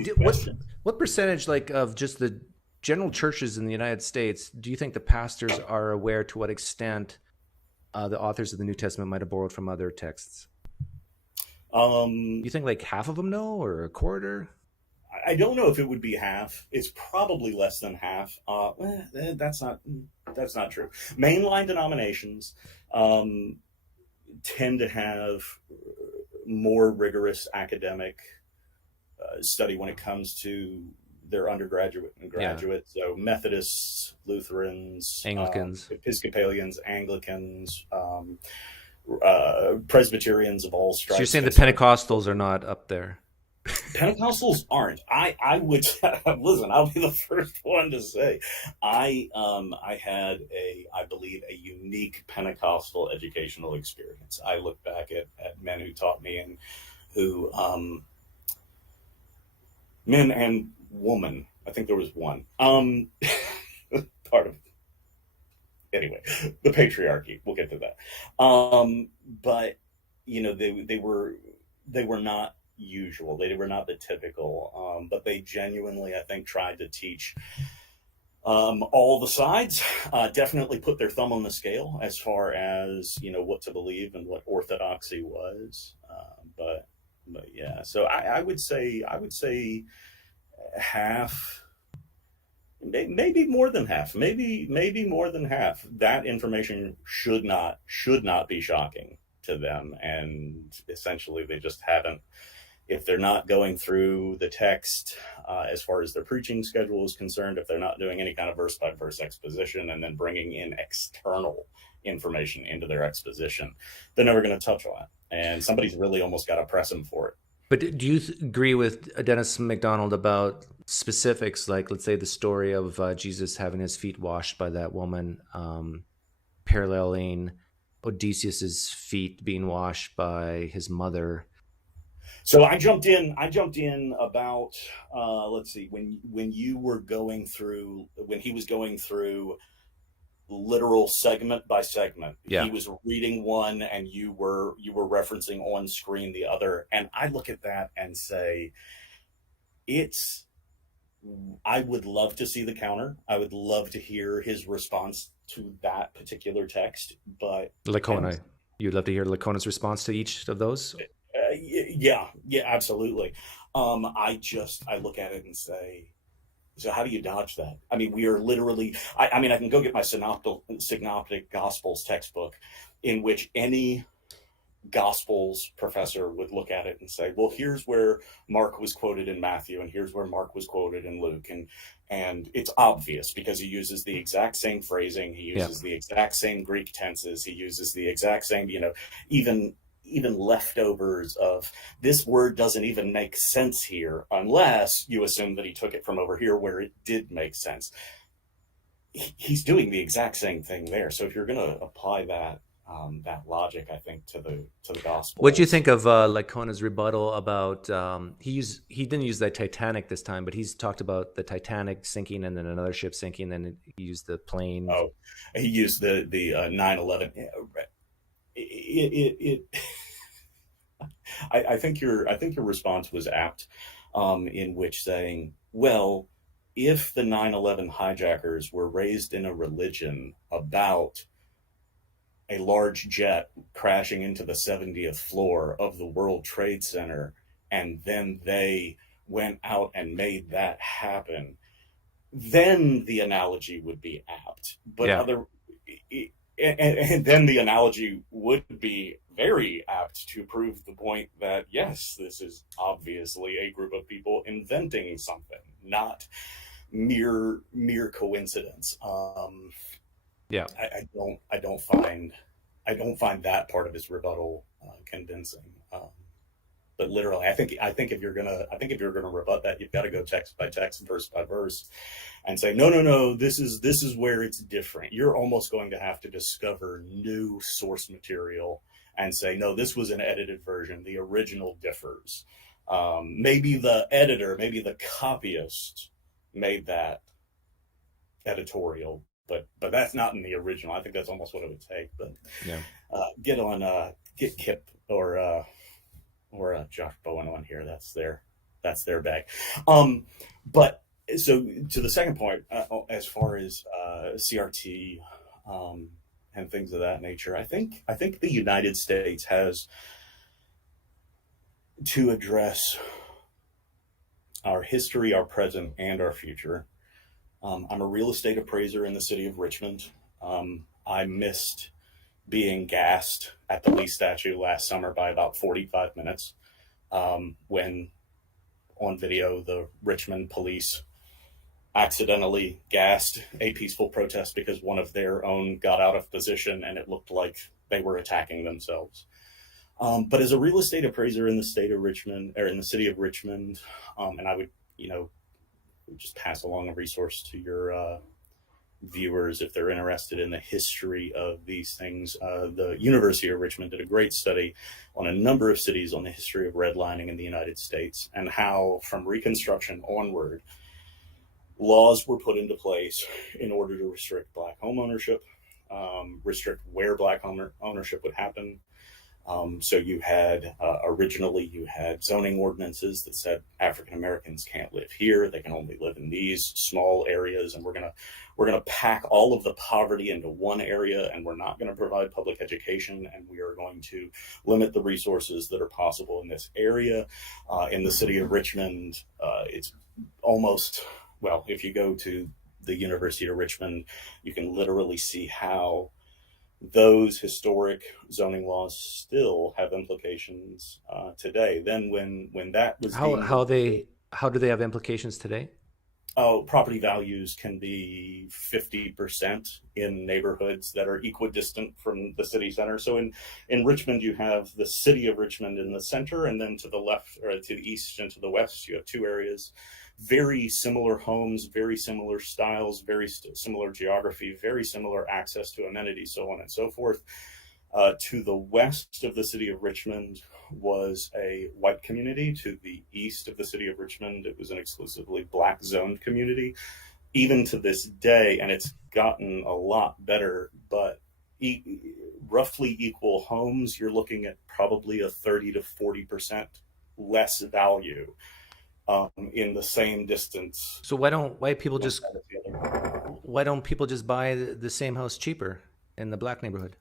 what percentage of just the general churches in the United States, do you think the pastors are aware to what extent the authors of the New Testament might have borrowed from other texts? You think like half of them know, or a quarter? I don't know if it would be half. It's probably less than half. That's not true. Mainline denominations tend to have more rigorous academic study when it comes to their undergraduate and graduate. Yeah. So Methodists, Lutherans, Anglicans, Episcopalians, Anglicans, Presbyterians of all stripes. So you're saying the Pentecostals are not up there? Pentecostals aren't. I would listen. I'll be the first one to say, I had I believe a unique Pentecostal educational experience. I look back at men who taught me and who men and woman. I think there was one. Part of anyway, the patriarchy. We'll get to that. But you know, they were not usual. They were not the typical, but they genuinely, I think, tried to teach all the sides. Definitely put their thumb on the scale as far as, you know, what to believe and what orthodoxy was. But yeah, so I would say half, maybe more than half, maybe more than half. That information should not be shocking to them, and essentially they just haven't. If they're not going through the text as far as their preaching schedule is concerned, if they're not doing any kind of verse-by-verse exposition and then bringing in external information into their exposition, they're never going to touch on it. And somebody's really almost got to press them for it. But do you agree with Dennis MacDonald about specifics, like, let's say, the story of Jesus having his feet washed by that woman, paralleling Odysseus's feet being washed by his mother? So I jumped in about let's see, when he was going through literal segment by segment. Yeah. He was reading one and you were referencing on screen the other, and I look at that and say, I would love to see the counter. I would love to hear his response to that particular text, but Lacona, you'd love to hear Lacona's response to each of those? Yeah, absolutely. I look at it and say, so how do you dodge that? I mean, we are literally, I mean, I can go get my synoptic Gospels textbook, in which any Gospels professor would look at it and say, well, here's where Mark was quoted in Matthew, and here's where Mark was quoted in Luke. And it's obvious because he uses the exact same phrasing. He uses the exact same Greek tenses. He uses the exact same, you know, even leftovers of this word doesn't even make sense here unless you assume that he took it from over here where it did make sense. He's doing the exact same thing there. So if you're going to apply that logic, I think, to the gospel. What do you think of Lacona's rebuttal about he didn't use the Titanic this time, but he's talked about the Titanic sinking and then another ship sinking, then he used the plane. Oh, he used the 9/11. I think your response was apt, in which saying, well, if the 9/11 hijackers were raised in a religion about a large jet crashing into the 70th floor of the World Trade Center, and then they went out and made that happen, then the analogy would be apt. But and then the analogy would be very apt to prove the point that, yes, this is obviously a group of people inventing something, not mere coincidence. I don't find that part of his rebuttal convincing. But literally, I think if you're gonna rebut that, you've got to go text by text, verse by verse, and say, no, this is where it's different. You're almost going to have to discover new source material and say, no, this was an edited version. The original differs. Maybe the editor, maybe the copyist made that editorial, but that's not in the original. I think that's almost what it would take. But get Kip or Josh Bowen on here. That's their bag. But So to the second point, as far as CRT and things of that nature, I think the United States has to address our history, our present, and our future. I'm a real estate appraiser in the city of Richmond. I missed being gassed at the Lee statue last summer by about 45 minutes when on video the Richmond police accidentally gassed a peaceful protest because one of their own got out of position and it looked like they were attacking themselves. But as a real estate appraiser in the state of Richmond, or in the city of Richmond, and I would, just pass along a resource to your viewers if they're interested in the history of these things. The University of Richmond did a great study on a number of cities on the history of redlining in the United States and how from Reconstruction onward, laws were put into place in order to restrict Black home ownership, restrict where Black home ownership would happen. So you had, originally you had zoning ordinances that said African Americans can't live here, they can only live in these small areas, and we're gonna pack all of the poverty into one area, and we're not gonna provide public education, and we are going to limit the resources that are possible in this area. In the city of Richmond, it's almost, well, if you go to the University of Richmond, you can literally see how those historic zoning laws still have implications today. Then when that was how do they have implications today? Oh, property values can be 50% in neighborhoods that are equidistant from the city center. So in Richmond, you have the city of Richmond in the center, and then to the left, or to the east and to the west, you have two areas. Very similar homes, very similar styles, very similar geography, very similar access to amenities, so on and so forth. To the west of the city of Richmond was a white community. To the east of the city of Richmond, it was an exclusively Black zoned community. Even to this day, and it's gotten a lot better, but roughly equal homes, you're looking at probably a 30 to 40% less value in the same distance. So why don't people just buy the same house cheaper in the Black neighborhood?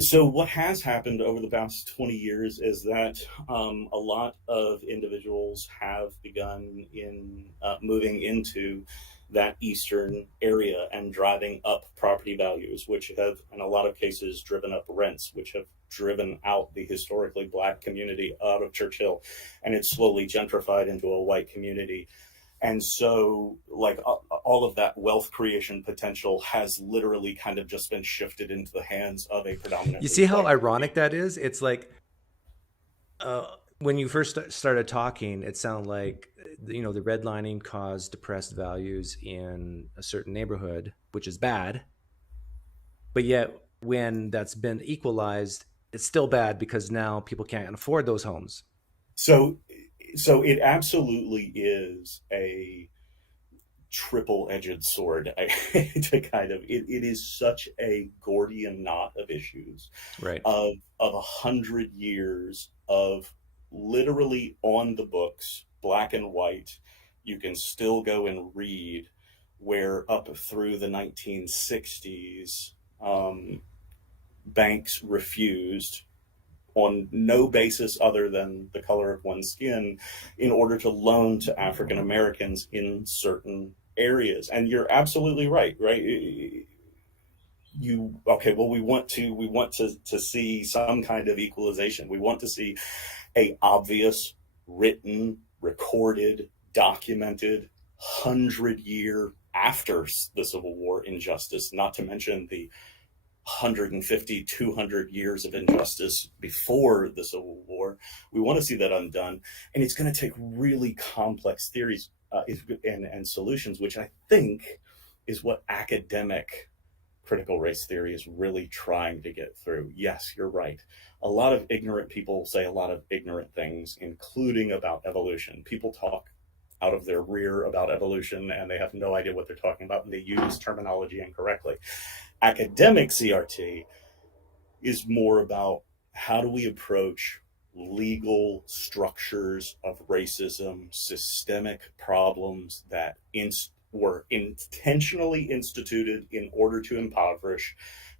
So what has happened over the past 20 years is that a lot of individuals have begun moving into that eastern area and driving up property values, which have, in a lot of cases, driven up rents, which have driven out the historically Black community out of Churchill, and it's slowly gentrified into a white community. And so, like, all of that wealth creation potential has literally kind of just been shifted into the hands of a predominantly. You see how ironic that is? It's like when you first started talking, it sounded like, the redlining caused depressed values in a certain neighborhood, which is bad. But yet, when that's been equalized, it's still bad because now people can't afford those homes. So it absolutely is a triple-edged sword to kind of, it is such a Gordian knot of issues, right? Of 100 years of literally on the books, black and white, you can still go and read where up through the 1960s, banks refused on no basis other than the color of one's skin in order to loan to African Americans in certain areas. And you're absolutely right? We want to see some kind of equalization. We want to see a obvious, written, recorded, documented 100-year after the Civil War injustice, not to mention the 150, 200 years of injustice before the Civil War. We want to see that undone. And it's going to take really complex theories and solutions, which I think is what academic critical race theory is really trying to get through. Yes, you're right. A lot of ignorant people say a lot of ignorant things, including about evolution. People talk out of their rear about evolution, and they have no idea what they're talking about, and they use terminology incorrectly. Academic CRT is more about how do we approach legal structures of racism, systemic problems that were intentionally instituted in order to impoverish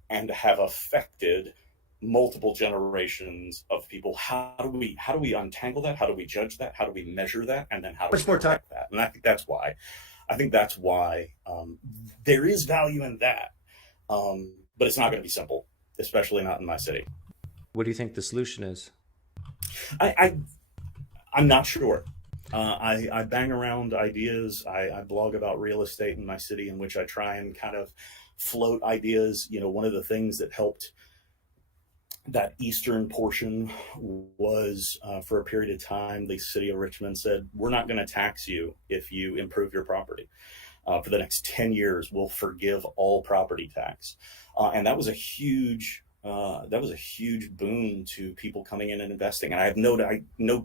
and have affected multiple generations of people. How do we untangle that? How do we judge that? How do we measure that? And then how do we protect that? And I think that's why there is value in that. But it's not going to be simple, especially not in my city. What do you think the solution is? I'm not sure. I bang around ideas. I blog about real estate in my city, in which I try and kind of float ideas. You know, one of the things that helped that eastern portion was for a period of time, the city of Richmond said, we're not going to tax you if you improve your property. For the next 10 years, we'll forgive all property tax. And that was a huge boon to people coming in and investing. And I have no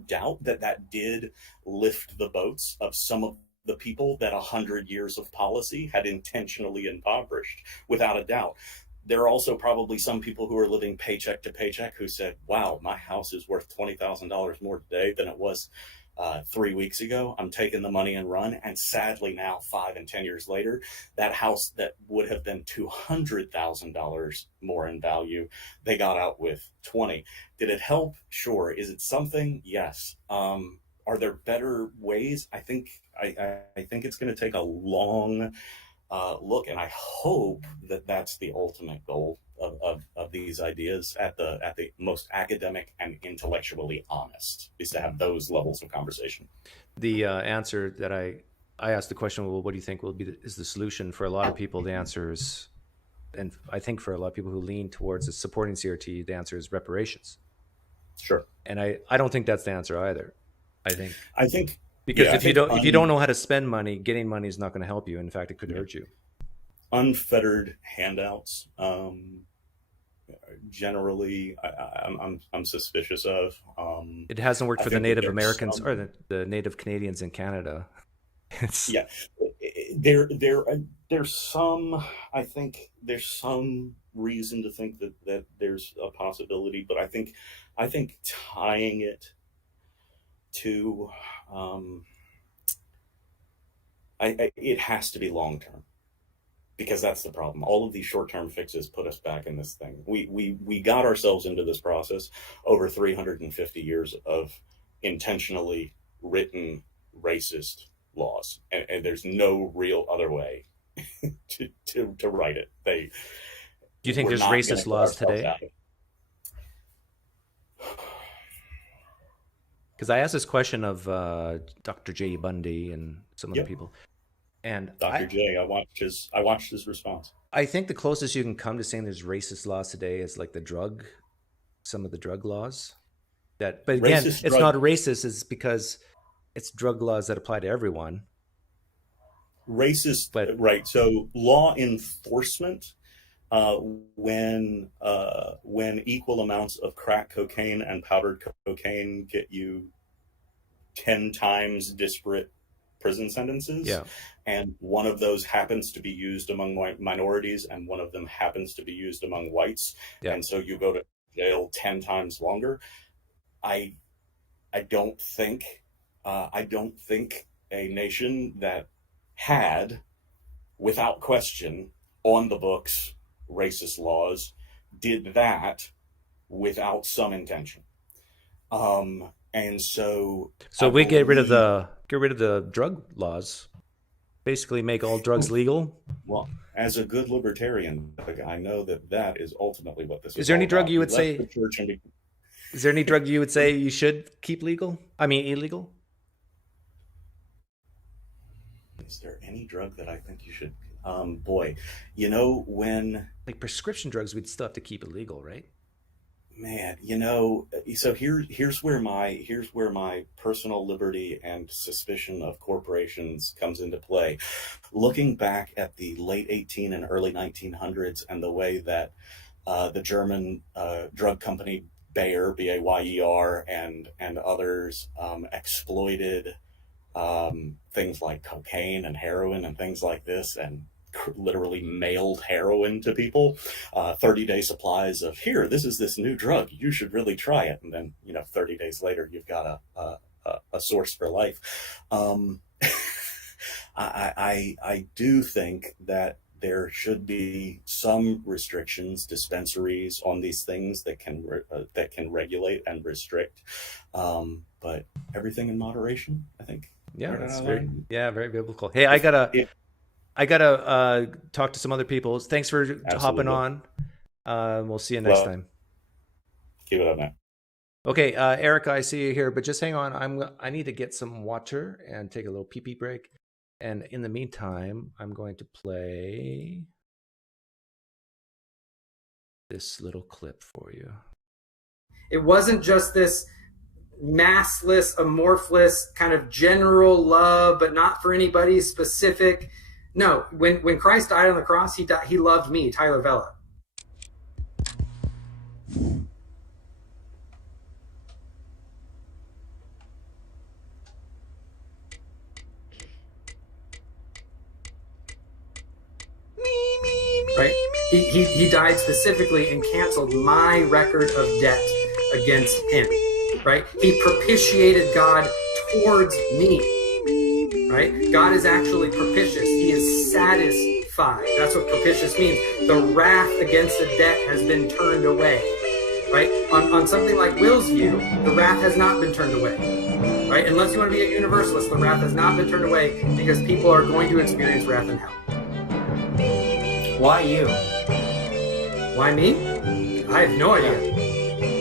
doubt that did lift the boats of some of the people that 100 years of policy had intentionally impoverished, without a doubt. There are also probably some people who are living paycheck to paycheck who said, wow, my house is worth $20,000 more today than it was 3 weeks ago. I'm taking the money and run. And sadly now, 5 and 10 years later, that house that would have been $200,000 more in value, they got out with 20. Did it help? Sure. Is it something? Yes. Are there better ways? I think it's going to take a long look, and I hope that that's the ultimate goal of these ideas at the most academic and intellectually honest, is to have those levels of conversation. The answer that I asked the question, well, what do you think is the solution? For a lot of people, the answer is, and I think for a lot of people who lean towards supporting CRT, the answer is reparations. Sure. And I don't think that's the answer either. I think because if you don't know how to spend money, getting money is not going to help you. In fact, it could hurt you. Unfettered handouts, generally, I'm suspicious of. It hasn't worked for the Native Americans or the Native Canadians in Canada. Yeah, there's some. I think there's some reason to think that there's a possibility, but I think tying it to it has to be long term, because that's the problem. All of these short term fixes put us back in this thing. We got ourselves into this process over 350 years of intentionally written racist laws, and there's no real other way to write it. Do you think there's racist laws today? Because I asked this question of Dr. J. Bundy and some other people, and Dr. J. I watched his response. I think the closest you can come to saying there's racist laws today is like some of the drug laws. But again, it's not racist. It's because it's drug laws that apply to everyone. Racist, right? So law enforcement, when equal amounts of crack cocaine and powdered cocaine get you 10 times disparate prison sentences, and one of those happens to be used among minorities and one of them happens to be used among whites, and so you go to jail 10 times longer. I don't think a nation that had, without question, on the books racist laws did that without some intention. And so we get rid of the drug laws, basically make all drugs legal. Well, as a good libertarian, I know that is ultimately what this is. Is there any drug you would say? Is there any drug you would say you should keep illegal? Is there any drug that I think you should? Boy, when like prescription drugs, we'd still have to keep illegal, right? Man, so here's where my personal liberty and suspicion of corporations comes into play. Looking back at the late 18 and early 1900s and the way that the German drug company Bayer, Bayer, and others exploited things like cocaine and heroin and things like this, and literally mailed heroin to people, 30-day supplies of, here, this is this new drug, you should really try it. And then, 30 days later, you've got a source for life. I do think that there should be some restrictions, dispensaries on these things that can regulate and restrict, but everything in moderation, I think. Yeah, that's very biblical. Hey, I gotta talk to some other people. Thanks for hopping on. We'll see you next time. Keep it up, man. Okay, Erica, I see you here, but just hang on. I need to get some water and take a little pee-pee break. And in the meantime, I'm going to play this little clip for you. It wasn't just this massless, amorphless kind of general love, but not for anybody specific. No, when Christ died on the cross, he loved me, Tyler Vella. Right? He died specifically and canceled my record of debt against him. Right? He propitiated God towards me. Right? God is actually propitious. He is satisfied. That's what propitious means. The wrath against the debt has been turned away. Right? On something like Will's view, the wrath has not been turned away. Right? Unless you want to be a universalist, the wrath has not been turned away because people are going to experience wrath in hell. Why you? Why me? I have no idea.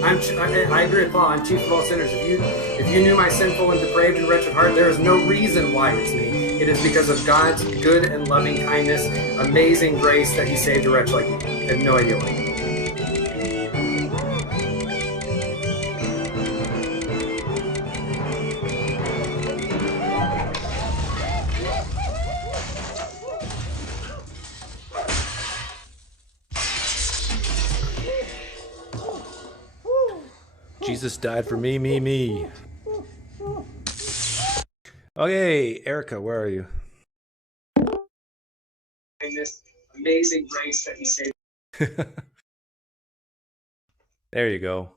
I agree with Paul. I'm chief of all sinners. If you knew my sinful and depraved and wretched heart, there is no reason why it's me. It is because of God's good and loving kindness, amazing grace that he saved a wretch like me. I have no idea why. Jesus died for me. Okay, Erica, where are you? In this amazing grace that he saved. There you go.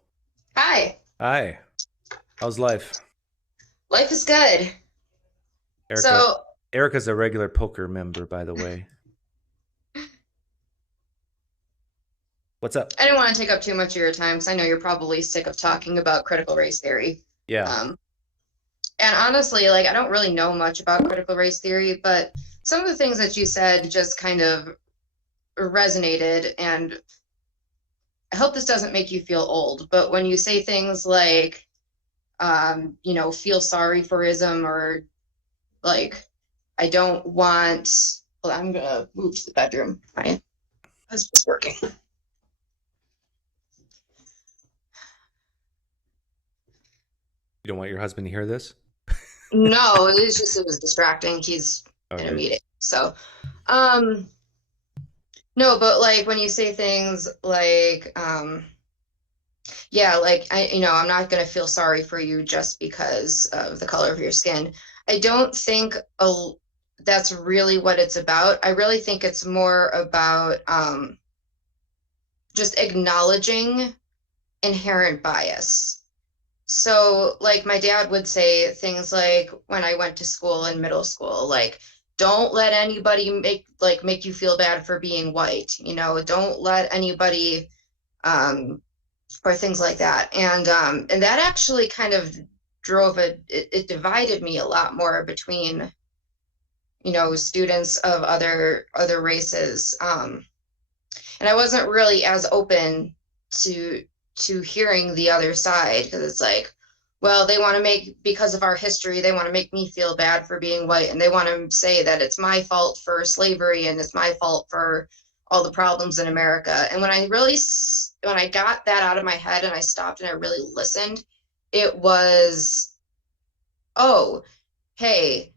Hi. Hi. How's life? Life is good. Erica's a regular poker member, by the way. What's up? I didn't want to take up too much of your time because I know you're probably sick of talking about critical race theory. Yeah. And honestly, I don't really know much about critical race theory, but some of the things that you said just kind of resonated. And I hope this doesn't make you feel old, but when you say things like, feel sorry for ism, or I don't want, I'm going to move to the bedroom. My husband's working. You don't want your husband to hear this? No, it was distracting. He's in a meeting. So, no, but when you say things like, I'm not going to feel sorry for you just because of the color of your skin. I don't think that's really what it's about. I really think it's more about just acknowledging inherent bias. So, my dad would say things like, when I went to school in middle school, don't let anybody make you feel bad for being white, don't let anybody, or things like that. And that actually kind of it divided me a lot more between, students of other races. And I wasn't really as open to hearing the other side, because it's they want to because of our history, they want to make me feel bad for being white, and they want to say that it's my fault for slavery and it's my fault for all the problems in America. And when I got that out of my head and I stopped and I really listened, it was, oh, hey,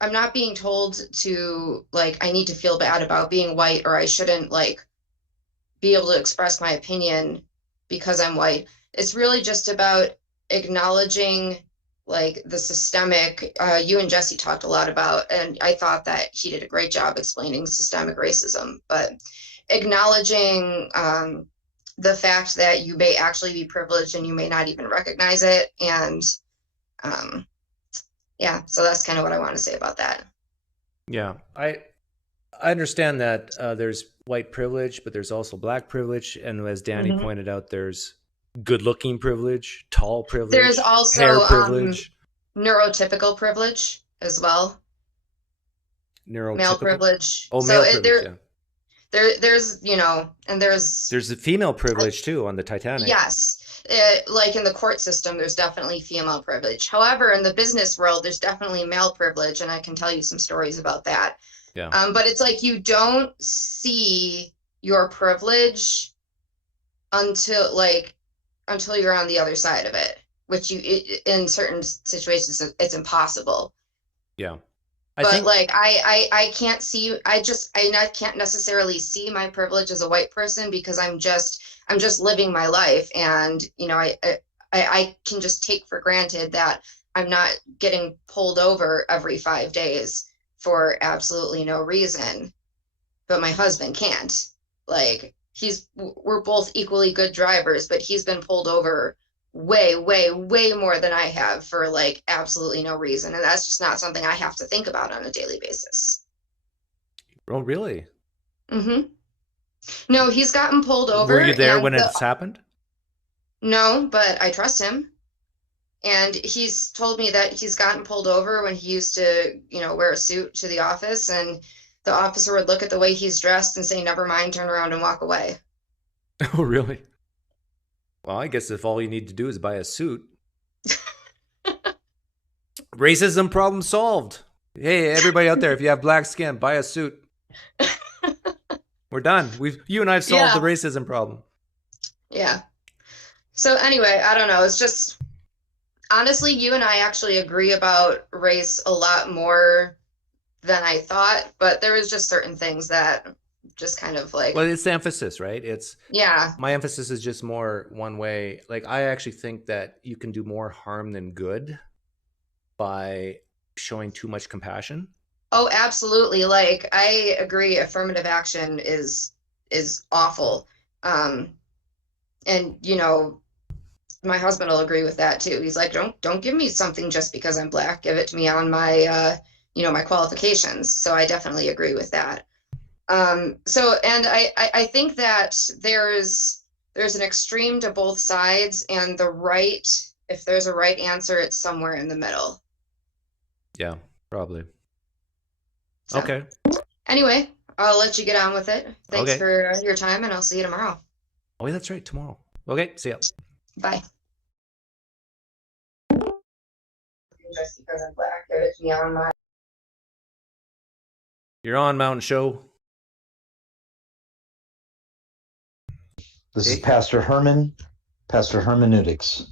I'm not being told to I need to feel bad about being white, or I shouldn't be able to express my opinion because I'm white. It's really just about acknowledging like the systemic, you and Jesse talked a lot about, and I thought that he did a great job explaining systemic racism, but acknowledging the fact that you may actually be privileged and you may not even recognize it. And yeah, so that's kind of what I want to say about that. Yeah, I understand that there's white privilege, but there's also black privilege. And as Danny pointed out, there's good-looking privilege, tall privilege, There's also hair privilege, neurotypical privilege as well. Male privilege. Oh, So male it- privilege, yeah. There's, you know, and there's There's the female privilege, too, on the Titanic. yes, like in the court system, there's definitely female privilege. However, in the business world, there's definitely male privilege, and I can tell you some stories about that. Yeah. But it's like you don't see your privilege until you're on the other side of it, which in certain situations it's impossible. Yeah. But like I can't see, I can't necessarily see my privilege as a white person because I'm just living my life, and you know I can just take for granted that I'm not getting pulled over every 5 days for absolutely no reason, but my husband can't. Like we're both equally good drivers, but he's been pulled over way more than I have for like absolutely no reason, and that's just not something I have to think about on a daily basis. Oh, really? No, he's gotten pulled over. Were you there and when it's happened? No, but I trust him. And he's told me that he's gotten pulled over when he used to, you know, wear a suit to the office, and the officer would look at the way he's dressed and say, "Never mind, turn around and walk away." Oh, really? Well, I guess if all you need to do is buy a suit. Racism problem solved. Hey, everybody out there, if you have black skin, buy a suit. We're done. You and I have solved the racism problem. Yeah. So anyway, I don't know. It's just, honestly, you and I actually agree about race a lot more than I thought, but there was just certain things that just kind of like... Well, it's the emphasis, right? Yeah. My emphasis is just more one way. Like, I actually think that you can do more harm than good by showing too much compassion. Oh, absolutely. Like, I agree. Affirmative action is awful. And, you know, my husband will agree with that too. He's like, don't give me something just because I'm black. Give it to me on my, you know, my qualifications. So I definitely agree with that. So, and I think that there's an extreme to both sides, and if there's a right answer, it's somewhere in the middle. Yeah, probably. So, okay. Anyway, I'll let you get on with it. Thanks Okay. for your time, and I'll see you tomorrow. Oh, yeah, that's right. Tomorrow. Okay. See ya. Bye. Just because I'm black, give it to me on my... You're on, Mountain Show. This is Pastor Herman, Pastor Herman Neutics.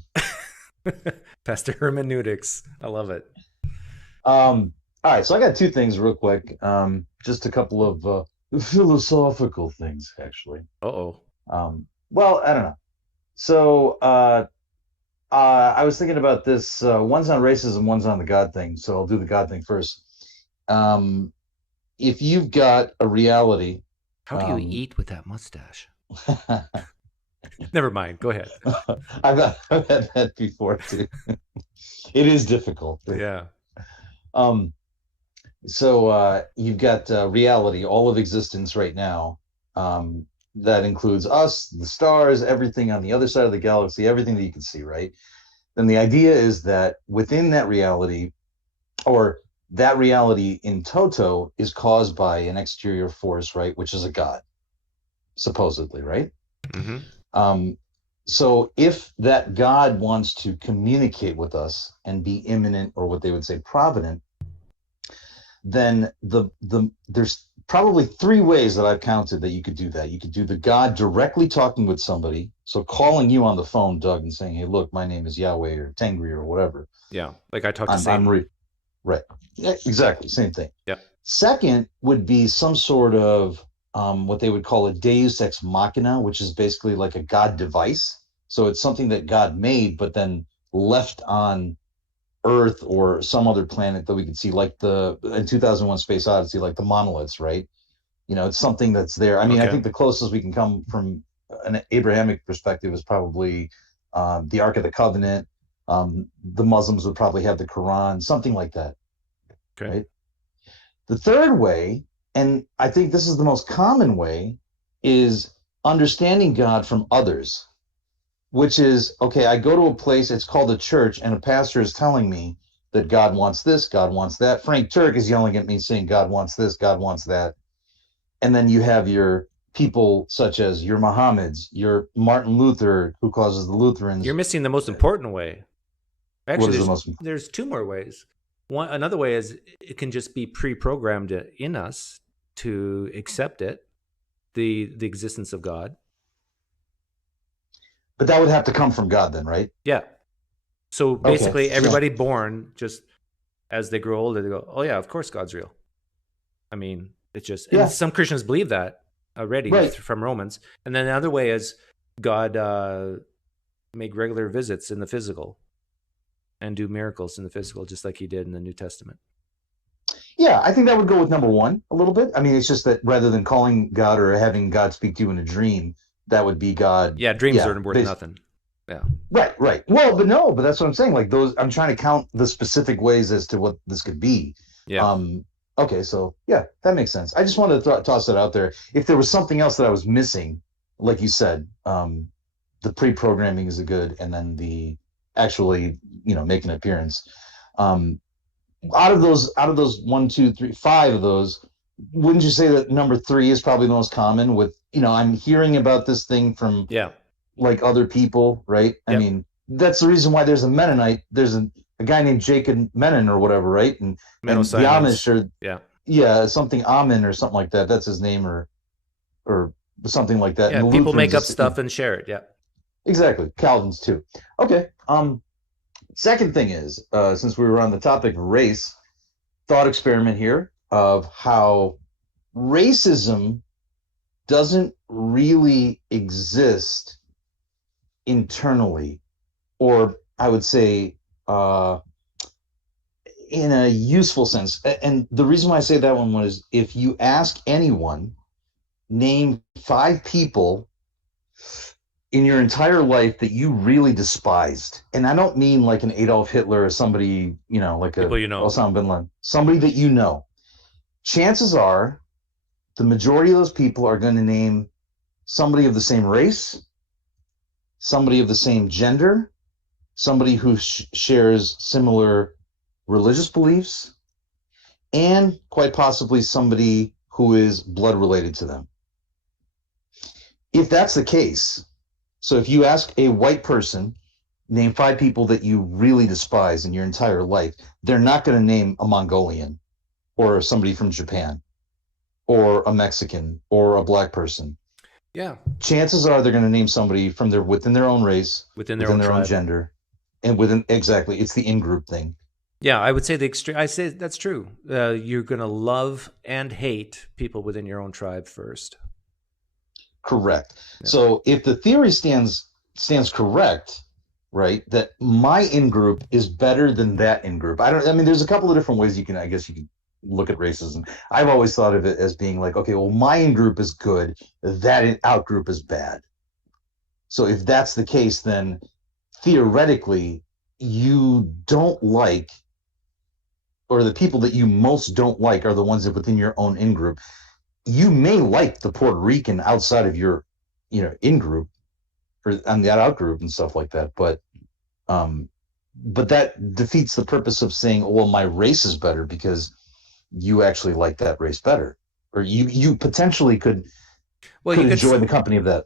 Pastor Herman Neutics. I love it. All right, so I got two things real quick. Just a couple of philosophical things, actually. Uh-oh. Well, I don't know. So I was thinking about this. One's on racism, one's on the God thing. So I'll do the God thing first. If you've got a reality... How do you eat with that mustache? Never mind. Go ahead. I've had that before, too. It is difficult. Yeah. So you've got reality, all of existence right now. That includes us, the stars, everything on the other side of the galaxy, everything that you can see, right? Then the idea is that within that reality, or that reality in toto, is caused by an exterior force, right? Which is a God, supposedly, right? Mm-hmm. So if that God wants to communicate with us and be immanent, or what they would say provident, then there's probably three ways that I've counted that you could do that. You could do the God directly talking with somebody, so calling you on the phone, Doug, and saying, "Hey, look, my name is Yahweh or Tengri or whatever." Yeah, like I talked to Satan. Right. Yeah, exactly, same thing. Yeah. Second would be some sort of what they would call a Deus ex machina, which is basically like a God device. So it's something that God made, but then left on Earth or some other planet that we could see, like in 2001 Space Odyssey, like the monoliths, right? It's something that's there. I mean, I think the closest we can come from an Abrahamic perspective is probably the Ark of the Covenant. The Muslims would probably have the Quran, something like that. Okay. Right? The third way, and I think this is the most common way, is understanding God from others, which is, okay, I go to a place, it's called a church, and a pastor is telling me that God wants this, God wants that. Frank Turk is yelling at me saying God wants this, God wants that. And then you have your people such as your Mohammeds, your Martin Luther, who causes the Lutherans. You're missing the most important way. Actually, What is there's two more ways. Another way is it can just be pre-programmed in us to accept it, the existence of God. But that would have to come from God then, right? Yeah. So basically, everybody born, just as they grow older, they go, "Oh yeah, of course God's real." I mean, it's just and some Christians believe that already from Romans. And then the other way is God make regular visits in the physical and do miracles in the physical, just like he did in the New Testament. Yeah, I think that would go with number one a little bit. I mean, it's just that rather than calling God or having God speak to you in a dream, that would be God. Yeah, dreams are worth nothing. Yeah. Right. Well, but that's what I'm saying. Like those, I'm trying to count the specific ways as to what this could be. Yeah. Okay, so yeah, that makes sense. I just wanted to toss that out there. If there was something else that I was missing, like you said, the pre-programming is a good, and then the actually, make an appearance. Out of those 1, 2, 3, 5 of those, wouldn't you say that number 3 is probably the most common? With I'm hearing about this thing from like other people, right? I mean, that's the reason why there's a Mennonite. There's a guy named Jacob Menon or whatever, right? And the Amish or something Amen or something like that. That's his name or something like that. Yeah, and people make up stuff and share it. Yeah, exactly. Calvin's too. Okay. Second thing is, since we were on the topic of race, thought experiment here of how racism doesn't really exist internally, or I would say in a useful sense. And the reason why I say that one was, if you ask anyone, name 5 people in your entire life that you really despised. And I don't mean like an Adolf Hitler or somebody, like a Osama bin Laden, somebody that you know. Chances are the majority of those people are going to name somebody of the same race, somebody of the same gender, somebody who shares similar religious beliefs, and quite possibly somebody who is blood related to them. If that's the case, so if you ask a white person, name 5 people that you really despise in your entire life, they're not going to name a Mongolian or somebody from Japan or a Mexican or a black person. Yeah. Chances are they're going to name somebody from within their own race, within their own gender, and exactly, it's the in-group thing. Yeah, I would say I say that's true. You're going to love and hate people within your own tribe first. Correct. Yeah. So if the theory stands correct, right, that my in-group is better than that in-group. There's a couple of different ways you can look at racism. I've always thought of it as being like, okay, well, my in-group is good, that out-group is bad. So if that's the case, then theoretically you don't like, or the people that you most don't like are the ones that within your own in-group. You may like the Puerto Rican outside of your, in-group or on that out-group and stuff like that. But that defeats the purpose of saying, well, my race is better because you actually like that race better, or you potentially could enjoy the company of that.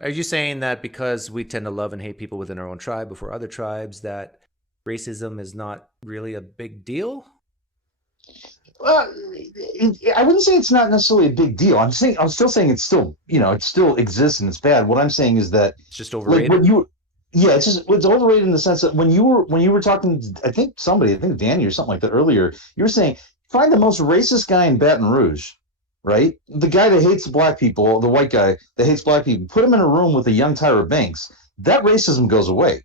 Are you saying that because we tend to love and hate people within our own tribe before other tribes, that racism is not really a big deal? I wouldn't say it's not necessarily a big deal. I'm still saying it's still, it still exists and it's bad. What I'm saying is that it's just overrated. It's overrated in the sense that when you were talking, I think Danny or something like that earlier, you were saying, find the most racist guy in Baton Rouge, right? The guy that hates black people, the white guy that hates black people, put him in a room with a young Tyra Banks, that racism goes away.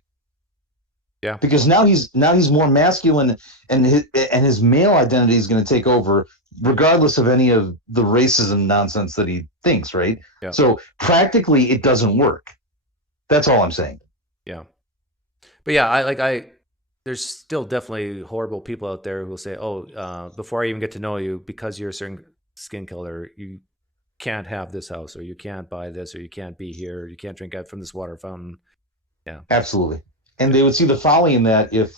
Yeah. Because now he's more masculine, and his male identity is going to take over, regardless of any of the racism nonsense that he thinks. Right. Yeah. So practically, it doesn't work. That's all I'm saying. Yeah. But yeah, there's still definitely horrible people out there who will say, "Oh, before I even get to know you, because you're a certain skin color, you can't have this house, or you can't buy this, or you can't be here, or you can't drink out from this water fountain." Yeah, Absolutely. And they would see the folly in that if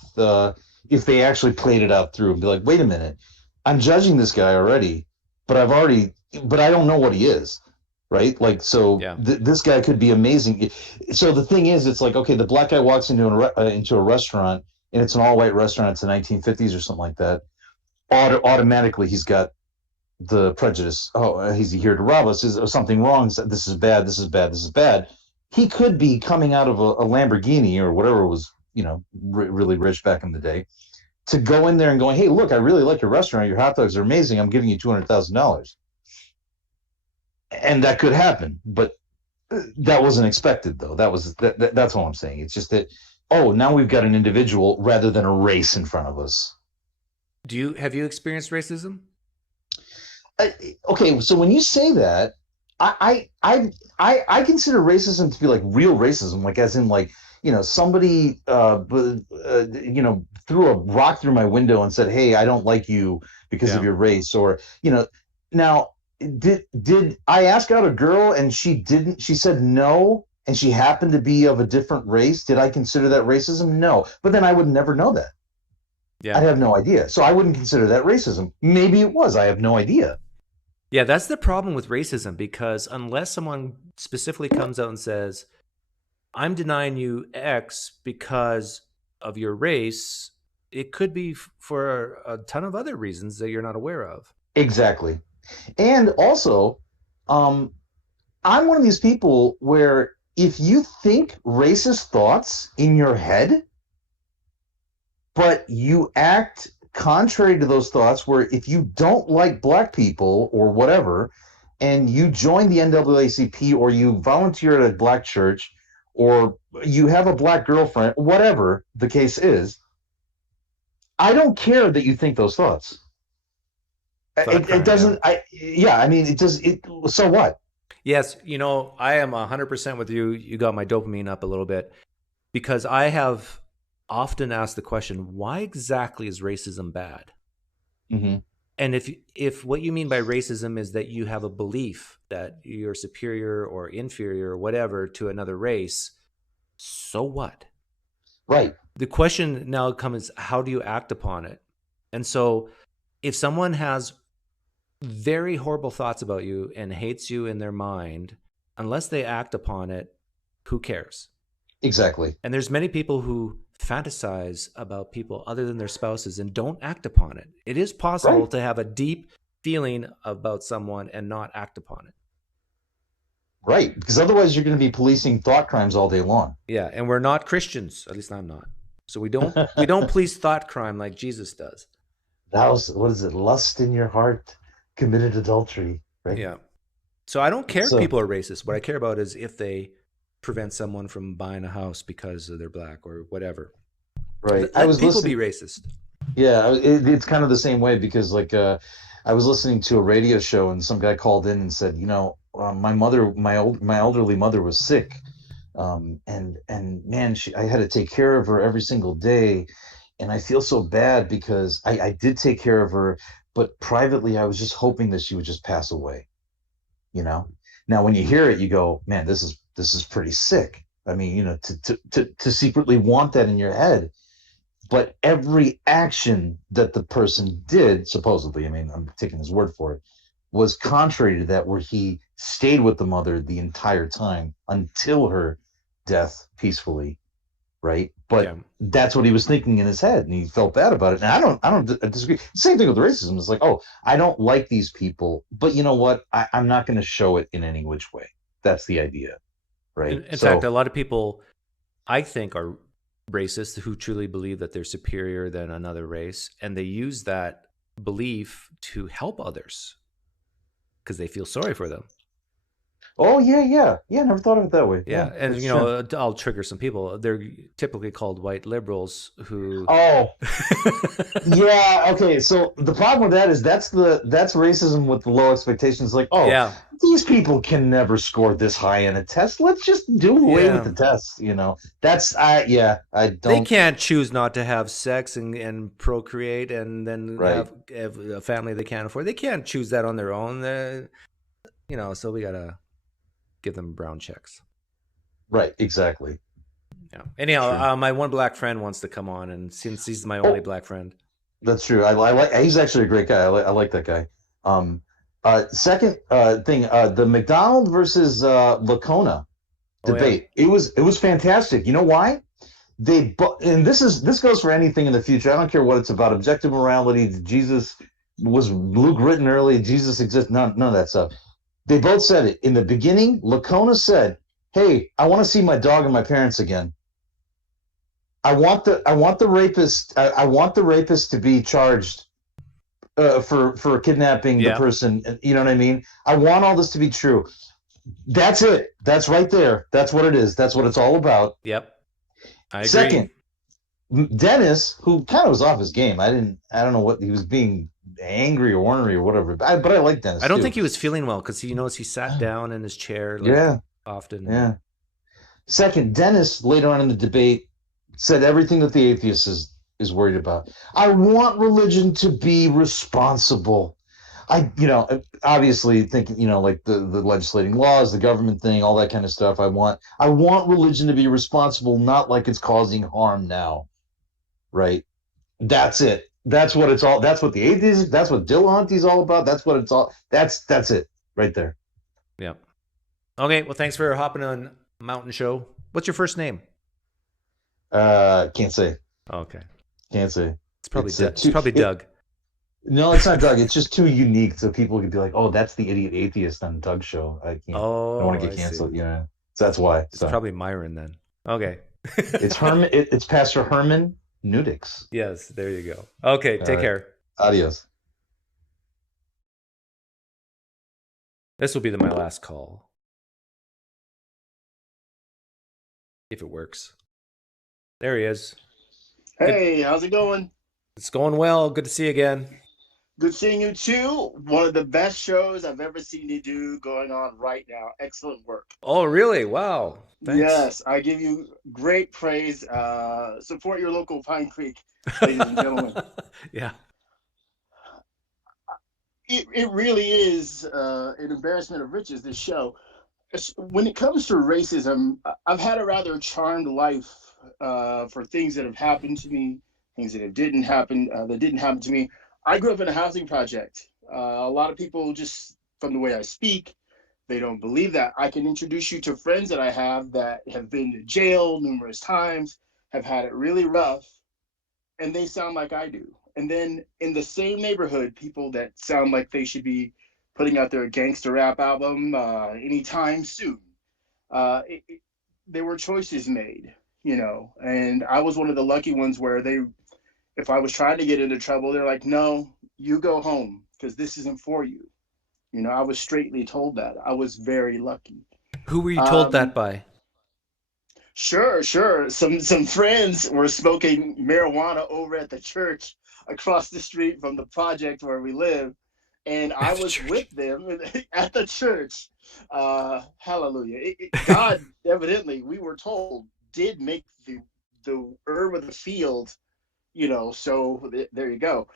they actually played it out through and be like, "Wait a minute, I'm judging this guy already, but I don't know what he is." Right? Like, so this guy could be amazing. So the thing is, it's like, okay, the black guy walks into a restaurant, and it's an all-white restaurant. It's the 1950s or something like that. Automatically, he's got the prejudice. Oh, he's here to rob us. Is something wrong? This is bad. This is bad. This is bad. He could be coming out of a Lamborghini or whatever was, really rich back in the day, to go in there and going, "Hey, look, I really like your restaurant. Your hot dogs are amazing. I'm giving you $200,000." And that could happen, but that wasn't expected, though. That's all I'm saying. It's just that, now we've got an individual rather than a race in front of us. Have you experienced racism? Okay, so when you say that, I consider racism to be like real racism, like as in like, somebody threw a rock through my window and said, "Hey, I don't like you because of your race," or now. Did I ask out a girl and she said no, and she happened to be of a different race? Did I consider that racism? No. But then I would never know that. Yeah. I'd have no idea. So I wouldn't consider that racism. Maybe it was. I have no idea. Yeah, that's the problem with racism, because unless someone specifically comes out and says, "I'm denying you X because of your race," it could be for a ton of other reasons that you're not aware of. Exactly. And also, I'm one of these people where if you think racist thoughts in your head, but you act contrary to those thoughts, where if you don't like black people or whatever, and you join the NAACP, or you volunteer at a black church, or you have a black girlfriend, whatever the case is, I don't care that you think those thoughts. It doesn't. It does. So what? Yes, I am 100% with you. You got my dopamine up a little bit, because I have often asked the question, why exactly is racism bad? Mm-hmm. And if what you mean by racism is that you have a belief that you're superior or inferior or whatever to another race, so what? Right. The question now comes, how do you act upon it? And so if someone has very horrible thoughts about you and hates you in their mind, unless they act upon it, who cares? Exactly. And there's many people who fantasize about people other than their spouses and don't act upon it. It is possible to have a deep feeling about someone and not act upon it. Right, because otherwise you're going to be policing thought crimes all day long. Yeah, and we're not Christians. At least I'm not. So we don't police thought crime like Jesus does. What is it? Lust in your heart, committed adultery. Right. Yeah. So I don't care if people are racist. What I care about is if they prevent someone from buying a house because they're black or whatever. Right. Let people be racist. Yeah, it's kind of the same way, because I was listening to a radio show and some guy called in and said, my elderly mother was sick, and man, I had to take care of her every single day, and I feel so bad because I did take care of her, but privately I was just hoping that she would just pass away. Now when you hear it, you go, man, this is pretty sick. I mean, to secretly want that in your head. But every action that the person did, supposedly, I mean, I'm taking his word for it, was contrary to that, where he stayed with the mother the entire time until her death peacefully, right? But that's what he was thinking in his head, and he felt bad about it. And I don't disagree. Same thing with racism. It's like, I don't like these people, but you know what? I'm not going to show it in any which way. That's the idea, right? In fact, a lot of people, I think, are racists who truly believe that they're superior than another race, and they use that belief to help others because they feel sorry for them. Oh yeah. Never thought of it that way. Yeah, and that's true. I'll trigger some people. They're typically called white liberals who. Oh, yeah. Okay. So the problem with that is that's racism with the low expectations. Like, oh, Yeah. these people can never score this high in a test. Let's just do away with the test. That's I don't. They can't choose not to have sex and procreate and then Right. have a family they can't afford. They can't choose that on their own. So we gotta give them brown checks. Right. Exactly. Yeah. Anyhow, my one black friend wants to come on, and since he's my only black friend, That's true. I like. He's actually a great guy. I like that guy. Second thing, the MacDonald versus Lacona debate. It was fantastic. You know why? And this goes for anything in the future. I don't care what it's about. Objective morality. Jesus was Luke written early. Jesus exists. None of that stuff. They both said it in the beginning. Lacona said, "Hey, I want to see my dog and my parents again. I want the rapist to be charged for kidnapping the person. You know what I mean? I want all this to be true. That's it. That's right there. That's what it is. That's what it's all about." Yep. I agree. Second, Dennis, who kind of was off his game. I don't know what he was being angry or ornery or whatever. But I like Dennis. I don't too. think he was feeling well because he sat down in his chair. Often. Yeah. Second, Dennis later on in the debate said everything that the atheist is worried about. I want religion to be responsible. Obviously thinking, like the legislating laws, the government thing, all that kind of stuff. I want religion to be responsible, not like it's causing harm now. Right? That's it. That's what it's all. That's what the atheist. That's what Dillahunty's all about. That's what it's all. That's it right there. Yep. Okay. Well, thanks for hopping on Mountain Show. What's your first name? Can't say. Okay. Can't say. It's probably Doug. No, it's not Doug. It's just too unique, so people could be like, "Oh, that's the idiot atheist on Doug's show." I can't. Oh, I don't want to get canceled. Yeah, so that's why. It's probably Myron then. Okay. It's Herman. It's Pastor Herman Neutics. Yes, there you go. Okay, take care. Adios. This will be my last call. If it works. There he is. Hey, how's it going? It's going well. Good to see you again. Good seeing you too. One of the best shows I've ever seen you do going on right now. Excellent work. Oh, really? Wow. Thanks. Yes, I give you great praise. Support your local PineCreek, ladies and gentlemen. Yeah. It really is an embarrassment of riches, this show. When it comes to racism, I've had a rather charmed life for things that have happened to me, things that didn't happen to me. I grew up in a housing project. A lot of people, just from the way I speak, they don't believe that. I can introduce you to friends that I have that have been to jail numerous times, have had it really rough, and they sound like I do. And then in the same neighborhood, people that sound like they should be putting out their gangster rap album anytime soon. There were choices made, and I was one of the lucky ones where if I was trying to get into trouble, they're like, "No, you go home because this isn't for you." I was straightly told that. I was very lucky. Who were you told that by? Sure. Some friends were smoking marijuana over at the church across the street from the project where we live, and I was with them at the church. Hallelujah. God, evidently, we were told, did make the herb of the field, so there you go.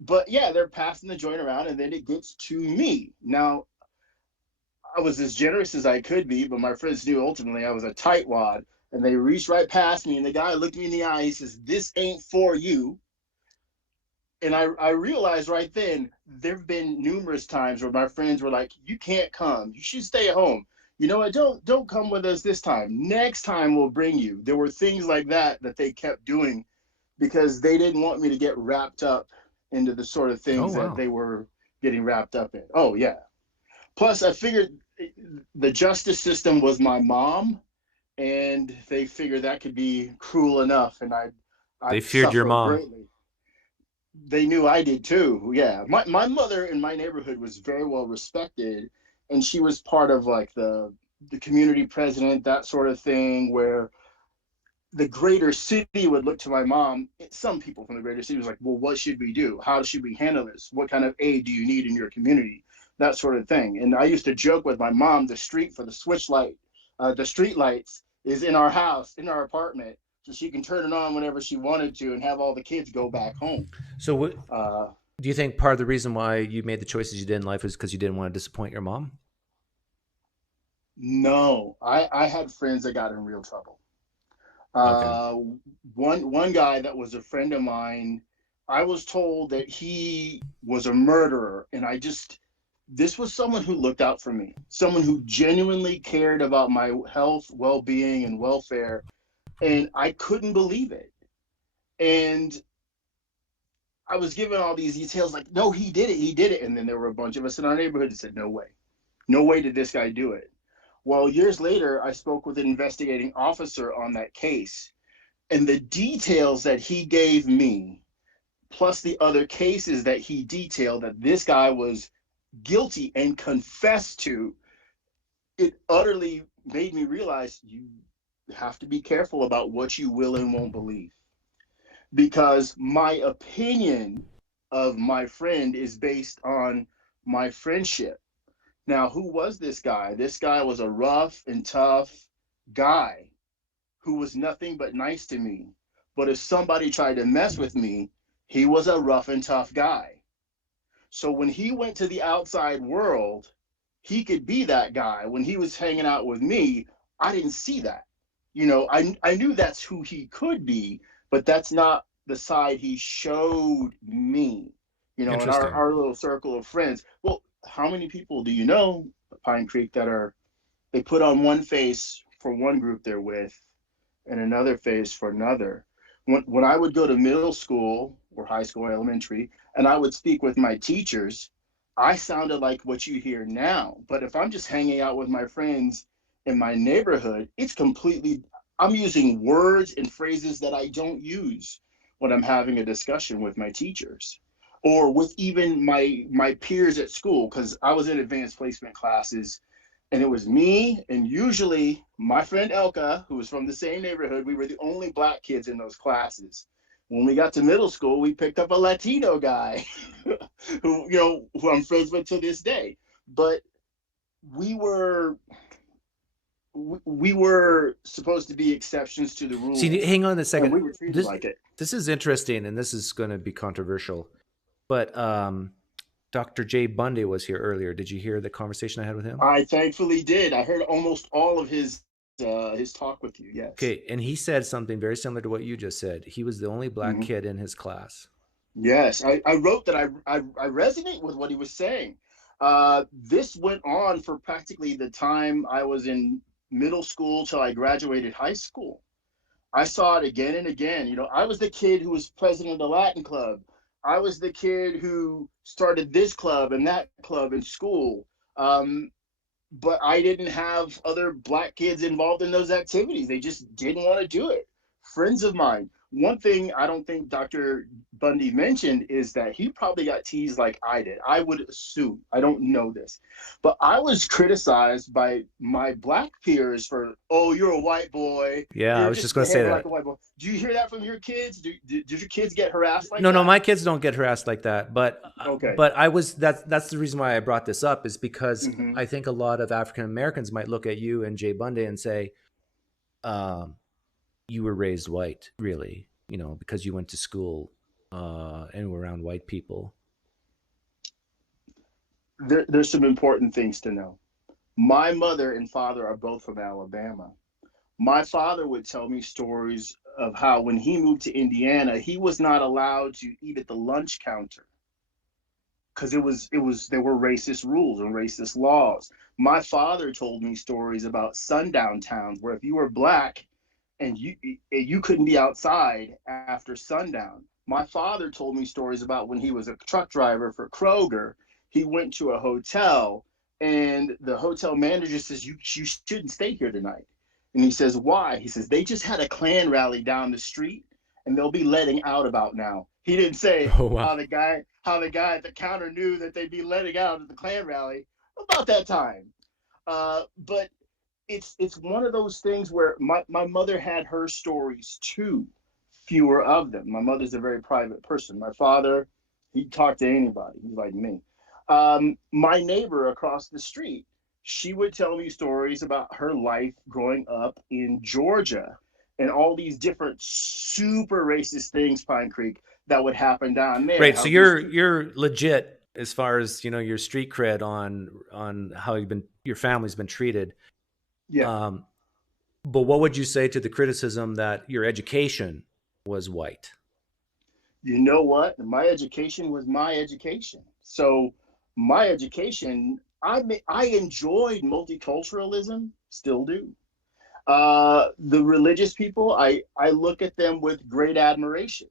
But yeah, they're passing the joint around, and then it gets to me. Now, I was as generous as I could be, but my friends knew ultimately I was a tightwad, and they reached right past me, and the guy looked me in the eye. He says, "This ain't for you." And I realized right then, there have been numerous times where my friends were like, "You can't come. You should stay at home. You know what? Don't come with us this time. Next time we'll bring you." There were things like that they kept doing because they didn't want me to get wrapped up into the sort of things that they were getting wrapped up in. Oh, yeah. Plus, I figured the justice system was my mom, and they figured that could be cruel enough. And They feared your mom. Greatly. They knew I did too. Yeah. My mother in my neighborhood was very well respected, and she was part of like the community president, that sort of thing, where the greater city would look to my mom. Some people from the greater city was like, well, what should we do? How should we handle this? What kind of aid do you need in your community? That sort of thing. And I used to joke with my mom, the street for the switch light, the street lights is in our house, in our apartment, so she can turn it on whenever she wanted to and have all the kids go back home. So do you think part of the reason why you made the choices you did in life is because you didn't want to disappoint your mom? No, I had friends that got in real trouble. One guy that was a friend of mine, I was told that he was a murderer, and this was someone who looked out for me, someone who genuinely cared about my health, well-being, and welfare, and I couldn't believe it. And I was given all these details like, no, he did it. And then there were a bunch of us in our neighborhood that said, no way did this guy do it. Well, years later, I spoke with an investigating officer on that case, and the details that he gave me, plus the other cases that he detailed that this guy was guilty and confessed to, it utterly made me realize you have to be careful about what you will and won't believe. Because my opinion of my friend is based on my friendship. Now, who was this guy? This guy was a rough and tough guy who was nothing but nice to me. But if somebody tried to mess with me, he was a rough and tough guy. So when he went to the outside world, he could be that guy. When he was hanging out with me, I didn't see that. You know, I knew that's who he could be, but that's not the side he showed me, you know, in our little circle of friends. Well, how many people do you know, PineCreek, that they put on one face for one group they're with and another face for another? When I would go to middle school or high school, elementary, and I would speak with my teachers, I sounded like what you hear now. But if I'm just hanging out with my friends in my neighborhood, I'm using words and phrases that I don't use when I'm having a discussion with my teachers or with even my peers at school, because I was in advanced placement classes, and it was me and usually my friend Elka, who was from the same neighborhood. We were the only Black kids in those classes. When we got to middle school, we picked up a Latino guy who I'm friends with to this day. But we were supposed to be exceptions to the rules. See, hang on a second. We were treated like it. This is interesting, and this is going to be controversial. But Dr. J. Bundy was here earlier. Did you hear the conversation I had with him? I thankfully did. I heard almost all of his talk with you. Yes. Okay, and he said something very similar to what you just said. He was the only Black kid in his class. Yes, I wrote that I resonate with what he was saying. This went on for practically the time I was in middle school till I graduated high school. I saw it again and again. You know, I was the kid who was president of the Latin club. I was the kid who started this club and that club in school. But I didn't have other Black kids involved in those activities. They just didn't want to do it. Friends of mine. One thing I don't think Dr. Bundy mentioned is that he probably got teased like I did. I would assume. I don't know this. But I was criticized by my Black peers for, oh, you're a white boy. Yeah, I was just going to say that. Like a white boy. Do you hear that from your kids? Did your kids get harassed like that? No, my kids don't get harassed like that. But okay. But that's the reason why I brought this up, is because I think a lot of African Americans might look at you and Jay Bundy and say, you were raised white, really, you know, because you went to school and were around white people. There's some important things to know. My mother and father are both from Alabama. My father would tell me stories of how when he moved to Indiana, he was not allowed to eat at the lunch counter because there were racist rules and racist laws. My father told me stories about sundown towns where if you were Black and you couldn't be outside after sundown. My father told me stories about when he was a truck driver for Kroger. He went to a hotel and the hotel manager says, you shouldn't stay here tonight. And he says, why? He says, they just had a Klan rally down the street and they'll be letting out about now. He didn't say how the guy at the counter knew that they'd be letting out at the Klan rally. about that time. But it's one of those things where my mother had her stories too, fewer of them. My mother's a very private person. My father, he'd talk to anybody. He's like me. My neighbor across the street, she would tell me stories about her life growing up in Georgia and all these different super racist things, PineCreek, that would happen down there. Right. So you're legit as far as, you know, your street cred on how your family's been treated. Yeah. But what would you say to the criticism that your education was white? You know what? My education was my education. So my education, I enjoyed multiculturalism, still do. The religious people, I look at them with great admiration.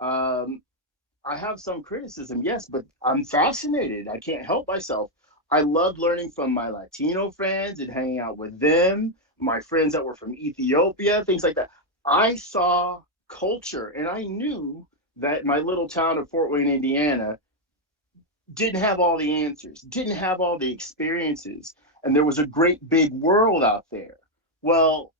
I have some criticism, yes, but I'm fascinated. I can't help myself. I loved learning from my Latino friends and hanging out with them, my friends that were from Ethiopia, things like that. I saw culture, and I knew that my little town of Fort Wayne, Indiana, didn't have all the answers, didn't have all the experiences, and there was a great big world out there. Well,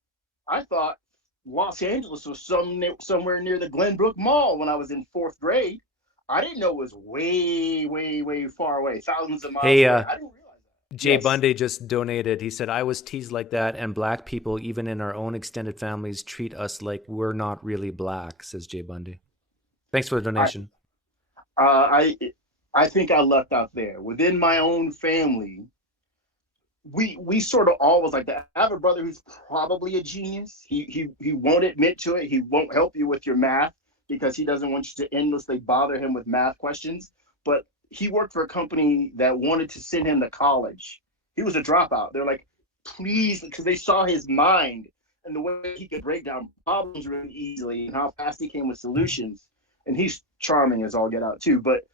I thought Los Angeles was somewhere near the Glenbrook Mall when I was in 4th grade. I didn't know it was way, way, way far away, thousands of miles away. I didn't realize that. Jay Yes. Bundy just donated. He said, I was teased like that, and black people, even in our own extended families, treat us like we're not really black, says Jay Bundy. Thanks for the donation. I think I left out there. Within my own family, we sort of always like that. I have a brother who's probably a genius. He won't admit to it. He won't help you with your math because he doesn't want you to endlessly bother him with math questions. But he worked for a company that wanted to send him to college. He was a dropout. They're like, please, because they saw his mind and the way he could break down problems really easily and how fast he came with solutions. And he's charming as all get out too. But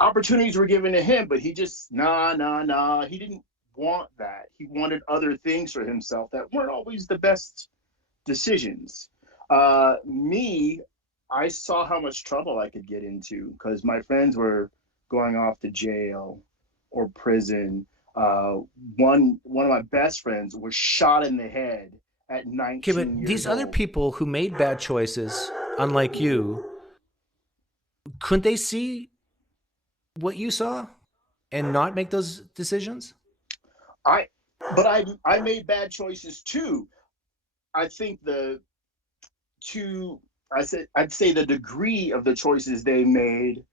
opportunities were given to him, but he just, nah. He didn't want that. He wanted other things for himself that weren't always the best decisions. I saw how much trouble I could get into because my friends were going off to jail or prison. One of my best friends was shot in the head at 19 Okay, but years these old. other people who made bad choices, unlike you, couldn't they see what you saw and not make those decisions? I made bad choices too. I think I'd say the degree of the choices they made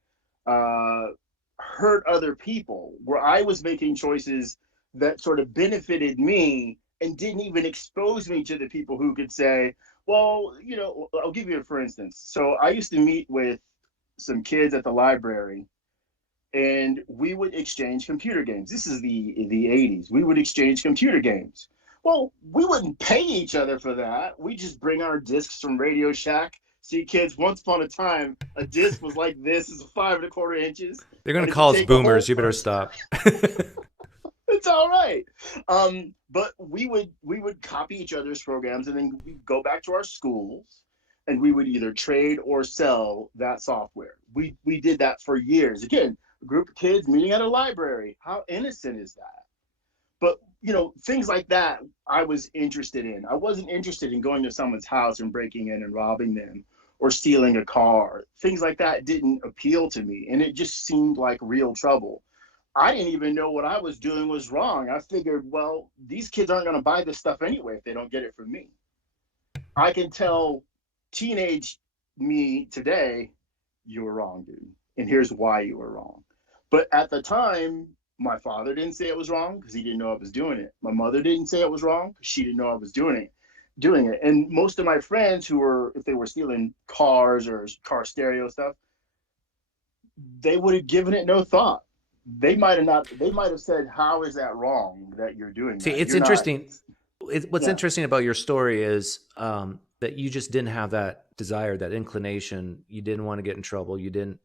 hurt other people, where I was making choices that sort of benefited me and didn't even expose me to the people who could say, well, you know, I'll give you a for instance. So I used to meet with some kids at the library and we would exchange computer games. This is the 80s. We would exchange computer games. Well, we wouldn't pay each other for that. We just bring our discs from Radio Shack. See, kids, once upon a time, a disc was like this, is 5 1/4 inches. They're going And to if call you us take a whole boomers. You better stop. It's all right. But we would copy each other's programs and then we'd go back to our schools and we would either trade or sell that software. We did that for years. Again, a group of kids meeting at a library. How innocent is that? But, you know, things like that I was interested in. I wasn't interested in going to someone's house and breaking in and robbing them or stealing a car. Things like that didn't appeal to me. And it just seemed like real trouble. I didn't even know what I was doing was wrong. I figured, well, these kids aren't going to buy this stuff anyway if they don't get it from me. I can tell teenage me today, you were wrong, dude. And here's why you were wrong. But at the time, my father didn't say it was wrong because he didn't know I was doing it. My mother didn't say it was wrong because she didn't know I was doing it. And most of my friends who were, if they were stealing cars or car stereo stuff, they would have given it no thought. They might have said, how is that wrong that you're doing See, that? it's You're interesting. What's Yeah. interesting about your story is that you just didn't have that desire, that inclination. You didn't want to get in trouble. Your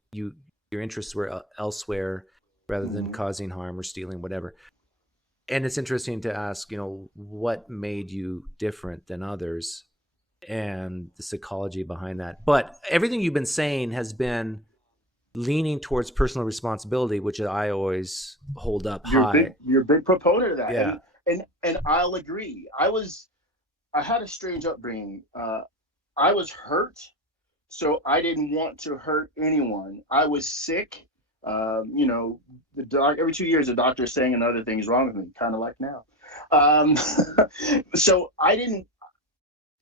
interests were elsewhere rather than causing harm or stealing, whatever. And it's interesting to ask, you know, what made you different than others and the psychology behind that. But everything you've been saying has been leaning towards personal responsibility, which I always hold up high. You're a big proponent of that. Yeah. And I'll agree. I had a strange upbringing. I was hurt, so I didn't want to hurt anyone. I was sick. You know, every 2 years, the doctor is saying another thing is wrong with me, kind of like now. So I didn't,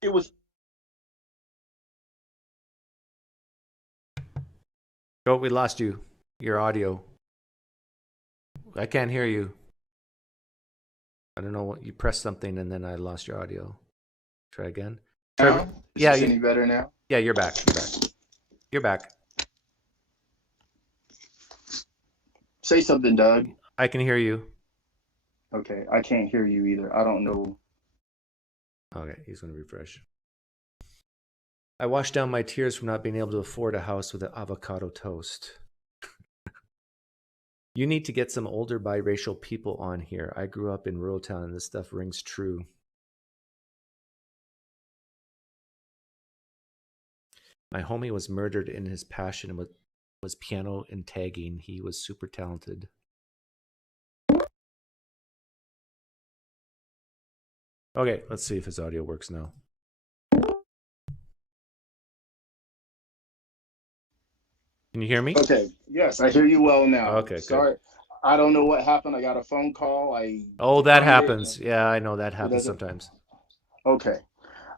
it was. Oh, we lost you. Your audio. I can't hear you. I don't know what you pressed something and then I lost your audio. Try again. Now? Is this any better now? Yeah, you're back. You're back. Say something, Doug. I can hear you. Okay, I can't hear you either. I don't know. Okay, he's going to refresh. I washed down my tears from not being able to afford a house with an avocado toast. You need to get some older biracial people on here. I grew up in rural town and this stuff rings true. My homie was murdered in his passion was piano and tagging. He was super talented. Okay, let's see if his audio works now. Can you hear me? Okay, yes, I hear you well now. Okay, sorry. good. I don't know what happened. I got a phone call. That happens. Yeah, I know that happens sometimes. Okay.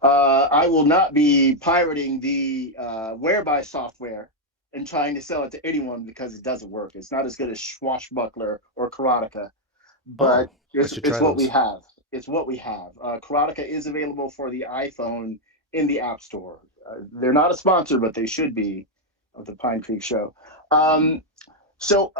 I will not be pirating the Whereby software and trying to sell it to anyone because it doesn't work. It's not as good as Swashbuckler or Karutica, but it's what we have. It's what we have. Karutica is available for the iPhone in the App Store. They're not a sponsor, but they should be of the PineCreek show. So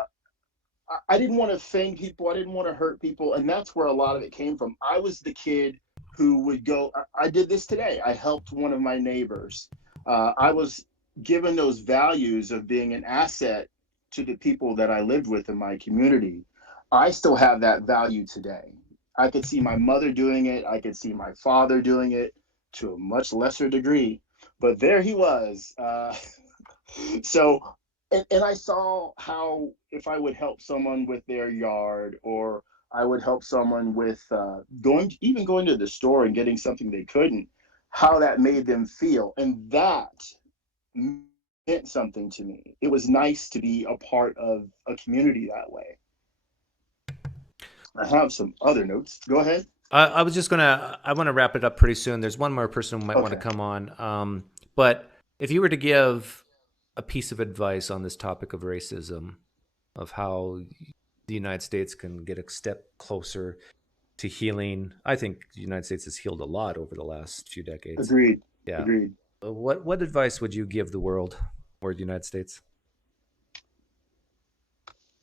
I didn't want to offend people. I didn't want to hurt people. And that's where a lot of it came from. I was the kid who would go, I did this today. I helped one of my neighbors. I was given those values of being an asset to the people that I lived with in my community. I still have that value today. I could see my mother doing it. I could see my father doing it to a much lesser degree, but there he was. So, and I saw how if I would help someone with their yard, or I would help someone with going to the store and getting something they couldn't, how that made them feel. And that meant something to me. It was nice to be a part of a community that way. I have some other notes. Go ahead. I was just I want to wrap it up pretty soon. There's one more person who might want to come on. But if you were to give a piece of advice on this topic of racism, of how the United States can get a step closer to healing. I think the United States has healed a lot over the last few decades. Agreed. Yeah. Agreed. What advice would you give the world or the United States?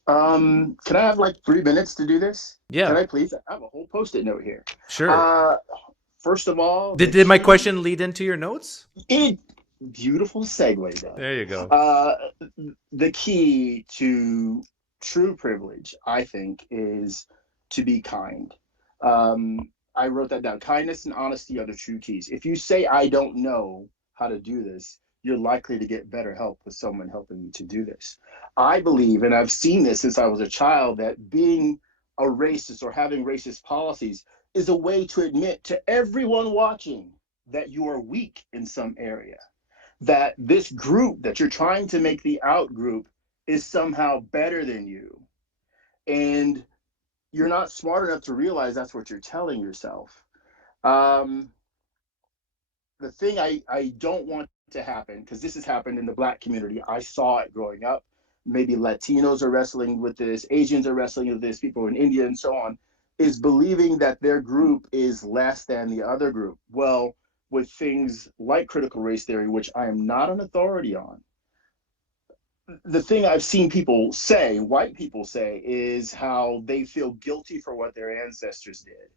Can I have like 3 minutes to do this? Yeah. Can I please? I have a whole Post-it note here. Sure. First of all, did my question lead into your notes? Beautiful segue, though. There you go. The key to true privilege, I think, is to be kind. I wrote that down. Kindness and honesty are the true keys. If you say, I don't know how to do this, you're likely to get better help with someone helping you to do this. I believe, and I've seen this since I was a child, that being a racist or having racist policies is a way to admit to everyone watching that you are weak in some area, that this group that you're trying to make the out group is somehow better than you. And you're not smart enough to realize that's what you're telling yourself. The thing I don't want to happen, because this has happened in the Black community, I saw it growing up. Maybe Latinos are wrestling with this, Asians are wrestling with this, people in India and so on, is believing that their group is less than the other group. Well, with things like critical race theory, which I am not an authority on, the thing I've seen people say, white people say, is how they feel guilty for what their ancestors did.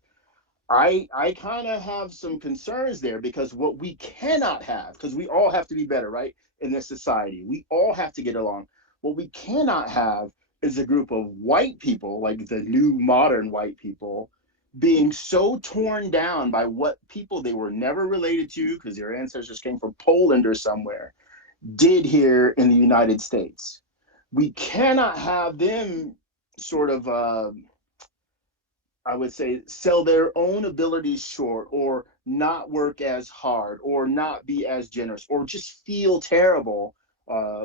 I kind of have some concerns there, because what we cannot have, because we all have to be better, right, in this society, we all have to get along. What we cannot have is a group of white people, like the new modern white people, being so torn down by what people they were never related to, because their ancestors came from Poland or somewhere, did here in the United States. we cannot have them sort of, I would say, sell their own abilities short, or not work as hard, or not be as generous, or just feel terrible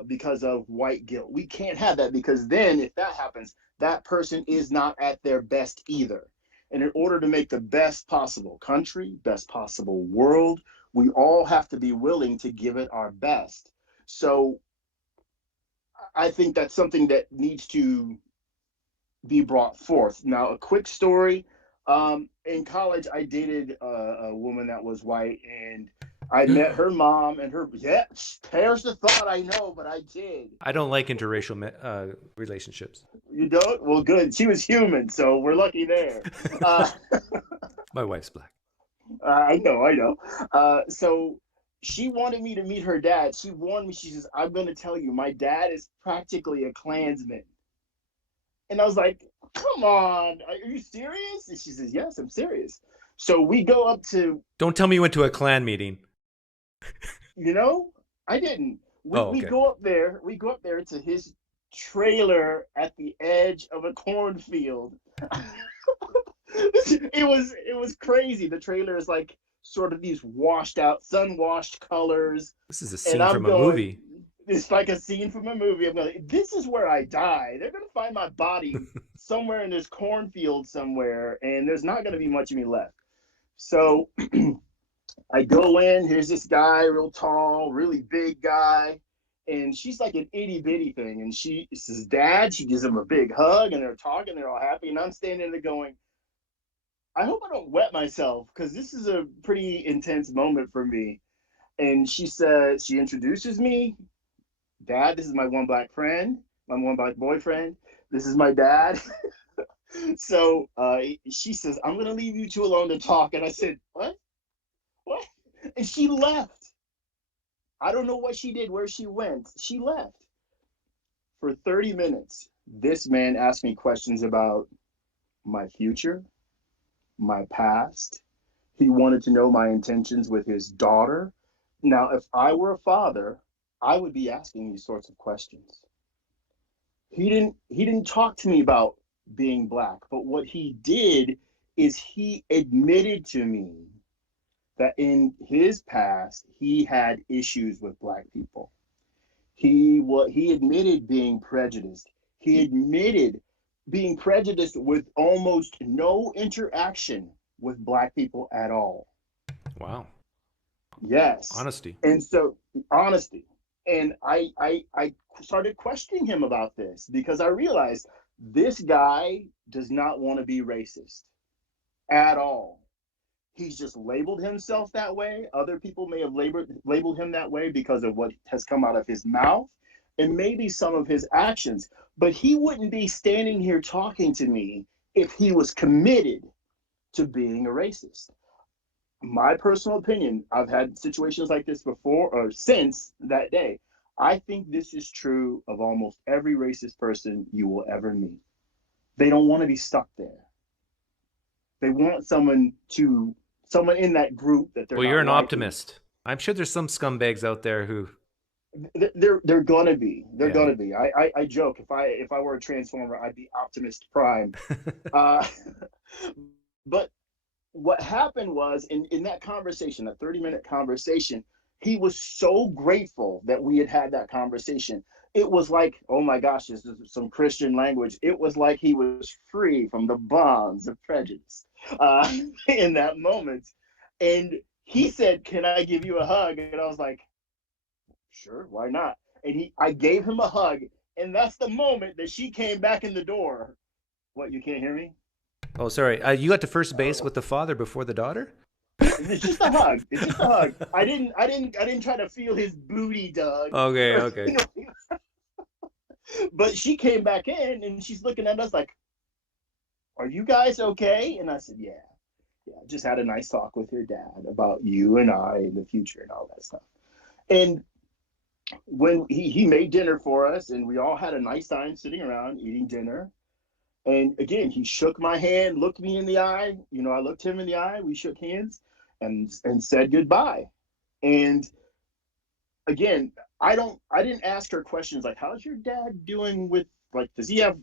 because of white guilt. We can't have that, because then if that happens, that person is not at their best either. And in order to make the best possible country, best possible world, we all have to be willing to give it our best. So I think that's something that needs to be brought forth. Now, a quick story. In college, I dated a woman that was white, and I met her mom and her, yeah, there's the thought, I know, but I did. I don't like interracial relationships. You don't? Well, good. She was human, so we're lucky there. My wife's black. I know. So she wanted me to meet her dad. She warned me, she says, I'm going to tell you, my dad is practically a Klansman. And I was like, come on, are you serious? And she says, yes, I'm serious. So we go up to... Don't tell me you went to a Klan meeting. You know, I didn't. We go up there to his trailer at the edge of a cornfield. It was crazy. The trailer is like sort of these washed out, sun-washed colors. This is a scene from a movie. It's like a scene from a movie. I'm going, this is where I die. They're going to find my body somewhere in this cornfield somewhere, and there's not going to be much of me left. So I go in. Here's this guy, real tall, really big guy, and she's like an itty bitty thing. And she says, Dad. She gives him a big hug, and they're talking. They're all happy, and I'm standing there going, I hope I don't wet myself, because this is a pretty intense moment for me. And she said, she introduces me. Dad, this is my one black friend, my one black boyfriend. This is my dad. So she says, I'm going to leave you two alone to talk. And I said, what? And she left. I don't know what she did, where she went. She left. For 30 minutes, this man asked me questions about my future, my past. He wanted to know my intentions with his daughter. Now, if I were a father, I would be asking these sorts of questions. He didn't talk to me about being black, but what he did is he admitted to me that in his past, he had issues with black people. He admitted being prejudiced. He admitted being prejudiced with almost no interaction with black people at all. Wow. Yes. Honesty. And so, honesty. And I started questioning him about this, because I realized this guy does not want to be racist at all. He's just labeled himself that way. Other people may have labeled him that way because of what has come out of his mouth and maybe some of his actions. But he wouldn't be standing here talking to me if he was committed to being a racist. My personal opinion, I've had situations like this before or since that day. I think this is true of almost every racist person you will ever meet. They don't want to be stuck there. They want someone in that group that they're Well, not you're an liking. optimist. I'm sure there's some scumbags out there who... They're gonna be. They're gonna be. I joke, if I were a transformer, I'd be Optimus Prime. But what happened was in that conversation, that 30-minute conversation, he was so grateful that we had that conversation. It was like, oh my gosh, this is some Christian language. It was like he was free from the bonds of prejudice in that moment. And he said, can I give you a hug? And I was like, sure, why not? And I gave him a hug. And that's the moment that she came back in the door. What, you can't hear me? Oh, sorry. You got to first base with the father before the daughter? It's just a hug. It's just a hug. I didn't try to feel his booty, Doug. Okay. But she came back in and she's looking at us like, are you guys okay? And I said, yeah, I just had a nice talk with your dad about you and I and the future and all that stuff. And when he made dinner for us and we all had a nice time sitting around eating dinner. And again, he shook my hand, looked me in the eye. You know, I looked him in the eye. We shook hands and said goodbye. And again, I didn't ask her questions like, how's your dad doing with, like, does he have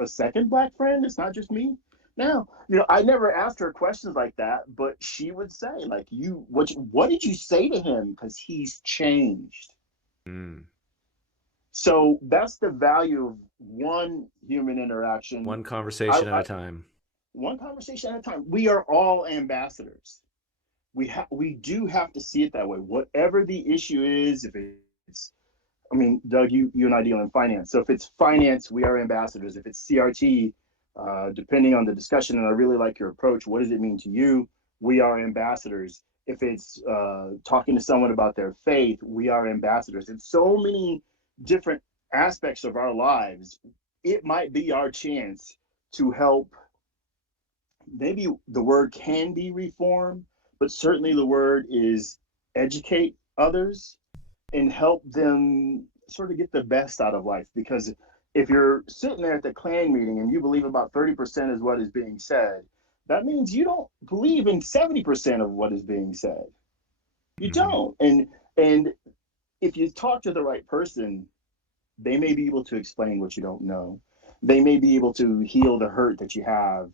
a second black friend? It's not just me. No, I never asked her questions like that, but she would say, like, what did you say to him? Because he's changed. So that's the value of one human interaction. One conversation at a time. One conversation at a time. We are all ambassadors. We do have to see it that way. Whatever the issue is, if it's, I mean, Doug, you and I deal in finance. So if it's finance, we are ambassadors. If it's CRT, depending on the discussion, and I really like your approach, what does it mean to you? We are ambassadors. If it's talking to someone about their faith, we are ambassadors. In so many different aspects of our lives, it might be our chance to help. Maybe the word can be reform, but certainly the word is educate others and help them sort of get the best out of life. Because if you're sitting there at the Klan meeting and you believe about 30% is what is being said, that means you don't believe in 70% of what is being said. You don't. And if you talk to the right person, they may be able to explain what you don't know. They may be able to heal the hurt that you have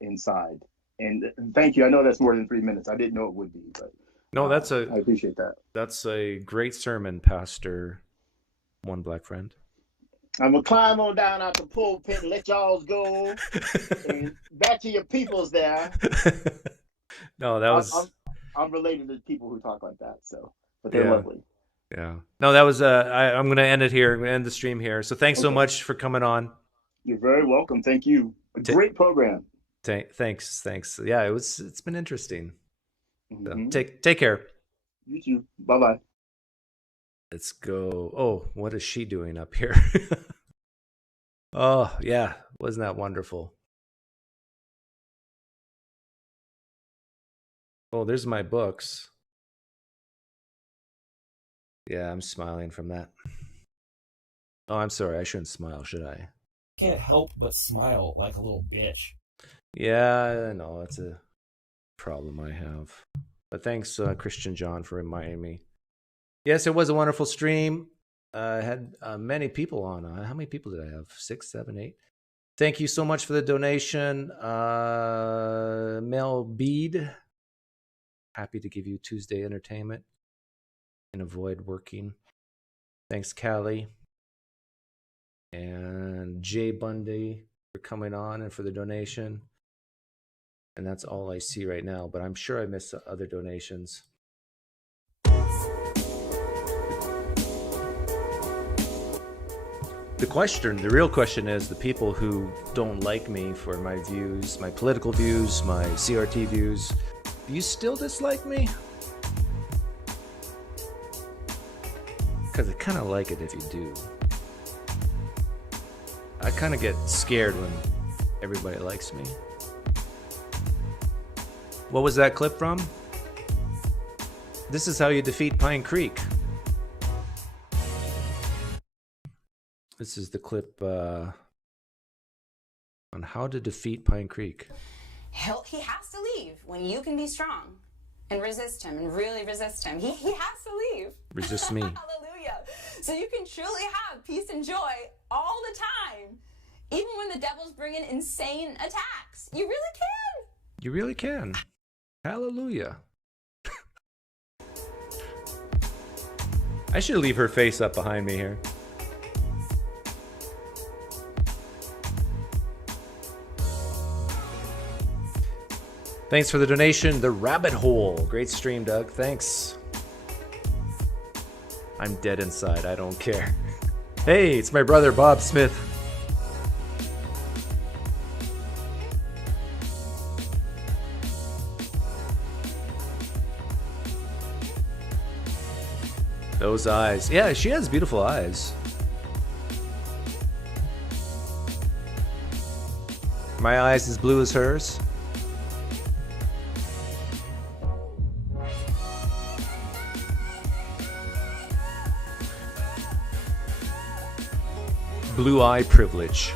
inside. And thank you. I know that's more than 3 minutes. I didn't know it would be, but no, I appreciate that. That's a great sermon, Pastor One Black Friend. I'm gonna climb on down out the pulpit and let y'all go. And back to your peoples there. No, that was. I'm related to people who talk like that, so but they're lovely. Yeah. No, that was. I'm gonna end it here. I'm gonna end the stream here. So thanks so much for coming on. You're very welcome. Thank you. Great program. Thanks. Yeah, it's been interesting. So, take care. You too. Bye-bye. Let's go. Oh, what is she doing up here? Oh, yeah. Wasn't that wonderful? Oh, there's my books. Yeah, I'm smiling from that. Oh, I'm sorry. I shouldn't smile, should I? Can't help but smile like a little bitch. Yeah, I know. That's a problem I have. But thanks, Christian John, for reminding me. Yes, it was a wonderful stream. I had many people on. How many people did I have? 6, 7, 8? Thank you so much for the donation. Mel Bede. Happy to give you Tuesday entertainment and avoid working. Thanks, Callie. And Jay Bundy for coming on and for the donation. And that's all I see right now, but I'm sure I missed other donations. The real question is the people who don't like me for my views, my political views, my CRT views, do you still dislike me? Because I kind of like it if you do. I kind of get scared when everybody likes me. What was that clip from? This is how you defeat PineCreek. This is the clip on how to defeat PineCreek. He has to leave when you can be strong and resist him and really resist him. He has to leave. Resist me. Hallelujah. So you can truly have peace and joy all the time, even when the devil's bringing insane attacks. You really can. You really can. Hallelujah. I should leave her face up behind me here. Thanks for the donation. The Rabbit Hole. Great stream, Doug. Thanks. I'm dead inside. I don't care. Hey, it's my brother, Bob Smith. Those eyes. Yeah, she has beautiful eyes. My eyes as blue as hers. Blue eye privilege.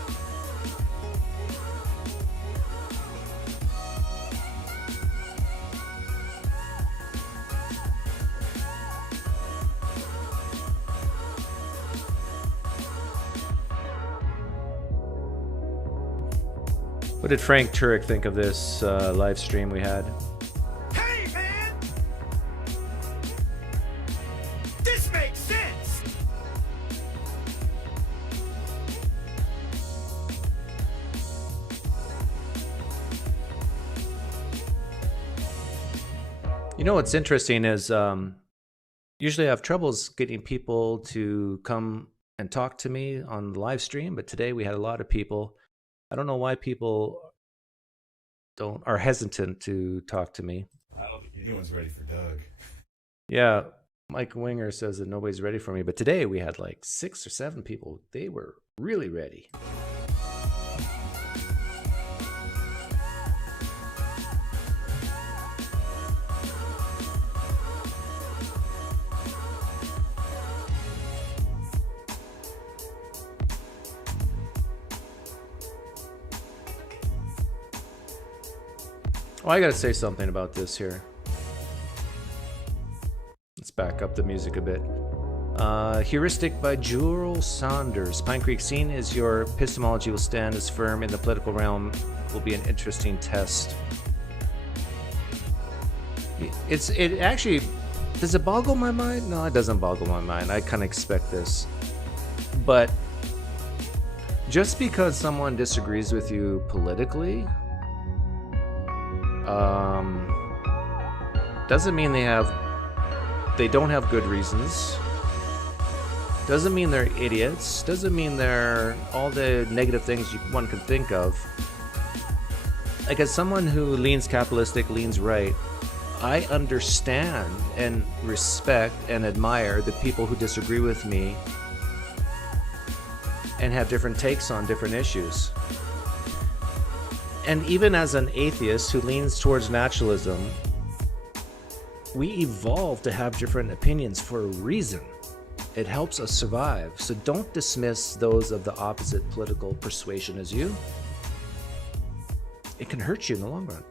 What did Frank Turek think of this live stream we had? Hey, man! This makes sense! You know what's interesting is usually I have troubles getting people to come and talk to me on the live stream, but today we had a lot of people. I don't know why people are hesitant to talk to me. I don't think anyone's ready for Doug. Yeah, Mike Winger says that nobody's ready for me, but today we had like 6 or 7 people. They were really ready. Well, I gotta say something about this here. Let's back up the music a bit. Heuristic by Jewel Saunders. PineCreek, seen as your epistemology will stand as firm in the political realm will be an interesting test. It actually, does it boggle my mind? No, it doesn't boggle my mind. I kind of expect this. But just because someone disagrees with you politically, doesn't mean they don't have good reasons. Doesn't mean they're idiots. Doesn't mean they're all the negative things one can think of. Like, as someone who leans capitalistic, leans right, I understand and respect and admire the people who disagree with me and have different takes on different issues. And even as an atheist who leans towards naturalism, we evolve to have different opinions for a reason. It helps us survive. So don't dismiss those of the opposite political persuasion as you. It can hurt you in the long run.